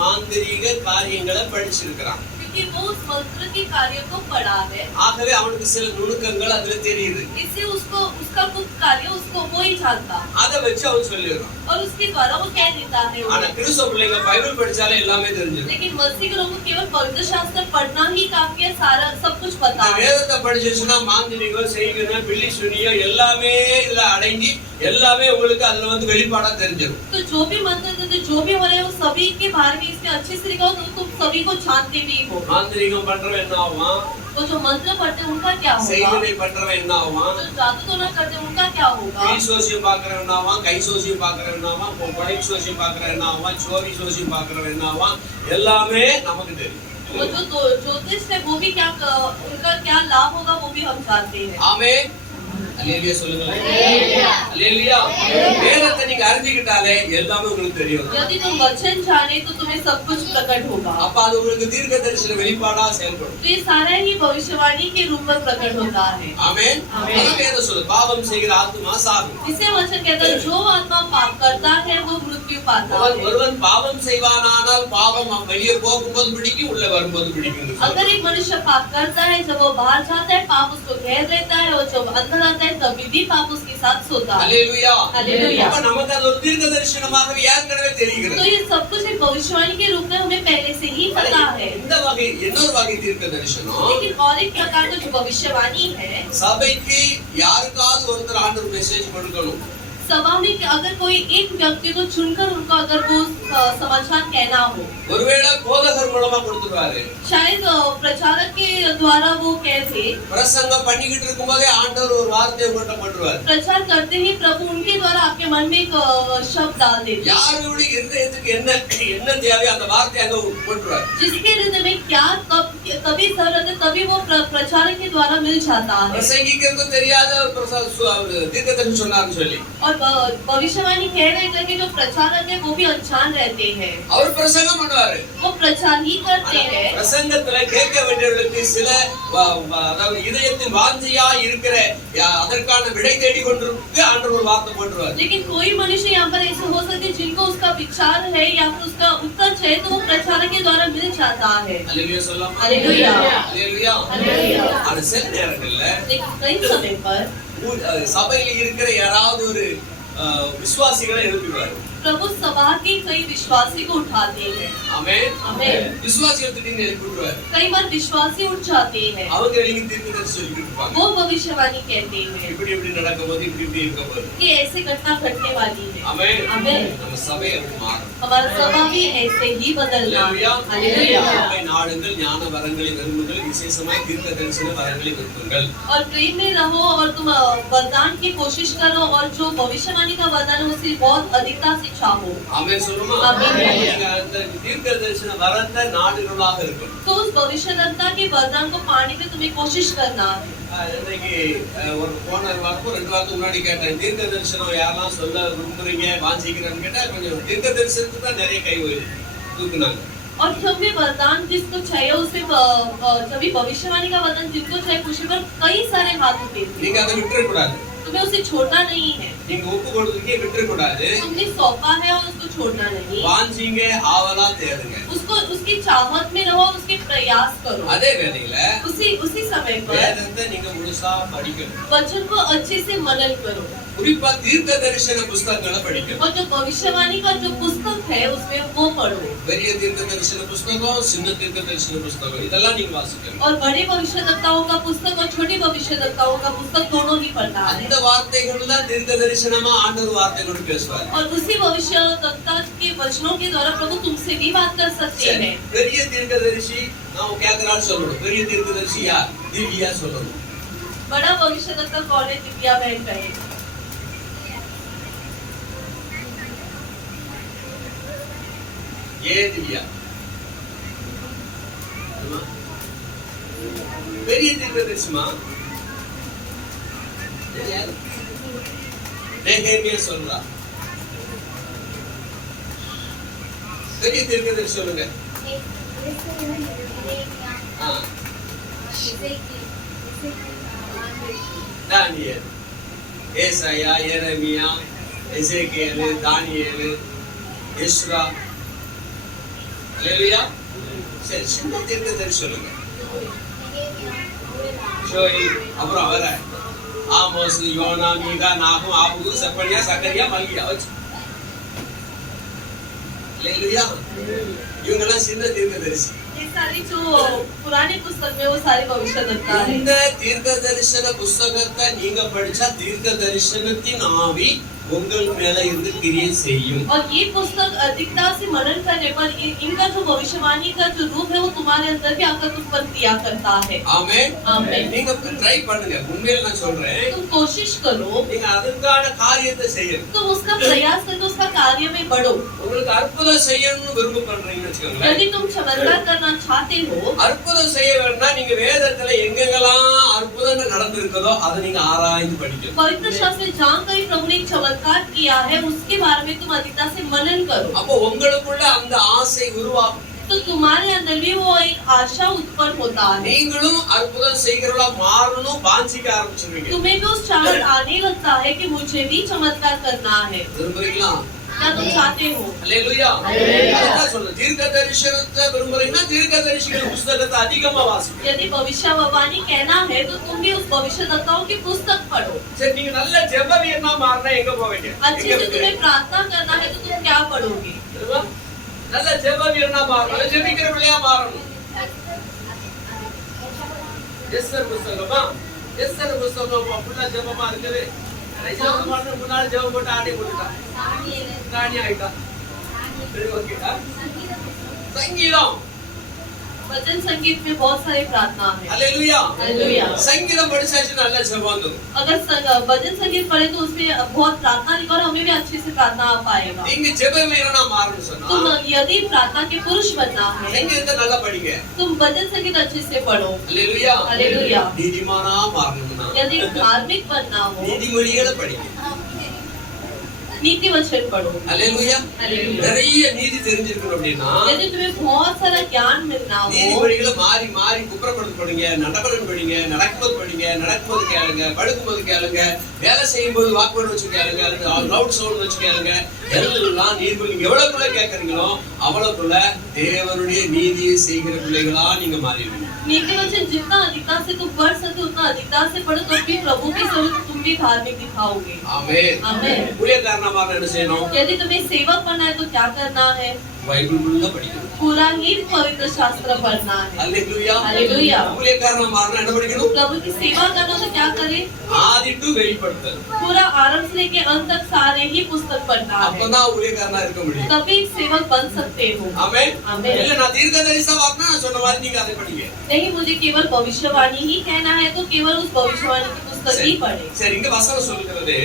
மாந்திரீக காரியங்களை படிச்சிருக்கிறான். क्योंकि वो उस मंत्र के कार्य को पढ़ा है. ஆகவே அவனுக்கு சில நுணுக்கங்கள் அதுல தெரியுது. इससे उसका कुछ कार्य उसको वो ही जानता அதை வச்சு அவன் சொல்லிடுறான். और उसके द्वारा वो कह देता है. ஆனா கிறிஸ்தவ பிள்ளைங்க பைபிள் படிச்சாலே எல்லாமே தெரிஞ்சிடும். लेकिन मसीह के लोगों को केवल पवित्र शास्त्र पढ़ना ही काफी है, सारा सब कुछ पता है. வேதத்தை படிச்சிருச்சுன்னா மாந்திரிகம் செய்கணும் பில்லி சுனியம் எல்லாமே இதுல அடங்கி எல்லாமே உங்களுக்கு அதுல வெளிப்பாடா தெரிஞ்சிடும். तो जो भी मंत्र देते जो भी हो रहे हैं वो सभी के बारे में इसमें अच्छे से लिखा हो तो तुम सभी को जानते भी हो. மாந்திரிகம் பண்றவன் என்ன ஆவான்? तो जो मंत्र पढ़ते हैं उनका क्या होगा? செய்கனை பண்றவன் என்ன ஆவான்? जो जादू टोना करते हैं उनका क्या होगा? கை சோசியம் பாக்குறவன் என்ன ஆவான்? கை சோசியம் பாக்குறவன் என்ன ஆவான்? கொடை சோசியம் பாக்குறவன் என்ன ஆவான்? சோரி சோசியம் பாக்குறவன் என்ன ஆவான்? எல்லாமே நமக்கு தெரியும். वो जो ज्योतिष है वो भी क्या उनका क्या लाभ होगा वो भी हम जानते हैं. ஆமென். அல்லேலூயா சொல்லுங்களேன். அல்லேலூயா. வேதத்தை நீங்க அறிஞ்சிக்கிட்டாலே எல்லாமே உங்களுக்கு தெரியும். यदि तुम वचन जाने तो तुम्हें सब कुछ प्रकट होगा. அப்ப அது உங்களுக்கு தீர்க்க தரிசன வெளிப்பாடா செயல்படும். तो ये सारा ही भविष्यवाणी के रूप में प्रकट होता है. ஆமென். ஆமென். அது வேதம் சொல்லுது பாவம் செய்கிற ஆத்துமா சாகும். इसे वचन कहता है जो आत्मा पाप करता है वो मृत्यु पाता है. ஒருவன் பாவம் செய்வானானால் பாவம் அவன் வெளியே போகும்போது பிடிக்கும் உள்ள வரும்போது பிடிக்கும். अगर एक मनुष्य पाप करता है जब वो बाहर जाता है पाप उसको घेर लेता है और जब अंदर आता है तभी भी पाप उसके साथ सोता है. அல்லேலூயா. அல்லேலூயா. அப்ப நமக்கு அது ஒரு தீர்க்க தரிசனமாகவே ஏற்கனவே तो தெரிகிறது. ये सब कुछ एक भविष्यवाणी के रूप में हमें पहले से ही पता है. இந்த வகை இன்னொரு வகை தீர்க்க தரிசனம் लेकिन और एक प्रकार का जो भविष्यवाणी है சபைக்கு யாருக்காவது ஒருத்தர் ஆண்டவர் மெசேஜ் கொடுக்கணும். सभा में अगर कोई एक व्यक्ति को चुनकर उनको अगर वो समाचार कहना हो, ஒருவேளை போதகர் மூலமா கொடுத்துருவாரு. शायद प्रचारक के द्वारा वो कहते பிரசங்கம் பண்ணிக்கிட்டு இருக்கும்போதே ஆண்டவர் ஒரு வார்த்தையை உங்கள்கிட்ட போட்டுருவாரு. प्रचार करते ही प्रभु उनके द्वारा आपके मन में एक शब्द डाल देते. யாருடைய இருதயத்துக்கு என்ன தேவையோ அந்த வார்த்தையை அங்க போட்டுருவாரு. जिसके हृदय में क्या कभी जरूरत है तभी वो प्रचारक के के द्वारा मिल जाता है பிரசங்கிக்கிறதுக்கு தெரியாத தீர்க்கதரிசி சொன்னார்னு சொல்லி और भविष्यवाणी कह रहे थे कि जो प्रचारक है वो भी अनजान रहते हैं அவர் பிரசங்கம் பண்ணுவாரு वो प्रचार ही करते हैं பிரசங்கத்துல கேட்க வேண்டியவர்களுக்கு சில அதாவது இதயத்தின் வாஞ்சையா இருக்கிற அதற்கான விடை தேடி கொண்டிருக்கு ஆண்டவர் ஒரு வார்த்தை போட்டுருவார் लेकिन कोई मनुष्य यहाँ पर ऐसे हो सकते जिनको उसका विचार है या फिर उसका उत्तर चाहिए तो वो प्रचारक के द्वारा मिल जाता है அல்லேலூயா சொல்லலாம் हालेलुया அல்லேலூயா हालेलुया அது சில நேரங்கள்ல लेकिन कई समय पर சபையில இருக்கிற யாராவது ஒரு விசுவாசிகளை எழுப்பிடுவார் प्रभु सभा के कई विश्वासी को उठाते हैं ஆமென் आमीन விசுவாசிகளை திடீர்னு எழுப்பிடுவார் कई बार विश्वासी उठ जाते हैं அவங்க எழுதி தீர்க்கதரிசி சொல்லிட்டு இருப்பாங்க वो भविष्यवाणी कहते हैं இப்படி இப்படி நடக்கும்போது இப்படி இப்படி இருக்கும்போது कि ऐसे घटना घटने वाली है ஆமென் आमीन நம்ம சபை அப்படி மாறும் हमारा सभा भी ऐसे ही बदलना அல்லேலூயா हालेलुया சபை நாடுங்கள் ஞான வரங்களை விரும்புங்கள் விசேஷமாய் தீர்க்கதரிசன வரங்களை விரும்புங்கள் और प्रेम में रहो और तुम वरदान की कोशिश करो और जो भविष्यवाणी का वरदान है उसे बहुत अधिकता से चाहो ஆமென் சொல்லுமா ஆமென். நீங்க அந்த தீர்க்கதரிசன வரத்தை நாடுகளாக இருக்கும் तो उस भविष्यवक्ता के वरदान को पाने में तुम्हें कोशिश करना है இன்னைக்கு ஒரு போன வாரமும் 2 வாரத்துக்கு முன்னாடி கேட்டேன் தீர்க்க தரிசனம் யாரெல்லாம் சொல்ல விரும்புறீங்க வாஞ்சிக்கிறேன்னு கேட்டா கொஞ்சம் தீர்க்க தரிசனத்துக்கு தான் நிறைய கை தூக்குனாங்க और जब भी वरदान जिसको चाहिए उसे जब भी भविष्यवाणी का वरदान जिसको चाहिए खुशी पर कई सारे हाथ उठे थे நீங்க அதை விட்டுற கூடாது तुम्हें उसे छोड़ना नहीं है நீங்க ஒப்பு கொடுத்துருக்கீங்க விட்டுற கூடாது तुमने सौंपा है और उसको छोड़ना नहीं வாஞ்சிங்க ஆவலா தேடுங்க उसको उसकी चाहत में रहो और उसके प्रयास करो அதே வேளையில उसी समय पर வேதத்தை நீங்க முழுசா படிக்கணும் वचन को अच्छे से मनन करो குறிப்பா தீர்க்க தரிசன புஸ்தகங்களை படிக்கணும் और जो भविष्यवाणी का जो पुस्तक है उसमें वो पढ़ो பெரிய தீர்க்க தரிசன புஸ்தகம் சின்ன தீர்க்க தரிசன புஸ்தகம் இதெல்லாம் நீங்க வாசிக்கணும் और बड़े भविष्यवक्ताओं का पुस्तक और छोटे भविष्यवक्ताओं का पुस्तक दोनों ही पढ़ना है அந்த வார்த்தைகள் தான் தீர்க்க தரிசனமா ஆண்டவர் வார்த்தைகளோடு பேசுவார் और उसी भविष्यवक्ता के वचनों के द्वारा प्रभु तुमसे भी बात कर सकते हैं பெரிய தீர்க்கதரிசி நான் கேக்குறான்னு சொல்லணும் பெரிய தீர்க்கதரிசி யார் திவ்யா சொல்லணும் बड़ा भविष्यवक्ता कौन है दिव्या बहन कहे ஏ திவ்யா பெரிய தீர்க்கதரிசிமா நெகேமியா சொல்றா பெரிய தீர்க்கதரிசி சொல்லுங்க தானியேல் ஏசாயா எரேமியா எசேக்கியேல் தானியேல் எஸ்ரா அல்லேலூயா சரி சின்ன தீர்க்கதரிசி சொல்லுங்க ஷோயி அப்புறம் வர ஆமோஸ் யோனா மீகா நாகும் ஆபுகு செப்பனியா சக்கரியா மல்கியா வச்சு அல்லேலூயா இவங்கெல்லாம் சின்ன தீர்க்கதரிசி ये सारी जो पुराने पुस्तक में वो सारे भविष्यवक्ता हैं இந்த தீர்க்க தரிசன புஸ்தகத்தை நீங்க படிச்சா தீர்க்க தரிசனத்தின் ஆவி உங்கள் மேல இருந்து கிரியை செய்யும் और ये पुस्तक अधिकता से मनन करने पर इनका जो भविष्यवाणी का जो रूप है वो तुम्हारे अंदर भी आकर तुम पर क्रिया करता है ஆமென் ஆமென். நீங்க ட்ரை பண்ணுங்க உண்மையில நான் சொல்றேன் तुम कोशिश करो நீங்க அதற்கான காரியத்தை செய்யணும் तुम उसका प्रयास करके उसका कार्य में बढ़ो உங்களுக்கு அற்புதம் செய்யணும்னு விருப்பப்படுறீங்கன்னு வச்சுக்கோங்களேன் यदि तुम चमत्कार करना चाहते हो அற்புதம் செய்ய வேண்டாம் நீங்க வேதத்துல எங்கெங்கெல்லாம் அற்புதம் நடந்திருக்குதோ அதை நீங்க ஆராய்ந்து படிக்கணும் पवित्र शास्त्र में जानकर प्रभु ने एक चमत्कार किया है उसके बारे में तुम अधिकता से मनन करो அப்போ உங்களுக்குள்ள அந்த ஆசை உருவாகும் तो तुम्हारे अंदर भी वो एक आशा उत्पन्न होता है நீங்களும் அற்புதம் செய்கிறவளா மாறணும் வாஞ்சிக்க ஆரம்பிச்சிருவீங்க तुम्हें भी उस चाहत आने लगता है कि मुझे भी चमत्कार करना है விரும்புறீங்களா क्या तुम चाहते हो அல்லேலூயா அதான் சொல்றேன் தீர்க்க தரிசனத்தை விரும்புறீங்கன்னா தீர்க்க தரிசன புஸ்தகத்தை அதிகமா வாசிங்க यदि भविष्यवाणी कहना है तो तुम भी उस भविष्यवक्ताओं की पुस्तक पढ़ो சரி நீங்க நல்ல ஜெப வீரனா மாறினா எங்க போவீங்க अच्छे से तुम्हें प्रार्थना करना है तो तुम क्या पढ़ोगे தெரியுமா? நல்ல ஜெப வீரனா மாறணும் ஜெபிக்கிற பிள்ளையா மாறணும் எஸ்தர் புஸ்தகமா எஸ்தர் புஸ்தகம் ஃபுல்லா ஜெபமா இருக்குது ஜெபம் பண்ண முன்னாடி ஜெபம் போட்டு ஆடி போட்டுட்டான் ராணி ஆயிட்டா சரி ஓகேடா சங்கீதம் भजन संगीत में बहुत सारी प्रार्थना है। அல்லேலூயா. हालेलुया। சங்கீதம் படிச்சாச்சு நல்ல ஜெபம் வந்துரும். अगर भजन संगीत पढ़े तो उसमें बहुत प्रार्थना लिखा और हमें भी अच्छे से प्रार्थना आ पाएगा। நீங்க ஜெப வீரனா மாறணும் சொன்னா तुम यदि प्रार्थना के पुरुष बनना है சங்கீதத்தை நல்லா படிங்க. तुम भजन संगीत अच्छे से पढ़ो। அல்லேலூயா. हालेलुया। நீதிமானா மாறணும்னா यदि धार्मिक बनना हो நீதிமொழிகளை படிங்க. नीति वचन पढ़ो। அல்லேலூயா. हालेलुया। நிறைய நீதி தெரிஞ்சிருக்கணும் அப்படின்னா यदि तुम्हें बहुत सारा ज्ञान मिलना हो நீதிமொழிகளை மாறி மாறி குப்புறப்படுத்து படிங்க, நடப்பதன் படிங்க, நடக்கும்போது படிங்க, நடக்கும்போது கேளுங்க, படுக்கும்போது கேளுங்க, வேலை செய்யும்போது வாக்குவன் வச்சு கேளுங்க, லவுட் சவுண்ட் வச்சு கேளுங்க. எல்லாம் நீதிமொழி நீங்க எவ்வளவுக்குள்ள கேட்கறீங்களோ அவ்வளவுக்குள்ள தேவனுடைய நீதியை செய்கிற பிள்ளைகளா நீங்க மாறிடுவீங்க. नीति वचन जितना अधिकता से तुम पढ़ सके उतना अधिकता से पढ़ो तो भी प्रभु के स्वरूप तुम भी धार्मिक दिखाओगे। ஆமென். आमेन। ஊழியக்காரனா மாற என்ன செய்யணும்? यदि तुम्हें सेवक बनना है तो क्या करना है? பைபிள் ஃபுல்லா படிக்கணும். पूरा ही पवित्र शास्त्र पढ़ना है। அல்லேலூயா. हालेलुया। ஊழியக்காரனா மாறனா என்ன படிக்கணும்? प्रभु की सेवा करना तो क्या करे? ஆதி டு வெளிப்படுத்தல். पूरा आरंभ से लेके अंत तक सारे ही पुस्तक पढ़ना है, அப்பதான் ஊழியக்காரனா இருக்க முடியும். तभी एक सेवक बन सकते हो। ஆமென். आमेन। இல்ல நான் தீர்க்கதரிசியா வரணும் நான் சொன்ன மாதிரி நீங்க அதை படிங்க. नहीं मुझे केवल भविष्यवाणी ही कहना है तो केवल उस भविष्यवाणी की पुस्तक ही पढ़े। சரி இங்க வசனம் சொல்கிறது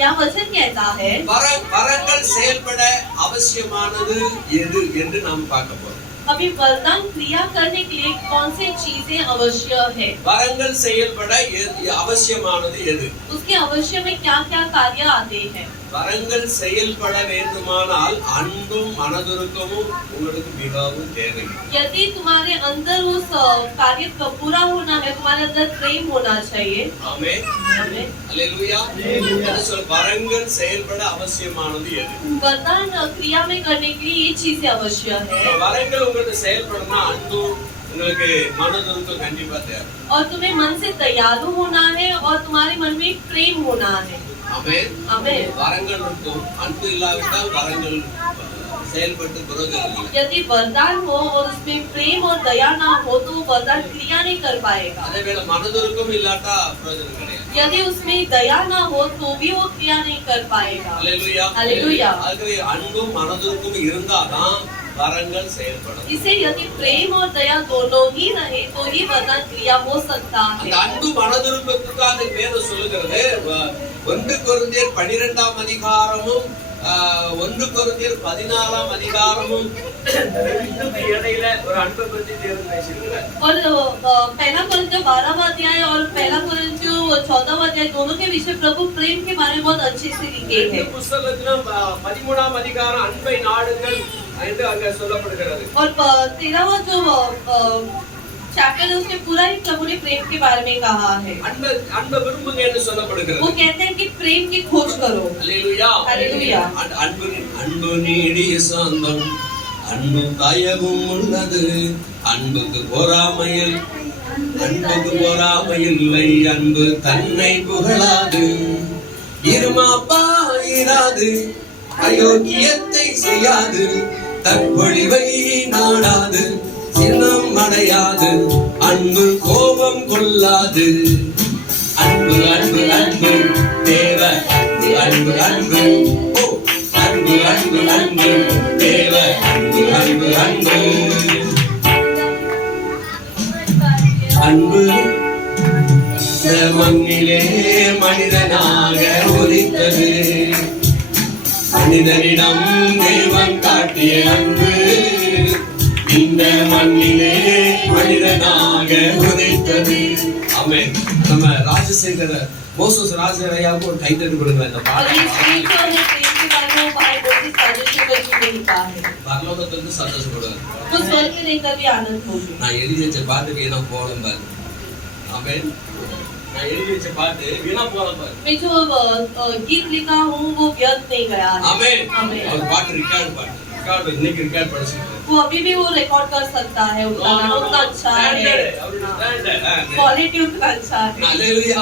क्या वचन कहता है? வரங்கள் செயல்பட அவசியமானது எது என்று நாம் பார்க்க போறோம். अभी वरदान क्रिया करने के लिए कौन सी चीजें अवश्य है? வரங்கள் செயல்பட அவசியமானது எது? उसके अवश्य में क्या क्या कार्य आते हैं? வரங்கள் செயல்பட வேண்டுமானால் அன்பும் மனதுருக்கமும் உங்களுக்கு மிகவும் தேவை. यदि तुम्हारे अंदर उस कार्य का पूरा होना है, तुम्हारे अंदर प्रेम होना चाहिए। ஆமென். आमेन। அல்லேலூயா. என்ன சொல்ல வரங்கள் செயல்பட அவசியமானது எது? वरदान क्रिया में करने के लिए ये चीजें अवश्य है வரங்கள் உங்களுக்கு செயல்படணும்னா அன்பும் உங்களுக்கு மனதுருக்கம் கண்டிப்பா தேவை. और तुम्हें मन से दयालु होना है और तुम्हारे मन में प्रेम होना है। ஆமென். आमेन। வரங்கள் இருக்கும், அன்பு இல்லாவிட்டால் வரங்கள் செயல்பட்டு பிரயோஜனம் இல்லை. यदि वरदान हो और उसमें प्रेम और दया ना हो तो वो वरदान क्रिया नहीं कर पाएगा। அதே வேளை மனதுருக்கம் இல்லாட்டா பிரயோஜனம் கிடையாது. यदि उसमें दया ना हो तो भी वो क्रिया नहीं कर पाएगा। அல்லேலூயா. हालेलुया। ஆகவே அன்பும் மனதுருக்கமும் இருந்தாதான் வரங்கள் செயல்படும். इसे यदि प्रेम और दया दोनों ही रहे तो ही वरदान क्रिया हो सकता அந்த है। அன்பு மனதுருக்கத்துக்காக வேதம் சொல்லுகிறது 1 கொரிந்தியர் 12ஆம் அதிகாரமும் 1 கொரிந்தியர் 14ஆம் அதிகாரமும் இதுக்கு இடையில ஒரு அன்பை பத்தி தேவன் பேசியிருக்கிறார். और पहला कोरिन्थियों 12वां अध्याय और पहला कोरिन्थियों 14वां अध्याय दोनों के विषय प्रभु प्रेम के बारे में बहुत अच्छे से लिखे இந்த हैं। புத்தகத்திலும் 13ஆம் அதிகாரம் அன்பை நாடுங்கள் என்று அங்க சொல்லப்படுகிறது. और 13वां जो चैप्टर है उसमें पूरा ही प्रभु ने प्रेम के बारे में कहा है। அன்பை விரும்புங்க என்று சொல்லப்படுகிறது. वो कहते हैं कि प्रेम की खोज करो। அல்லேலூயா. हालेलुया। அன்பு நீடிய சாந்தம், அன்பு தயவும் உள்ளது, அன்புக்கு பொறாமையில்லை, அன்பு தன்னை புகழாது, இருமாப்பா இராது, அயோக்கியத்தை செய்யாது, தற்பொழிவை நாடாது, சினம் அடையாது, அன்பு கோபம் கொள்ளாது. அன்பு அன்பு அன்பு தேவ அன்பு அன்பு ஓ அன்பு அன்பு அன்பு தேவ அன்பு அன்பு அன்பு அன்பு இந்த மண்ணிலே மனிதனாக உதித்தது, மனிதனிடம் தெய்வம் காட்டிய அன்பு இந்த மண்ணிலே மனிதனாக உதித்தது. ஆமென். நம்ம ராஜசேகர மோசஸ் ராஜரையாவுக்கு ஒரு கைத்தட்டு கொடுங்க. இந்த और ये स्क्रीन பாடல் पर है प्रेम के बारे में वो भाई बहुत ही साजिशों करके लिखा है। பரலோகத்திலிருந்து சந்தோஷப்படுவார். वो स्वर्ग में लेकर भी आनंद होगी। நான் எழுதி வச்ச பாட்டு வீணா போகலாம் பாரு. ஆமென். நான் எழுதி வச்ச பாட்டு வீணா போகலாம் பாரு. मैं जो गीत लिखा हूँ वो व्यर्थ नहीं गया है। ஆமென். आमेन। அவர் பாட்டு ரெக்கார்ட் இன்னைக்கு ரெக்கார்ட் படிச்சிருக்காரு. वो अभी भी वो रिकॉर्ड कर सकता है, उतना उतना अच्छा है, क्वालिटी उतना अच्छा है, அல்லேலூயா.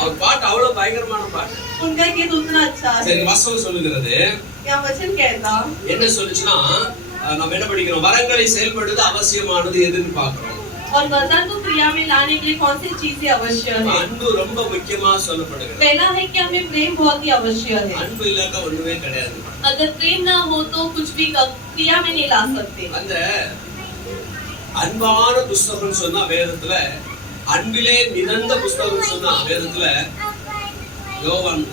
அவர் பாட்டு அவ்வளவு பயங்கரமான பாட்டு. उनका गीत उतना अच्छा है। சரி வசனம் சொல்லுகிறது क्या वचन कहता? என்ன சொல்லுச்சுன்னா நம்ம என்ன படிக்கிறோம், வரங்களை செயல்படுவது அவசியமானது எதுன்னு பாக்குறோம். और वरदान को क्रिया में लाने के लिए कौन सी चीजें आवश्यक है? அன்பு ரொம்ப முக்கியமா சொல்லப்படுகிறது. पहला है कि हमें प्रेम बहुत ही आवश्यक है। அன்பு இல்லாட்டா ஒண்ணுமே கிடையாது. अगर प्रेम ना हो तो कुछ भी क्रिया में नहीं ला सकते। அந்த அன்பான புஸ்தகம் சொன்னா வேதத்துல, அன்பிலே மிதந்த புஸ்தகம் சொன்னா வேதத்துல யோவான்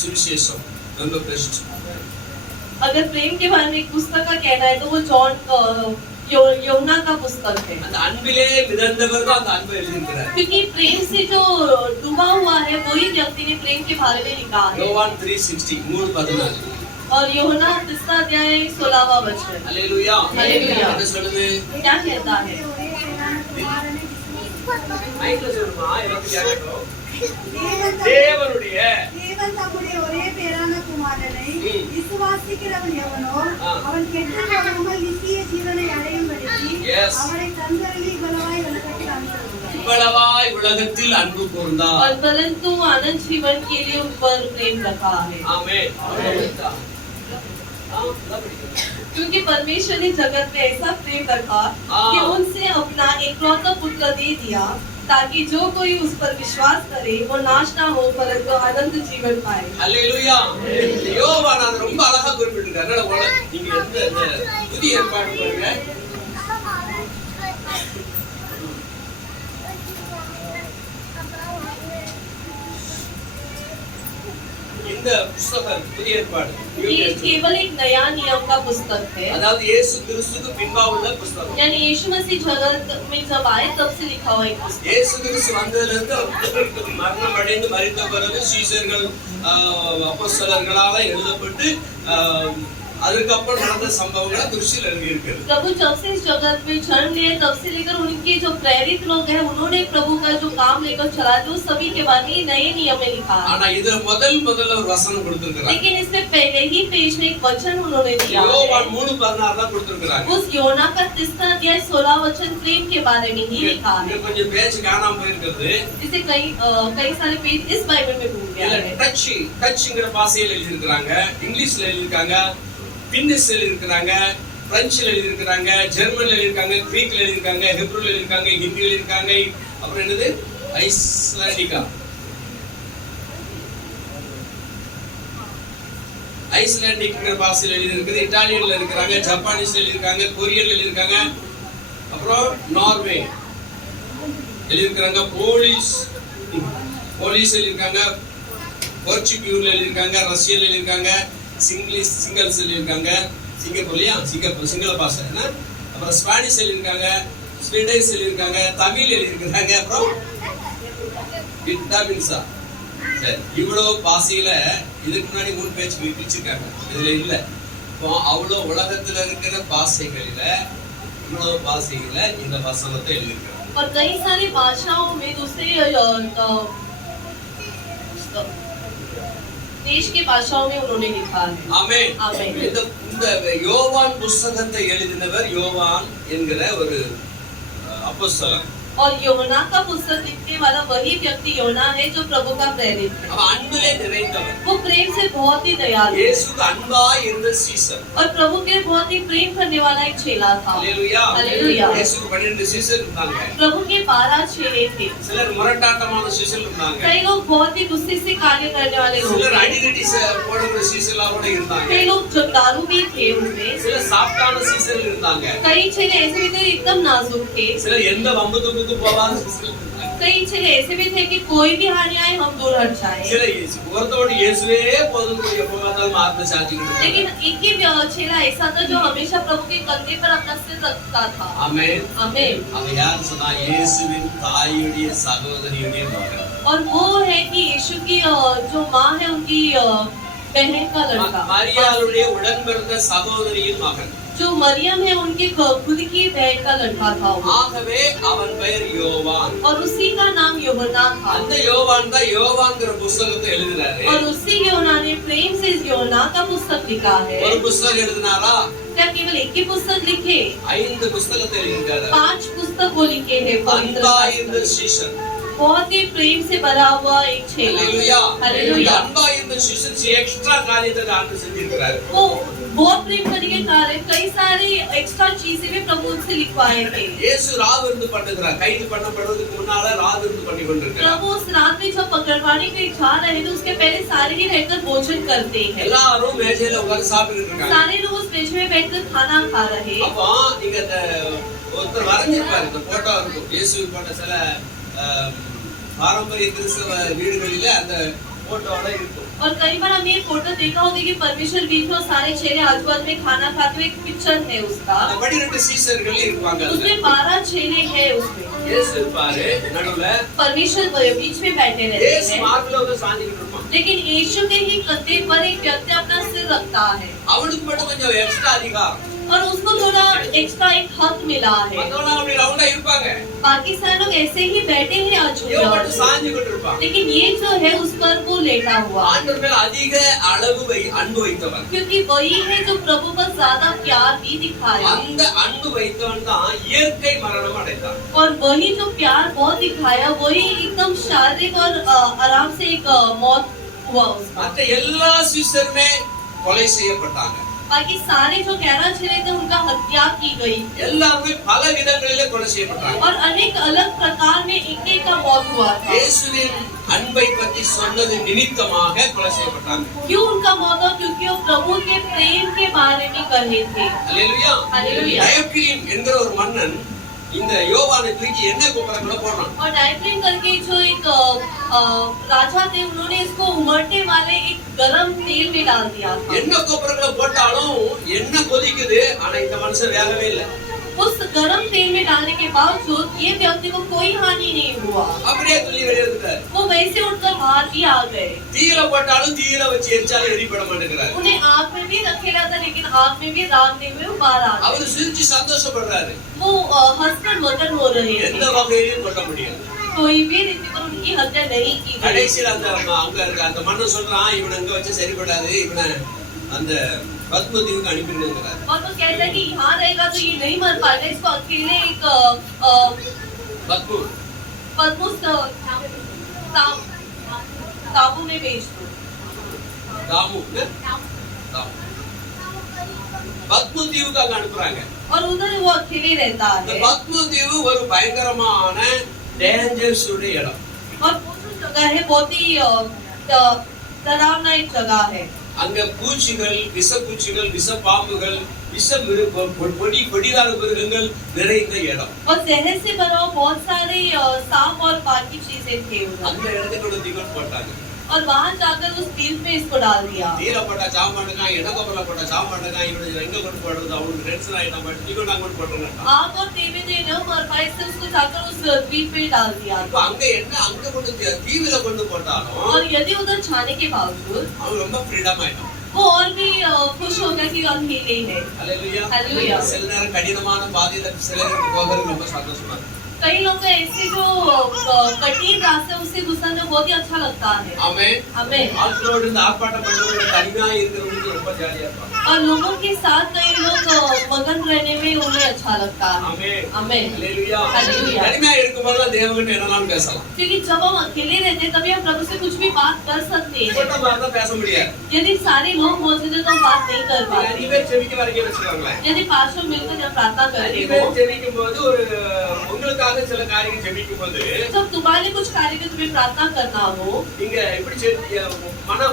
சுவிசேஷம் ரொம்ப பெஸ்ட். अगर प्रेम के बारे में एक पुस्तक का कहना है तो वो यमुना का पुस्तक है, அந்த அன்பிலே மிதந்தவர் தான் அந்த அன்பை எழுதியிருக்கிறார். क्योंकि प्रेम से जो डूबा हुआ है वही व्यक्ति ने प्रेम के बारे में लिखा है. யோவான் 3:16 3:14. और यूहन्ना 3 अध्याय 16वां वचन. அல்லேலூயா. அல்லேலூயா. என்ன சொல்லுது? क्या कहता है? மைக்ல சொல்லுமா, எல்லாரும் கேட்கணும். தேவன் தேவனுடைய தம்முடைய ஒரே பேரான குமாரனை விசுவாசிக்கிறவன் எவனோ ஆ. அவன் கெட்டு போகாமல் நித்திய ஜீவனை அடையும்படிக்கு Yes. அவனை தந்தருளி இவ்வளவாய் உலகத்தில் அனுப்பினார். இவ்வளவாய் உலகத்தில் அன்பு கூர்ந்தார். और परंतु अनंत जीवन के लिए उन पर प्रेम रखा है. ஆமென். क्योंकि परमेश्वर ने जगत में ऐसा प्रेम रखा कि उनसे अपना एकलौता पुत्र दे दिया, ताकि जो कोई उस पर विश्वास करे वो नाश ना हो परंतु अनंत जीवन पाए. அல்லேலூயா. யோவான் அது ரொம்ப அழகா குறிப்பிட்டிருக்காரு. அதனால நீங்க எந்த புதிய ஏற்பாடு பாருங்க. இந்த புத்தகம் புதிய ஏற்பாடு. ये केवल एक नया नियम का पुस्तक है, அதாவது இயேசு கிறிஸ்துவுக்கு பின்பா உள்ள புத்தகம். यानी यीशु मसीह जगत में जब आए तब से लिखा हुआ एक पुस्तक. இயேசு கிறிஸ்து வந்ததிலிருந்து மரணம் அடைந்து மரித்த பிறகு சீஷர்கள் அப்போஸ்தலர்களால எழுதப்பட்டு அதுக்கப்புறம் நடந்த சம்பவங்களை குருசில் எழுதியிருக்கிறது. प्रभु जब से इस जगत में जन्म लिए तब से लेकर उनके जो प्रेरित लोग हैं उन्होंने प्रभु का जो काम लेकर चला जो सभी के बारे में नए नियम में लिखा है. ஆனா இதுல முதல்ல ஒரு வசனம் கொடுத்திருக்கிறாங்க. लेकिन इसमें पहले ही पेज में एक वचन उन्होंने दिया யோவான் है. 3:16 தான் கொடுத்திருக்காங்க. उस योना का 3 अध्याय 16 वचन प्रेम के बारे में ही लिखा है. இது கொஞ்சம் பேச்சு காணாம போயிருக்கிறது. इसे कई सारे पेज इस बाइबल में भूल गया இதுல है. டச்ங்கிற பாஷையில எழுதியிருக்காங்க, இங்கிலீஷ்ல எழுதியிருக்காங்க, பின்னிஷ்ல எழுதியிருக்காங்க, பிரெஞ்சுல எழுதியிருக்காங்க, ஜெர்மன்ல எழுதியிருக்காங்க, கிரீக்ல எழுதியிருக்காங்க, ஹெப்ரூல எழுதியிருக்காங்க, ஹிந்தில எழுதியிருக்காங்க, அப்புறம் என்னது ஐஸ்லாண்டிக்ங்கிற பாஷையில எழுதியிருக்குது, இட்டாலியன்ல இருக்கிறாங்க, ஜப்பானீஸ்ல எழுதியிருக்காங்க, கொரியன்ல எழுதியிருக்காங்க, அப்புறம் நார்வே எழுதியிருக்காங்க, போலீஸ் எழுதியிருக்காங்க, போர்ச்சுகீஸ்ல எழுதியிருக்காங்க, ரஷ்யன்ல எழுதியிருக்காங்க, சிங்கல்ஸ் எழுதியிருக்காங்க, சிங்கப்பூர்லயா சிங்கள பாஷை, அப்புறம் ஸ்பானிஷ் எழுதியிருக்காங்க, ஸ்வீடிஷ் எழுதியிருக்காங்க, தமிழ் எழுதியிருக்காங்க, அப்புறம் விட்டமின்ஸா. சரி, இவ்வளவு பாஷையில இதுக்கு முன்னாடி 3 பேஜ் பிரிச்சிருக்காங்க, இதுல இல்ல. இப்போ அவ்வளவு உலகத்துல இருக்கிற பாஷைகளில இவ்வளவு பாஷைகள இந்த வசனத்தை எழுதியிருக்காங்க. और कई सारी भाषाओं में दूसरे देश की भाषाओं में उन्होंने लिखा है. ஆமென். ஆமென். இந்த யோவான் புத்தகத்தை எழுதினவர் யோவான் என்கிற ஒரு அப்போஸ்தலன். और योना का पुस्तक लिखने वाला वही व्यक्ति योना है जो प्रभु का प्रेरित है. அவன் அன்பிலே நிறைந்தவன். वो प्रेम से बहुत ही दयालु है இயேசுக்கு அன்பாய் இருந்த சீசர். और प्रभु के बहुत ही प्रेम करने वाला एक चेला था. அல்லேலூயா. அல்லேலூயா. இயேசுக்கு 12 சீசர் இருந்தாங்க. प्रभु के 12 चेले थे. சிலர் முரட்டாட்டமான சீசர் இருந்தாங்க. कई लोग बहुत ही गुस्से से कार्य करने वाले लोग சிலர் थे. அடிக்கடி போடுற சீசர்லாம் கூட இருந்தாங்க. कई लोग जगदारू भी थे उनमें. சிலர் சாஃப்டான சீசர் இருந்தாங்க. कई चेले ऐसे भी थे एकदम नाजुक थे. சிலர் எந்த வம்புத்துக்கு போகாத சீசர் இருந்தாங்க. कई चेले ऐसे भी थे कि कोई भी हानि आए हम दूर हट जाए. சிலர் ஒருத்தோட இயேசுவே போதும் எப்ப பார்த்தாலும் ஆத்ம சாட்சிக்கிட்டு. लेकिन एक ही चेला ऐसा था जो हमेशा प्रभु के कंधे पर अपना सिर रखता था. ஆமென். आमीन. அவன் யார் சொன்னா இயேசுவின் தாயுடைய சகோதரியுடைய மகன். और वो है कि यीशु की जो माँ है उनकी बहन का लड़का. மரியாளுடைய உடன்பிறந்த சகோதரியின் மகன். जो मरियम है उनकी खुद की बहन का लड़का था वो. ஆகவே அவன் பெயர் யோவான். और उसी का नाम यूहन्ना था. அந்த யோவான் தான் யோவான்ங்கிற புத்தகத்தை எழுதினாரு. और उसी यूहन्ना ने प्रेम से इस यूहन्ना का पुस्तक लिखा है. ஒரு புத்தகம் எழுதினாரா? क्या केवल एक ही पुस्तक लिखे? 5 புத்தகத்தை எழுதிட்டாரு. 5 पुस्तक वो लिखे हैं. அன்பாய் இருந்த சீஷன். बहुत ही प्रेम से भरा हुआ एक चेला. हालेलुया. हालेलुया. அன்பாய் இருந்த சீஷன் எக்ஸ்ட்ரா காரியத்தை ஆண்டவர் செஞ்சிருக்காரு. वो बहुत प्रेम करने के कारण कई सारी एक्स्ट्रा चीजें भी प्रभु उनसे लिखवाए थे. இயேசு ராவிருந்து பண்ணுகிறார். கைது பண்ணப்படுவதற்கு முன்னால ராவிருந்து பண்ணி கொண்டிருக்கிறார். प्रभु उस रात में जब पकड़वाने के लिए जा रहे थे उसके पहले सारे ही रहकर भोजन करते हैं. எல்லாரும் மேஜையில உட்கார்ந்து சாப்பிட்டுட்டு இருக்காங்க. सारे लोग उस मेज में बैठकर खाना खा रहे. அப்போ நீங்க ஒருத்தர் வரைஞ்சிருப்பாரு, இந்த போட்டோ இருக்கும், இயேசுவின் போட்ட சில பாரம்பரிய கிறிஸ்தவ வீடுகளில அந்த போட்டோட இருக்கும். और कई बार हमने ये फोटो देखा होगा कि परमेश्वर बीच में सारे चेहरे आजू बाजू में खाना खाते हुए एक पिक्चर है उसका, அந்த 12 சீசர்கள் இருப்பாங்க. उसमें 12 चेहरे हैं उसमें, இயேசு இருப்பாரு நடுவுல, परमेश्वर बीच में बैठे रहते இயேசு हैं, மார்புல வந்து சாஞ்சிட்டு இருப்பான். लेकिन यीशु के ही कंधे पर एक व्यक्ति अपना सिर रखता है அவனுக்கு மட்டும் கொஞ்சம் எக்ஸ்ட்ரா அதிகம், और उसको थोड़ा एक्स्ट्रा एक हक मिला है, மத்தவங்க அப்படி ரவுண்டா இருப்பாங்க, बाकी सारे लोग ऐसे ही बैठे हैं आजू இவன் மட்டும் बाजू, சாஞ்சிட்டு இருப்பான். लेकिन ये जो है उस पर वो लेटा हुआ, ஆண்டவர் மேல அதிக அளவு அன்பு வைத்தவன். क्योंकि वही है जो प्रभु पर ज्यादा प्यार भी दिखाया, அந்த அன்பு வைத்தவன் தான் இயற்கை மரணம் அடைந்தான். और वही जो प्यार बहुत दिखाया वही एकदम शारीरिक और आराम से एक मौत हुआ उसका। மற்ற எல்லா சீசருமே கொலை செய்யப்பட்டாங்க. बाकी सारे जो 11 चेहरे थे उनका हत्या की गई எல்லாருமே பல விதங்களிலே கொலை செய்யப்பட்டாங்க. और अनेक अलग प्रकार में एक एक का मौत हुआ था। இயேசுவின் அன்பை பற்றி சொன்னது நிமித்தமாக கொலை செய்யப்பட்டாங்க. क्यों उनका मौत हुआ? क्योंकि वो प्रभु के प्रेम के बारे में कहे थे। அல்லேலூயா. हालेलुया। டயக்லீன் என்கிற ஒரு மன்னன் இந்த யோவானை தூக்கி எண்ணெய் குப்பரைக்குள்ள போடுறான். और डायक्लिन करके जो एक राजा थे उन्होंने इसको उमड़ने वाले एक गरम तेल में डाल दिया था। எண்ணெய் குப்பரைக்குள்ள போட்டாலும் எண்ணெய் கொதிக்குது, ஆனா இந்த மனுஷன் வேகவே இல்லை. उस गरम तेल में डालने के बावजूद ये व्यक्ति को कोई हानि नहीं हुआ, அப்படியே துணி வெளியே எடுத்துட்டாரு. वो वैसे उठकर बाहर भी आ गए। தீயில போட்டாலும் தீயில வச்சு எரிச்சாலும் எரிபட மாட்டேங்கிறாரு. उन्हें आग में भी रखेला था लेकिन आग में भी रागने हुए वो बाहर आ गए। அவரு சிரிச்சு சந்தோஷப்படுறாரு. वो हंसकर मगन हो रहे எந்த थे, வகையிலும் கொல்ல முடியாது. कोई भी रीति पर उनकी हत्या नहीं की गई। கடைசியில அங்க இருக்க அந்த மன்னன் சொல்றான், இவனை அங்க வச்சு சரிப்படாது, இவனை அந்த பத்மதீவுக்கு அனுப்பிடுங்கிறார். और वो कहता है कि यहाँ रहेगा तो ये नहीं मर पाएगा, इसको अकेले एक पद्मुस ताबू में भेज दो। பத்மதீவுக்கு அங்க அனுப்புறாங்க. और उधर वो अकेले रहता இந்த है பத்மதீவு ஒரு பயங்கரமான டேஞ்சர்ஸ் உடைய இடம். और वो जो जगह है बहुत ही डरावना एक जगह है। அங்க பூச்சிகள், விஷப்பூச்சிகள், விஷப்பாம்புகள், கொடிதான மிருகங்கள் நிறைந்த இடம். और जहर से भरा हुआ बहुत सारे सांप और बाकी चीजें थे उधर। அந்த இடத்துக்கு ஒரு தீபம் போட்டாங்க. और वहां जाकर उस तीर में इसको डाल दिया। தீல போட்டா சாவ மாட்டேங்கான், எண்ணெய் கப்பல போட்டா சாவ மாட்டேங்கான், இவனுக்கு எங்க கொண்டு போடுறது, அவனுக்கு டென்ஷன் ஆயிட்டான், பட் தீபம் நாங்க கொண்டு போட்டுருங்க. आग और तेल में न मर पाए इसलिए उसको जाकर उस द्वीप में डाल दिया। இப்ப அங்க என்ன, அங்க கொண்டு தீவில கொண்டு போட்டாலும் और यदि उधर जाने के बावजूद அவன் ரொம்ப ஃப்ரீடம் ஆயிட்டான். वो और भी खुश हो गया कि अकेले है। அல்லேலூயா. அல்லேலூயா. சில நேரம் கடினமான பாதையில சிலருக்கு போகிறது ரொம்ப சந்தோஷமா இருக்கு. कई लोग को ऐसे जो कठिन रास्ते उससे गुजरना बहुत ही अच्छा लगता है। ஆமென். आमीन। ஆட்களோடு இந்த ஆர்ப்பாட்டம் பண்றவங்க தனியா இருக்கிறவங்களுக்கு ரொம்ப ஜாலியா இருப்பாங்க. और लोगों के साथ कई लोग मगन रहने में उन्हें अच्छा लगता है। ஆமென். आमीन। அல்லேலூயா. அல்லேலூயா. தனிமையா இருக்கும்போது தேவன்கிட்ட என்னனாலும் பேசலாம். क्योंकि जब हम अकेले रहते हैं तभी हम प्रभु से कुछ भी बात कर सकते हैं। கூட்டமா இருந்தா பேச முடியாது. यदि सारे लोग मौजूद हैं तो हम बात नहीं कर நிறைய पाते। பேர் ஜெபிக்க வரைக்கும் வச்சுக்கோங்களேன். यदि पांच लोग मिलकर जब प्रार्थना करते நிறைய हो, பேர் ஜெபிக்கும் போது ஒரு உங்களுக்காக சில காரியங்கள் ஜெபிக்கும் போது जब तुम्हारे कुछ कार्य में तुम्हें प्रार्थना करना हो நீங்க எப்படி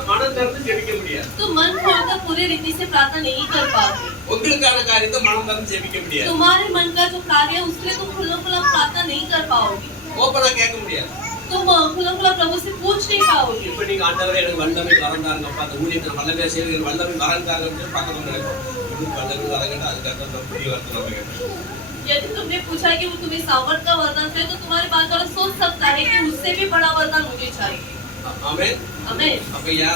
மனம் திறந்து ஜெபிக்க முடியாது. तो मन खोलकर पूरी रीति से प्रार्थना नहीं कर पाते। உங்களுக்கான காரியத்தை மனம் திறந்து ஜெபிக்க முடியாது. तुम्हारे मन का जो कार्य है उसके लिए तुम खुला खुला प्रार्थना नहीं कर पाओगे। ஓப்பனா கேட்க முடியாது. तुम खुला खुला प्रभु से पूछ नहीं पाओगे। இப்ப நீங்க ஆண்டவரே எனக்கு வல்லமை வரந்தாருங்கப்பா, அந்த ஊழியத்தை வல்லமையா செய்யுங்க, வல்லமை வரந்தாருங்க பக்கத்துல நினைப்போம். வல்லமை வரங்கட்டா அதுக்காக தான் புரிய வரது நம்ம கேட்போம். यदि तुमने पूछा कि वो तुम्हें सामर्थ का वरदान चाहिए तो तुम्हारी बात वाला सोच सकता है कि उससे भी बड़ा वरदान मुझे चाहिए। ஆமென். आमीन। அப்ப ஏன்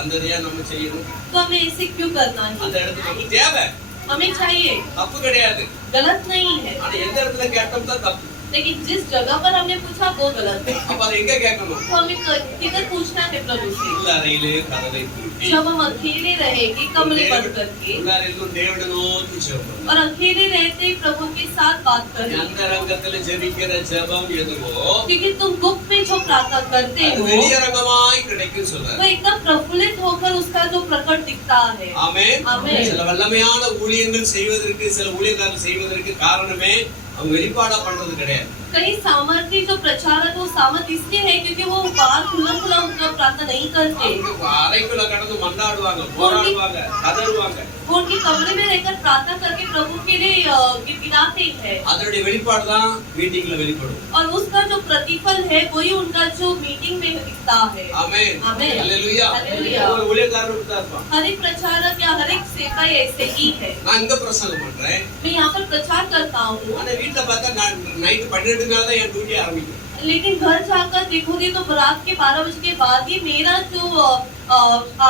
அந்த ஏன் நம்ம செய்யணும்? तो हमें ऐसे क्यों करना है? அந்த இடத்துக்கு நமக்கு தேவை, हमें चाहिए, தப்பு கிடையாது. गलत नहीं है, ஆனா எந்த இடத்துல கேட்டோம் தான் தப்பு. लेकिन जिस जगह पर हमने पूछा वो गलत है। அப்ப அதை எங்க கேட்கணும்? तो हमें किधर पूछना है प्रभु से? உள்ளறையிலே கதவை பூட்டி जब हम अकेले रहेंगे कमरे बंद करके உள்ளறையிலும் தேவனை நோக்கி ஜெபம். और अकेले रहते ही प्रभु के साथ बात करें, அந்தரங்கத்துல ஜெபிக்கிற ஜெபம் எதுவோ क्योंकि तुम गुप्त में जो प्रार्थना करते அது हो வெளியரங்கமாய் கிடைக்கும் சொல்றாரு. वो एकदम प्रफुल्लित होकर उसका जो प्रकट दिखता है। ஆமென். ஆமென். சில வல்லமையான ஊழியங்கள் செய்வதற்கு, சில ஊழியக்காரர்கள் செய்வதற்கு காரணமே அவங்க வெளிப்பாடா பண்றது கிடையாது. कई सामर्थ्य जो प्रचारक वो सामर्थ इसलिए है क्योंकि वो बाहर खुला खुला उनका प्रार्थना नहीं करते। அறைக்குள்ள கடந்து மண்டாடுவாங்க, போராடுவாங்க, கதறுவாங்க. वो उनके कमरे में रहकर प्रार्थना करके प्रभु के लिए गिड़गिड़ाते हैं। அதனுடைய வெளிப்பாடு தான் மீட்டிங்ல வெளிப்படும். और उसका जो प्रतिफल है वही उनका जो मीटिंग में दिखता है। ஆமென். आमेन। ஹalleluya. हालेलुया। ஒரு ஊழியக்காரர் இப்படி தான் இருப்பான். हर एक प्रचारक या हर एक सेवक ऐसे ही है। நான் இங்க பிரசங்கம் பண்றேன். मैं यहाँ पर प्रचार करता हूँ। ஆனா வீட்ல பார்த்தா நான் நைட் 12 மேல தான் என் டியூட்டி ஆரம்பிக்கும். लेकिन घर जाकर देखोगे तो रात के 12 बजे के बाद ही मेरा जो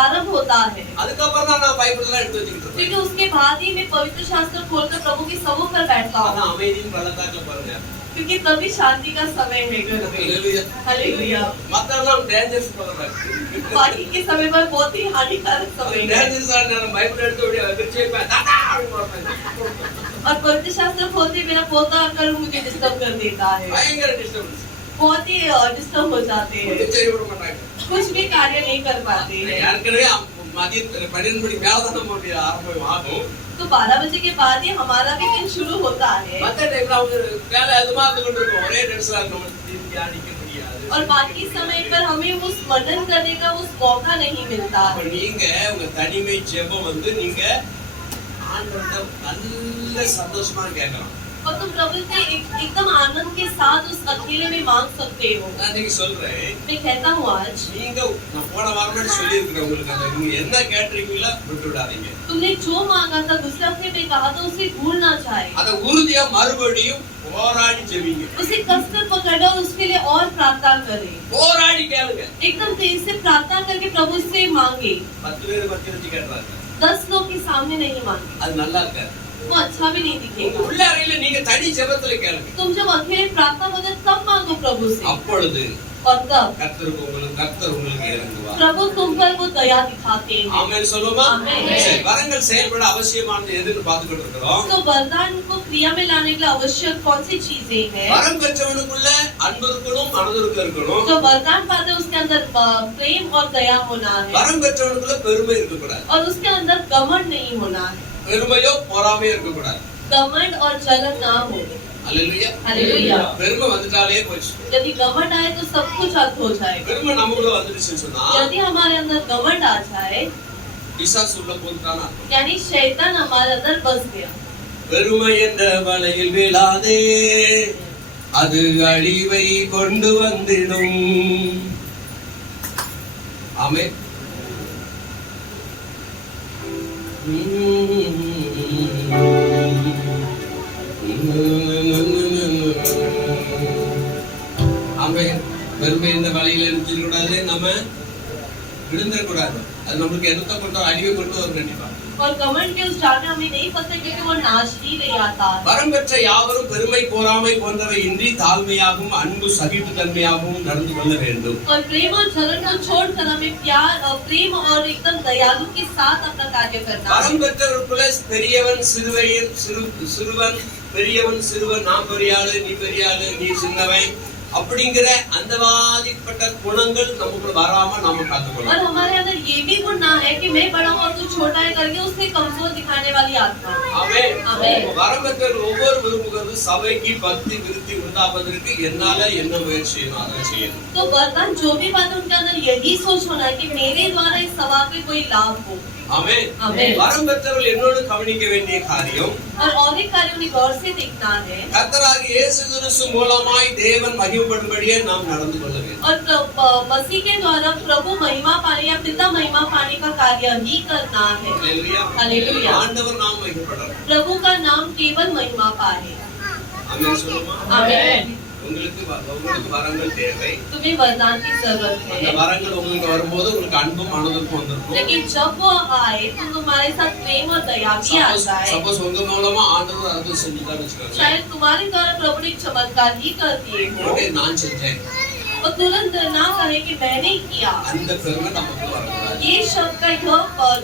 आरंभ होता है। அதுக்கப்புறம் தான் நான் பைபிள் எல்லாம் எடுத்து வச்சிட்டு இருக்கேன். क्योंकि उसके बाद ही मैं पवित्र शास्त्र खोलकर प्रभु के समूह पर बैठता ஆனா हूँ। அமைதியின் பள்ளத்தாக்குல பாருங்க. क्योंकि तभी शांति का समय है घर में। ஹalleluya. हालेलुया। மத்தெல்லாம் டேஞ்சர்ஸ் போறாங்க. बाकी के समय पर बहुत ही हानिकारक समय है। டேஞ்சர்ஸ் நான் பைபிள் எடுத்து அப்படியே வச்சு வைப்பேன். தாத்தா அப்படி போறேன். और पवित्र शास्त्र खोलते मेरा पोता आकर मुझे डिस्टर्ब कर देता है। பயங்கர டிஸ்டர்பன்ஸ். बहुत ही डिस्टर्ब हो जाते हैं। சரி விட மாட்டாங்க. कुछ भी कार्य नहीं कर पाते हैं। ஏற்கனவே மதியம் 12 மணிக்கு மேல தான் நம்மளுடைய ஆரம்பம் ஆகும். तो 12 बजे के बाद ही हमारा भी दिन शुरू होता है। மத்த டைம்ல அவங்க வேலை அதுமா கொண்டு இருக்கும். ஒரே டென்ஷனா நம்ம தியானிக்க முடியாது. और बाकी समय पर हमें उस मनन करने का उस मौका नहीं मिलता அப்ப है। நீங்க உங்க தனிமை ஜெபம் வந்து நீங்க ஆண்டவர்ட்ட நல்ல சந்தோஷமா கேட்கலாம். और तुम प्रभु से एकदम आनंद के साथ उस अकेले में मांग सकते हो। நான் இன்னைக்கு சொல்றேன். मैं कहता हूँ आज நீங்க நான் போன வாரமே சொல்லி இருக்கிறேன் உங்களுக்கு அந்த நீங்க என்ன கேட்டீங்களோ விட்டு விடாதீங்க. तुमने जो मांगा था दूसरे हफ्ते में कहा था उसे भूलना चाहिए। அத உறுதியா மறுபடியும் போராடி ஜெபிங்க. उसे कसकर पकड़ो और उसके लिए और प्रार्थना करें। போராடி கேளுங்க. एकदम तेज से प्रार्थना करके प्रभु से मांगे। 10 பேர் 10 வச்சு கேட்றாங்க. 10 लोग के सामने नहीं मांगे, அது நல்லா இருக்காது. वो अच्छा भी नहीं உங்க दिखेगा। உள்ள அறையில நீங்க தனி ஜெபத்துல கேளுங்க. तुम जब अकेले प्रार्थना करो तब मांगो प्रभु से। அப்பொழுது और तब கர்த்தர் உங்களுக்கு இறங்குவார். प्रभु तुम पर वो दया दिखाते हैं। ஆமென் சொல்லுமா? ஆமென்। சரி, வரங்கள் செயல்பட அவசியமானது எதுன்னு பார்த்துக்கிட்டு இருக்கிறோம். तो वरदान को क्रिया में लाने के लिए आवश्यक कौन सी चीजें हैं? வரம் பெற்றவனுக்குள்ள அன்பு இருக்கணும், மனதிற்கு இருக்கணும். जो वरदान पाते हैं उसके अंदर प्रेम और दया होना है। வரம் பெற்றவனுக்குள்ள பெருமை இருக்கக்கூடாது. और उसके अंदर घमंड नहीं होना है। பெருமையோ பொறாமையோ இருக்கக்கூடாது. घमंड और जलन ना हो। அல்லேலூயா. हालेलुया। பெருமை வந்துட்டாலே போச்சு. यदि घमंड आए तो सब कुछ अंत हो जाएगा। பெருமை நமக்குள்ள வந்துடுச்சுன்னு சொன்னா यदि हमारे अंदर घमंड आ जाए பிசாசு உள்ள போட்டானா यानी शैतान हमारे अंदर बस गया। பெருமை என்ற வலையில் விழாதே, அது அழிவை கொண்டு வந்திடும். ஆமென். ஆமென். பெருமை என்ற வலையில இருந்துடக்கூடாது, நம்ம விழுந்துடக்கூடாது. அது நம்மளுக்கு என்னத்தை கொண்டு அழிவை கொண்டு வரும் கண்டிப்பா. और घमंड के उस जाल में हमें नहीं फंसना क्योंकि वो नाश ही ले आता है। வரம் பெற்ற யாவரும் பெருமை பொறாமை போன்றவை இன்றி தாழ்மையாகவும் அன்பு சகிப்பு தன்மையாகவும் நடந்து கொள்ள வேண்டும். और प्रेम और जलन को छोड़कर हमें प्यार और प्रेम और एकदम दयालु के साथ अपना कार्य करना है। வரம் பெற்றவர்களுக்குள்ள பெரியவன் சிறுவன் பெரியவன் சிறுவன், நான் பெரியாளு நீ பெரியாளு நீ சின்னவன் அப்படிங்கிற அந்த வாதிப்பட்ட குணங்கள் நமக்கு வராம நாம और காத்துக்கொள்ளணும். हमारे अंदर ये भी गुण ना है कि मैं बड़ा हूँ और तू छोटा है करके उससे कमजोर दिखाने वाली आत्मा। ஆமென். ஆமென். வரம் பெற்றவர்கள் ஒவ்வொரு விரும்புகிறது சபைக்கு பக்தி விருத்தி உண்டாவதற்கு என்னால என்ன முயற்சி செய்யணும் அதை செய்யணும். तो वरदान जो भी बात है, उनके अंदर यही सोच होना है कि मेरे द्वारा इस सभा पे कोई लाभ हो। ஆமென். ஆமென். வரம் பெற்றவர்கள் என்னோடு கவனிக்க வேண்டிய காரியம் और एक कार्य उन्हें गौर से देखना है। கர்த்தராகிய இயேசு கிறிஸ்து மூலமாய் தேவன் மகிமைப்படும்படியே நாம் நடந்து கொள்ள வேண்டும். और मसीह के द्वारा प्रभु महिमा पाने या पिता महिमा पाने का कार्य ही करना है। அல்லேலூயா. हालेलुया। ஆண்டவர் நாம் மகிமைப்படணும். प्रभु का नाम केवल महिमा पाए। ஆமென் சொல்லுமா? आमीन। உங்களுக்கு வரங்கள் தேவை. तुम्हें वरदान की जरूरत அந்த है, வரங்கள் உங்களுக்கு வரும்போது உங்களுக்கு அன்பும் மனதிற்கும் வந்திருக்கும். लेकिन जब वो आए तो तुम्हारे साथ प्रेम और दया भी आ जाए। சப்போஸ் உங்க மூலமா ஆண்டவர் அற்புதம் செஞ்சுட்டான்னு வச்சுக்கோங்க. शायद तुम्हारे द्वारा प्रभु ने चमत्कार ही कर दिए हो உடனே நான் செஞ்சேன் और तुरंत ना कहे कि मैंने किया। அந்த பெருமை நமக்கு வரக்கூடாது. ये शब्द का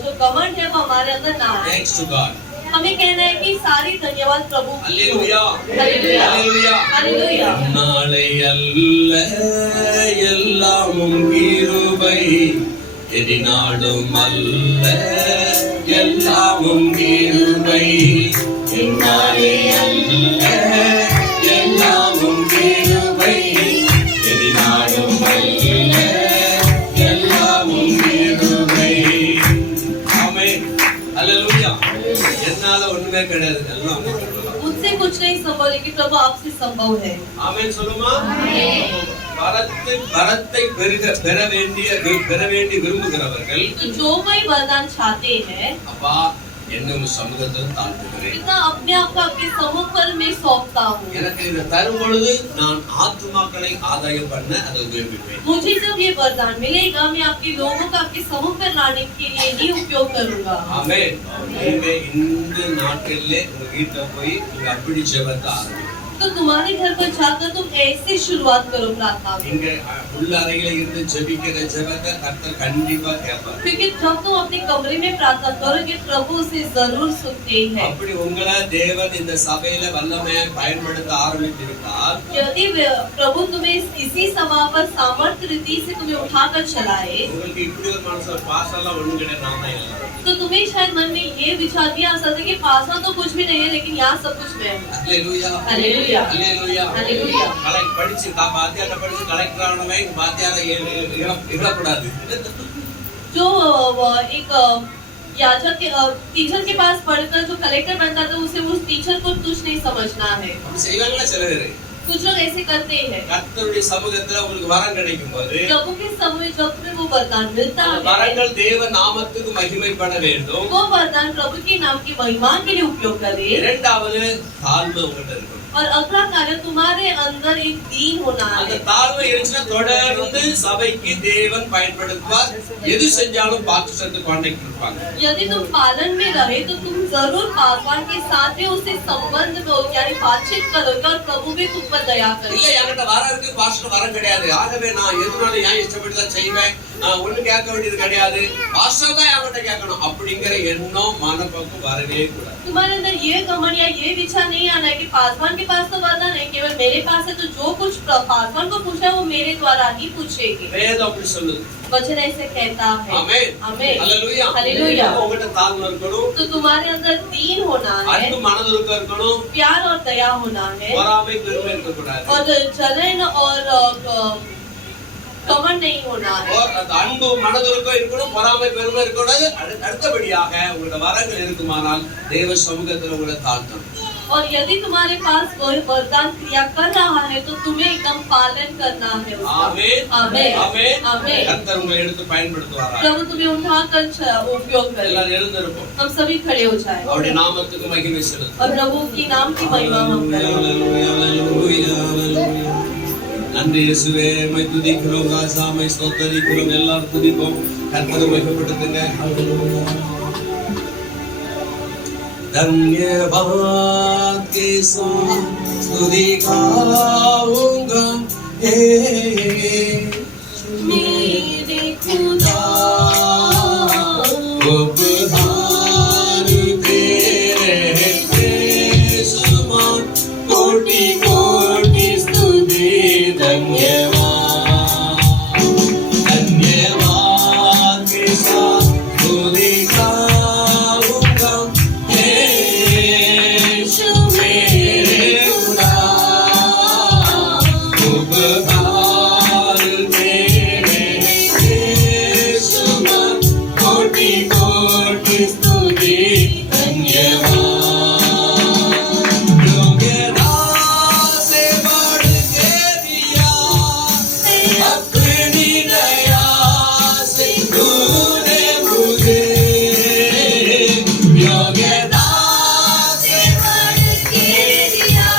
जो घमंड है वो हमारे अंदर ना आए। Thanks to God. हमें कहना है कि सारी धन्यवाद प्रभु को। அல்லேலூயா. हालेलुया। அல்லேலூயா. हालेलुया। நாளை அல்ல எல்லாமும் கிருபை, எதினாலும் அல்ல எல்லாமும் கிருபை, என்னாலே அல்ல எல்லாமும் கிருபை, எதினாலும் அல்ல எல்லாமும் संभव लेकिन प्रभु आपसे संभव है। ஆமென் சொல்லுமா? வரத்தை பெற வேண்டி விரும்புகிறவர்கள் तो जो कोई वरदान चाहते हैं அப்பா என்ன உங்க சமூகத்தில் தாழ்த்துகிறேன். पिता अपने आप को आपके सम्मुख पर मैं सौंपता हूँ। எனக்கு இதை தரும் பொழுது நான் ஆத்துமாக்களை ஆதாயம் பண்ண அதை உபயோகிப்பேன். मुझे जब ये वरदान मिलेगा मैं आपके लोगों को आपके सम्मुख पर लाने के लिए ही उपयोग करूँगा। ஆமென். நீங்க இந்த நாட்களிலே உங்க வீட்டுல போய் நீங்க அப்படி ஜெபத்தை ஆரம்பிங்க. तो तुम्हारे घर पर जाकर तुम ऐसे शुरुआत करो प्रार्थना में। நீங்க உள்ள அறையில இருந்து ஜெபிக்கிற ஜெபத்தை கர்த்தர் கண்டிப்பா கேட்பார். क्योंकि जब तुम अपने कमरे में प्रार्थना करोगे प्रभु उसे जरूर सुनते हैं। அப்படி உங்களை தேவன் இந்த சபையில வல்லமையை பயன்படுத்த ஆரம்பித்திருந்தால் यदि प्रभु तुम्हें इसी सभा पर सामर्थ्य रीति से तुम्हें उठाकर चलाए உங்களுக்கு இப்படி ஒரு மனசு பாசெல்லாம் ஒண்ணும் கிடையாது, நான் தான் எல்லாம். तो तुम्हें शायद मन में ये विचार भी आ सकता है कि पासा तो कुछ भी नहीं है लेकिन यहाँ सब कुछ मैं हूँ। அல்லேலூயா हालेलुया அல்லேலூயா हालेलुया। கலெக்ட் படிச்சு பாத்தியார படிச்சு கலெக்டர் ஆனவன் பாத்தியார இழக்கூடாது. जो एक याजक के टीचर के पास पढ़कर जो कलेक्टर बनता था उसे उस टीचर को तुच्छ नहीं समझना है। அப்படி செய்வாங்களா சில பேரு? कुछ लोग ऐसे करते हैं। கர்த்தருடைய சமூகத்துல உங்களுக்கு வரம் கிடைக்கும் போது प्रभु के समय जब तुम्हें वो वरदान मिलता அந்த है வரங்கள் தேவ நாமத்துக்கு மகிமைப்பட வேண்டும். वो वरदान प्रभु के नाम की महिमा के लिए उपयोग करे। இரண்டாவது தாழ்மை உங்கள்கிட்ட இருக்கணும். और अगला कार्य तुम्हारे अंदर एक दीन होना அந்த है। தாழ்மை இருந்துச்சுன்னா தொடர்ந்து சபைக்கு தேவன் பயன்படுத்துவார். எது செஞ்சாலும் பாஸ்டருக்கு கான்டாக்ட் இருப்பாங்க. यदि तुम पालन में रहे तो तुम जरूर पासवान के साथ ही उससे संबंध में यानी बातचीत करोगे और प्रभु भी तुम पर दया இல்ல करेगा। என்கிட்ட வர இருக்கு பாஸ்டர் வரம் கிடையாது, ஆகவே நான் எதுனால ஏன் இஷ்டப்பட்டு தான் செய்வேன், ஒண்ணு கேட்க வேண்டியது கிடையாது, பாஸ்டர் தான் என்கிட்ட கேட்கணும் அப்படிங்கிற எண்ணம் மனப்போக்கு வரவே கூடாது. तुम्हारे अंदर ये घमंड या ये विचार नहीं आना है कि पासवान के पास तो वरदान है, केवल मेरे पास है तो जो कुछ पासवान को पूछा है वो मेरे द्वारा ही पूछेंगे। வேதம் அப்படி சொல்லுது. वचन ऐसे कहता है। ஆமென். आमेन। அல்லேலூயா. हालेलुया। உங்ககிட்ட தாழ்மை இருக்கணும், तो तुम्हारे अंदर दीन होना है, அன்பு மனதுருக்கம் இருக்கணும், प्यार और दया होना है, பொறாமை பெருமை இருக்க கூடாது. और जलन और कमन नहीं होना है। அந்த அன்பு மனதுருக்கம் இருக்கணும், பொறாமை பெருமை இருக்க கூடாது. அடுத்தபடியாக உங்களோட வரங்கள் இருக்குமானால் தேவ சமூகத்துல உங்களை தாழ்த்தணும். और यदि तुम्हारे पास कोई वरदान क्रिया कर रहा है तो तुम्हें एकदम पालन करना है उसका। ஆமென். आमेन। ஆமென். आमेन। கர்த்தர் உங்களை எடுத்து பயன்படுத்துவாரா? प्रभु तुम्हें उठाकर उपयोग करे। எல்லாரும் எழுந்திருப்போம். हम सभी खड़े हो जाएं அவருடைய நாமத்துக்கு மகிமை செலுத்துவோம். और प्रभु की नाम की महिमा हम करें। அல்லேலூயா, அல்லேலூயா, அல்லேலூயா. நன்றி இயேசுவே, உம்மை துதிக்கிறோம் ராஜா, உம்மை ஸ்தோத்திரிக்கிறோம். எல்லாரும் துதிப்போம், கர்த்தரை மகிமைப்படுத்துங்க. धन्यवाद के साथ स्तुति गाऊंगा हे मेरे खुदा उपहार तेरे समान कोटि कोटि स्तुति धन्यवाद धन्यवाद के साथ स्तुति गाऊंगा उपहार तेरे समान कोटि कोटि स्तुति धन्यवाद। योग्यता से बढ़ के दिया अपनी दया से तूने मुझे, योग्यता से बढ़ के दिया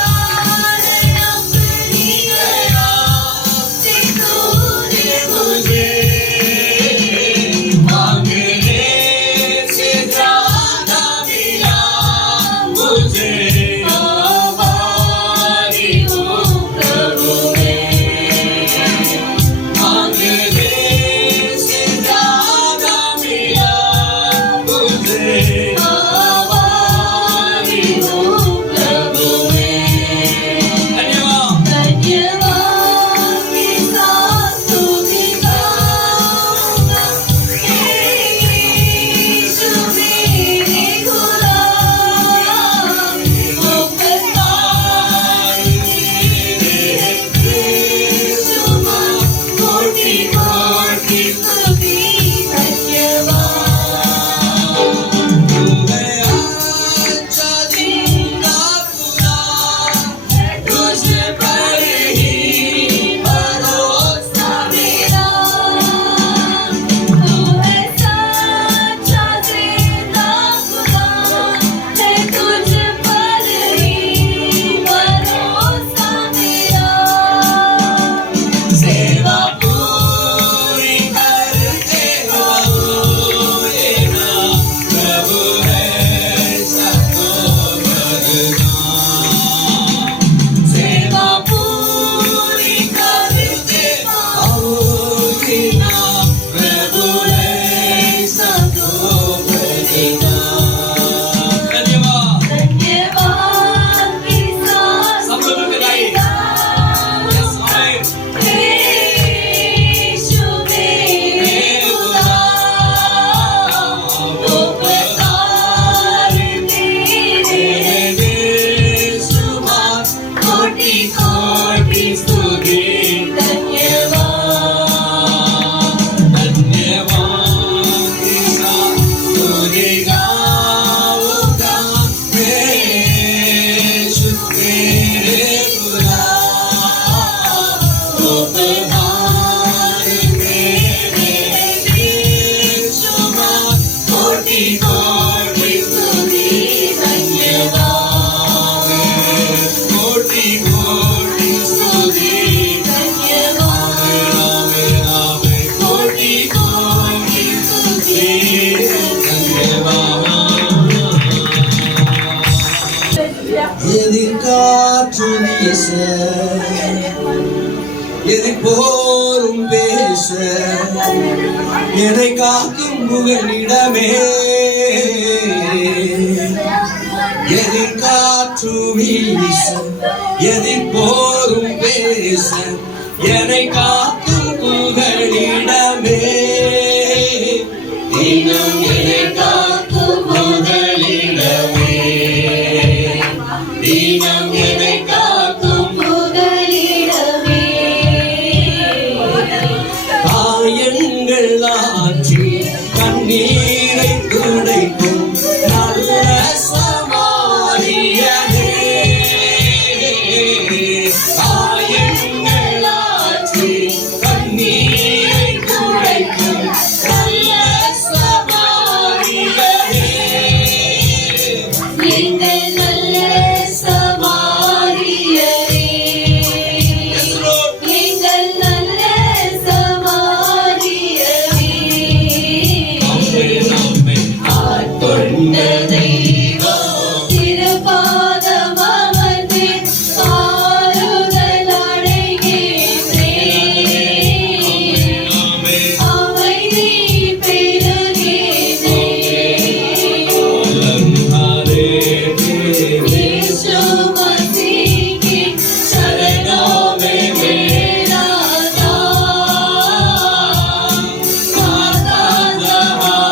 अपनी दया से तूने मुझे, मांगने से ज्यादा मिला मुझे, आभारी हूँ प्रभु मैं, வீச என்னை காக்கும் புகலிடமே எதிர் காற்று வீச எதிர் போரும் பேச என்னை காக்கும் புகலிடமே தினம் என்னை காக்கும் புகலிடமே தினம் என்னை காக்கும் புகலிடமே காயங்கள் ஆற்றி கண்ணீரை துடைக்கும் நல்ல சமாரியனே காயங்கள் ஆற்றி கண்ணீரை துடைக்கும் நல்ல சமாரியனே எங்கள் நல்ல சமாரியரே எங்கள் நல்ல சமாரியரே நம்மை ஆட்கொண்ட தெய்வம் திருபாதம் அமர்ந்து ஆறுதல் அடைகின்றேன் நம்மை அமைதி பெறுகின்றேன் यीशु मसीह की शरणों में मेरा नाम आता जहां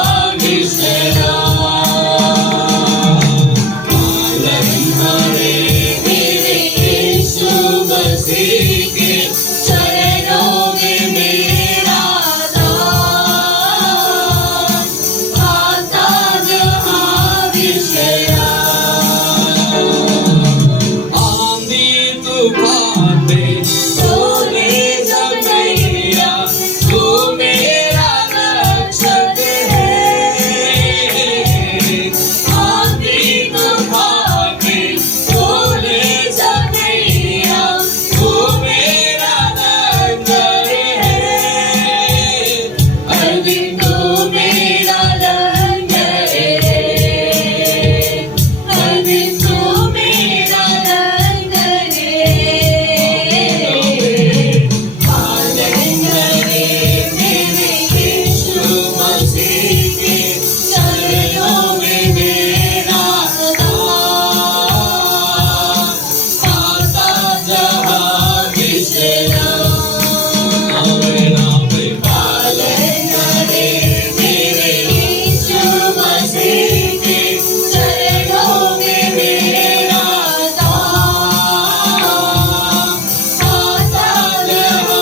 विश्राम मेरे यीशु मसीह के चरणों में मेरा नाम आता जहां विश्राम आंधी तूफान में डोले जब मैया तू मेरा रक्षक है आंधी तूफान में डोले जब मैया तू मेरा लंगर है हर दिन तू मेरा लंगर है हर दिन तू मेरा लंगर है पालन करे मेरे यीशु मसीह के चरणों में मेरा नाम आता जहां विश्राम पालन करे मेरे यीशु मसीह के चरणों में मेरा नाम आता जहां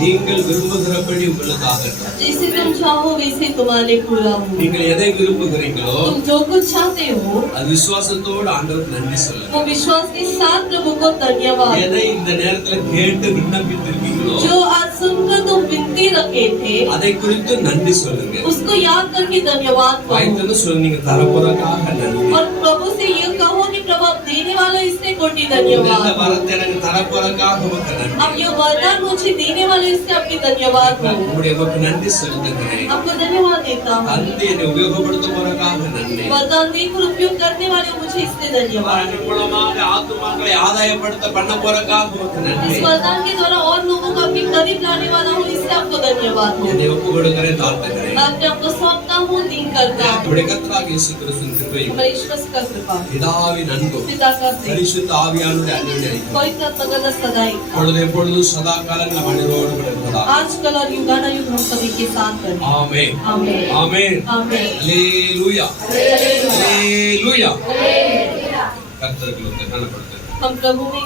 நீங்கள் விரும்புகிறபடி உங்களுக்காக जैसे तुम चाहो वैसे तुम्हारे पूरा हो நீங்கள் எதை விரும்புகிறீங்களோ तुम जो कुछ चाहते हो அது விசுவாசத்தோடு ஆண்டவருக்கு நன்றி சொல்லுங்க वो विश्वास के साथ प्रभु को धन्यवाद எதை இந்த நேரத்துல கேட்டு விண்ணப்பித்திருக்கீங்களோ जो आज सुनकर तुम विनती रखे थे அதை குறித்து நன்றி சொல்லுங்க उसको याद करके धन्यवाद करो வாய்த்தது சொன்னீங்க தரப்போறதுக்காக நன்றி और प्रभु से ये कहो कि प्रभु आप देने वाले इससे कोटि இந்த धन्यवाद வரத்தை எனக்கு தரப்போறதுக்காக உமக்கு நன்றி अब ये वरदान मुझे देने वाले इससे आपकी धन्यवाद हो உங்களுடைய உமக்கு நன்றி செலுத்துகிறேன் आपको धन्यवाद देता हूँ தந்தை என்னை உபயோகப்படுத்த போறதுக்காக நன்றி वरदान देकर उपयोग करने वाले हो, मुझे इससे धन्यवाद அதன் மூலமாக ஆத்துமாக்களை ஆதாயப்படுத்த பண்ண போறதுக்காக உமக்கு நன்றி इस वरदान के द्वारा और लोगों को अपने करीब लाने वाला हूँ इससे आपको धन्यवाद हो என்னை ஒப்பு கொடுக்கிறேன் தாழ்த்துகிறேன் मैं अपने आपको सौंपता हूँ दीन करता हूँ நம்முடைய கர்த்தராகிய இயேசு கிறிஸ்துவின் கிருபையும் हमारे ईश्वर का कृपा பிதாவின் அன்பும் पिता का प्रेम பரிசுத்த ஆவியானவருடைய அன்பினை पवित्र आत्मा का सदाई பொழுது எப்பொழுதும் சதா காலங்கள் மனிதரோடு கூட இருப்பதா आजकल और युगानुयुग हम सभी के साथ करें ஆமென் आमीन ஆமென் आमीन அல்லேலூயா हालेलुया அல்லேலூயா हालेलुया கர்த்தருக்கு காணப்படுகிறது हम प्रभु में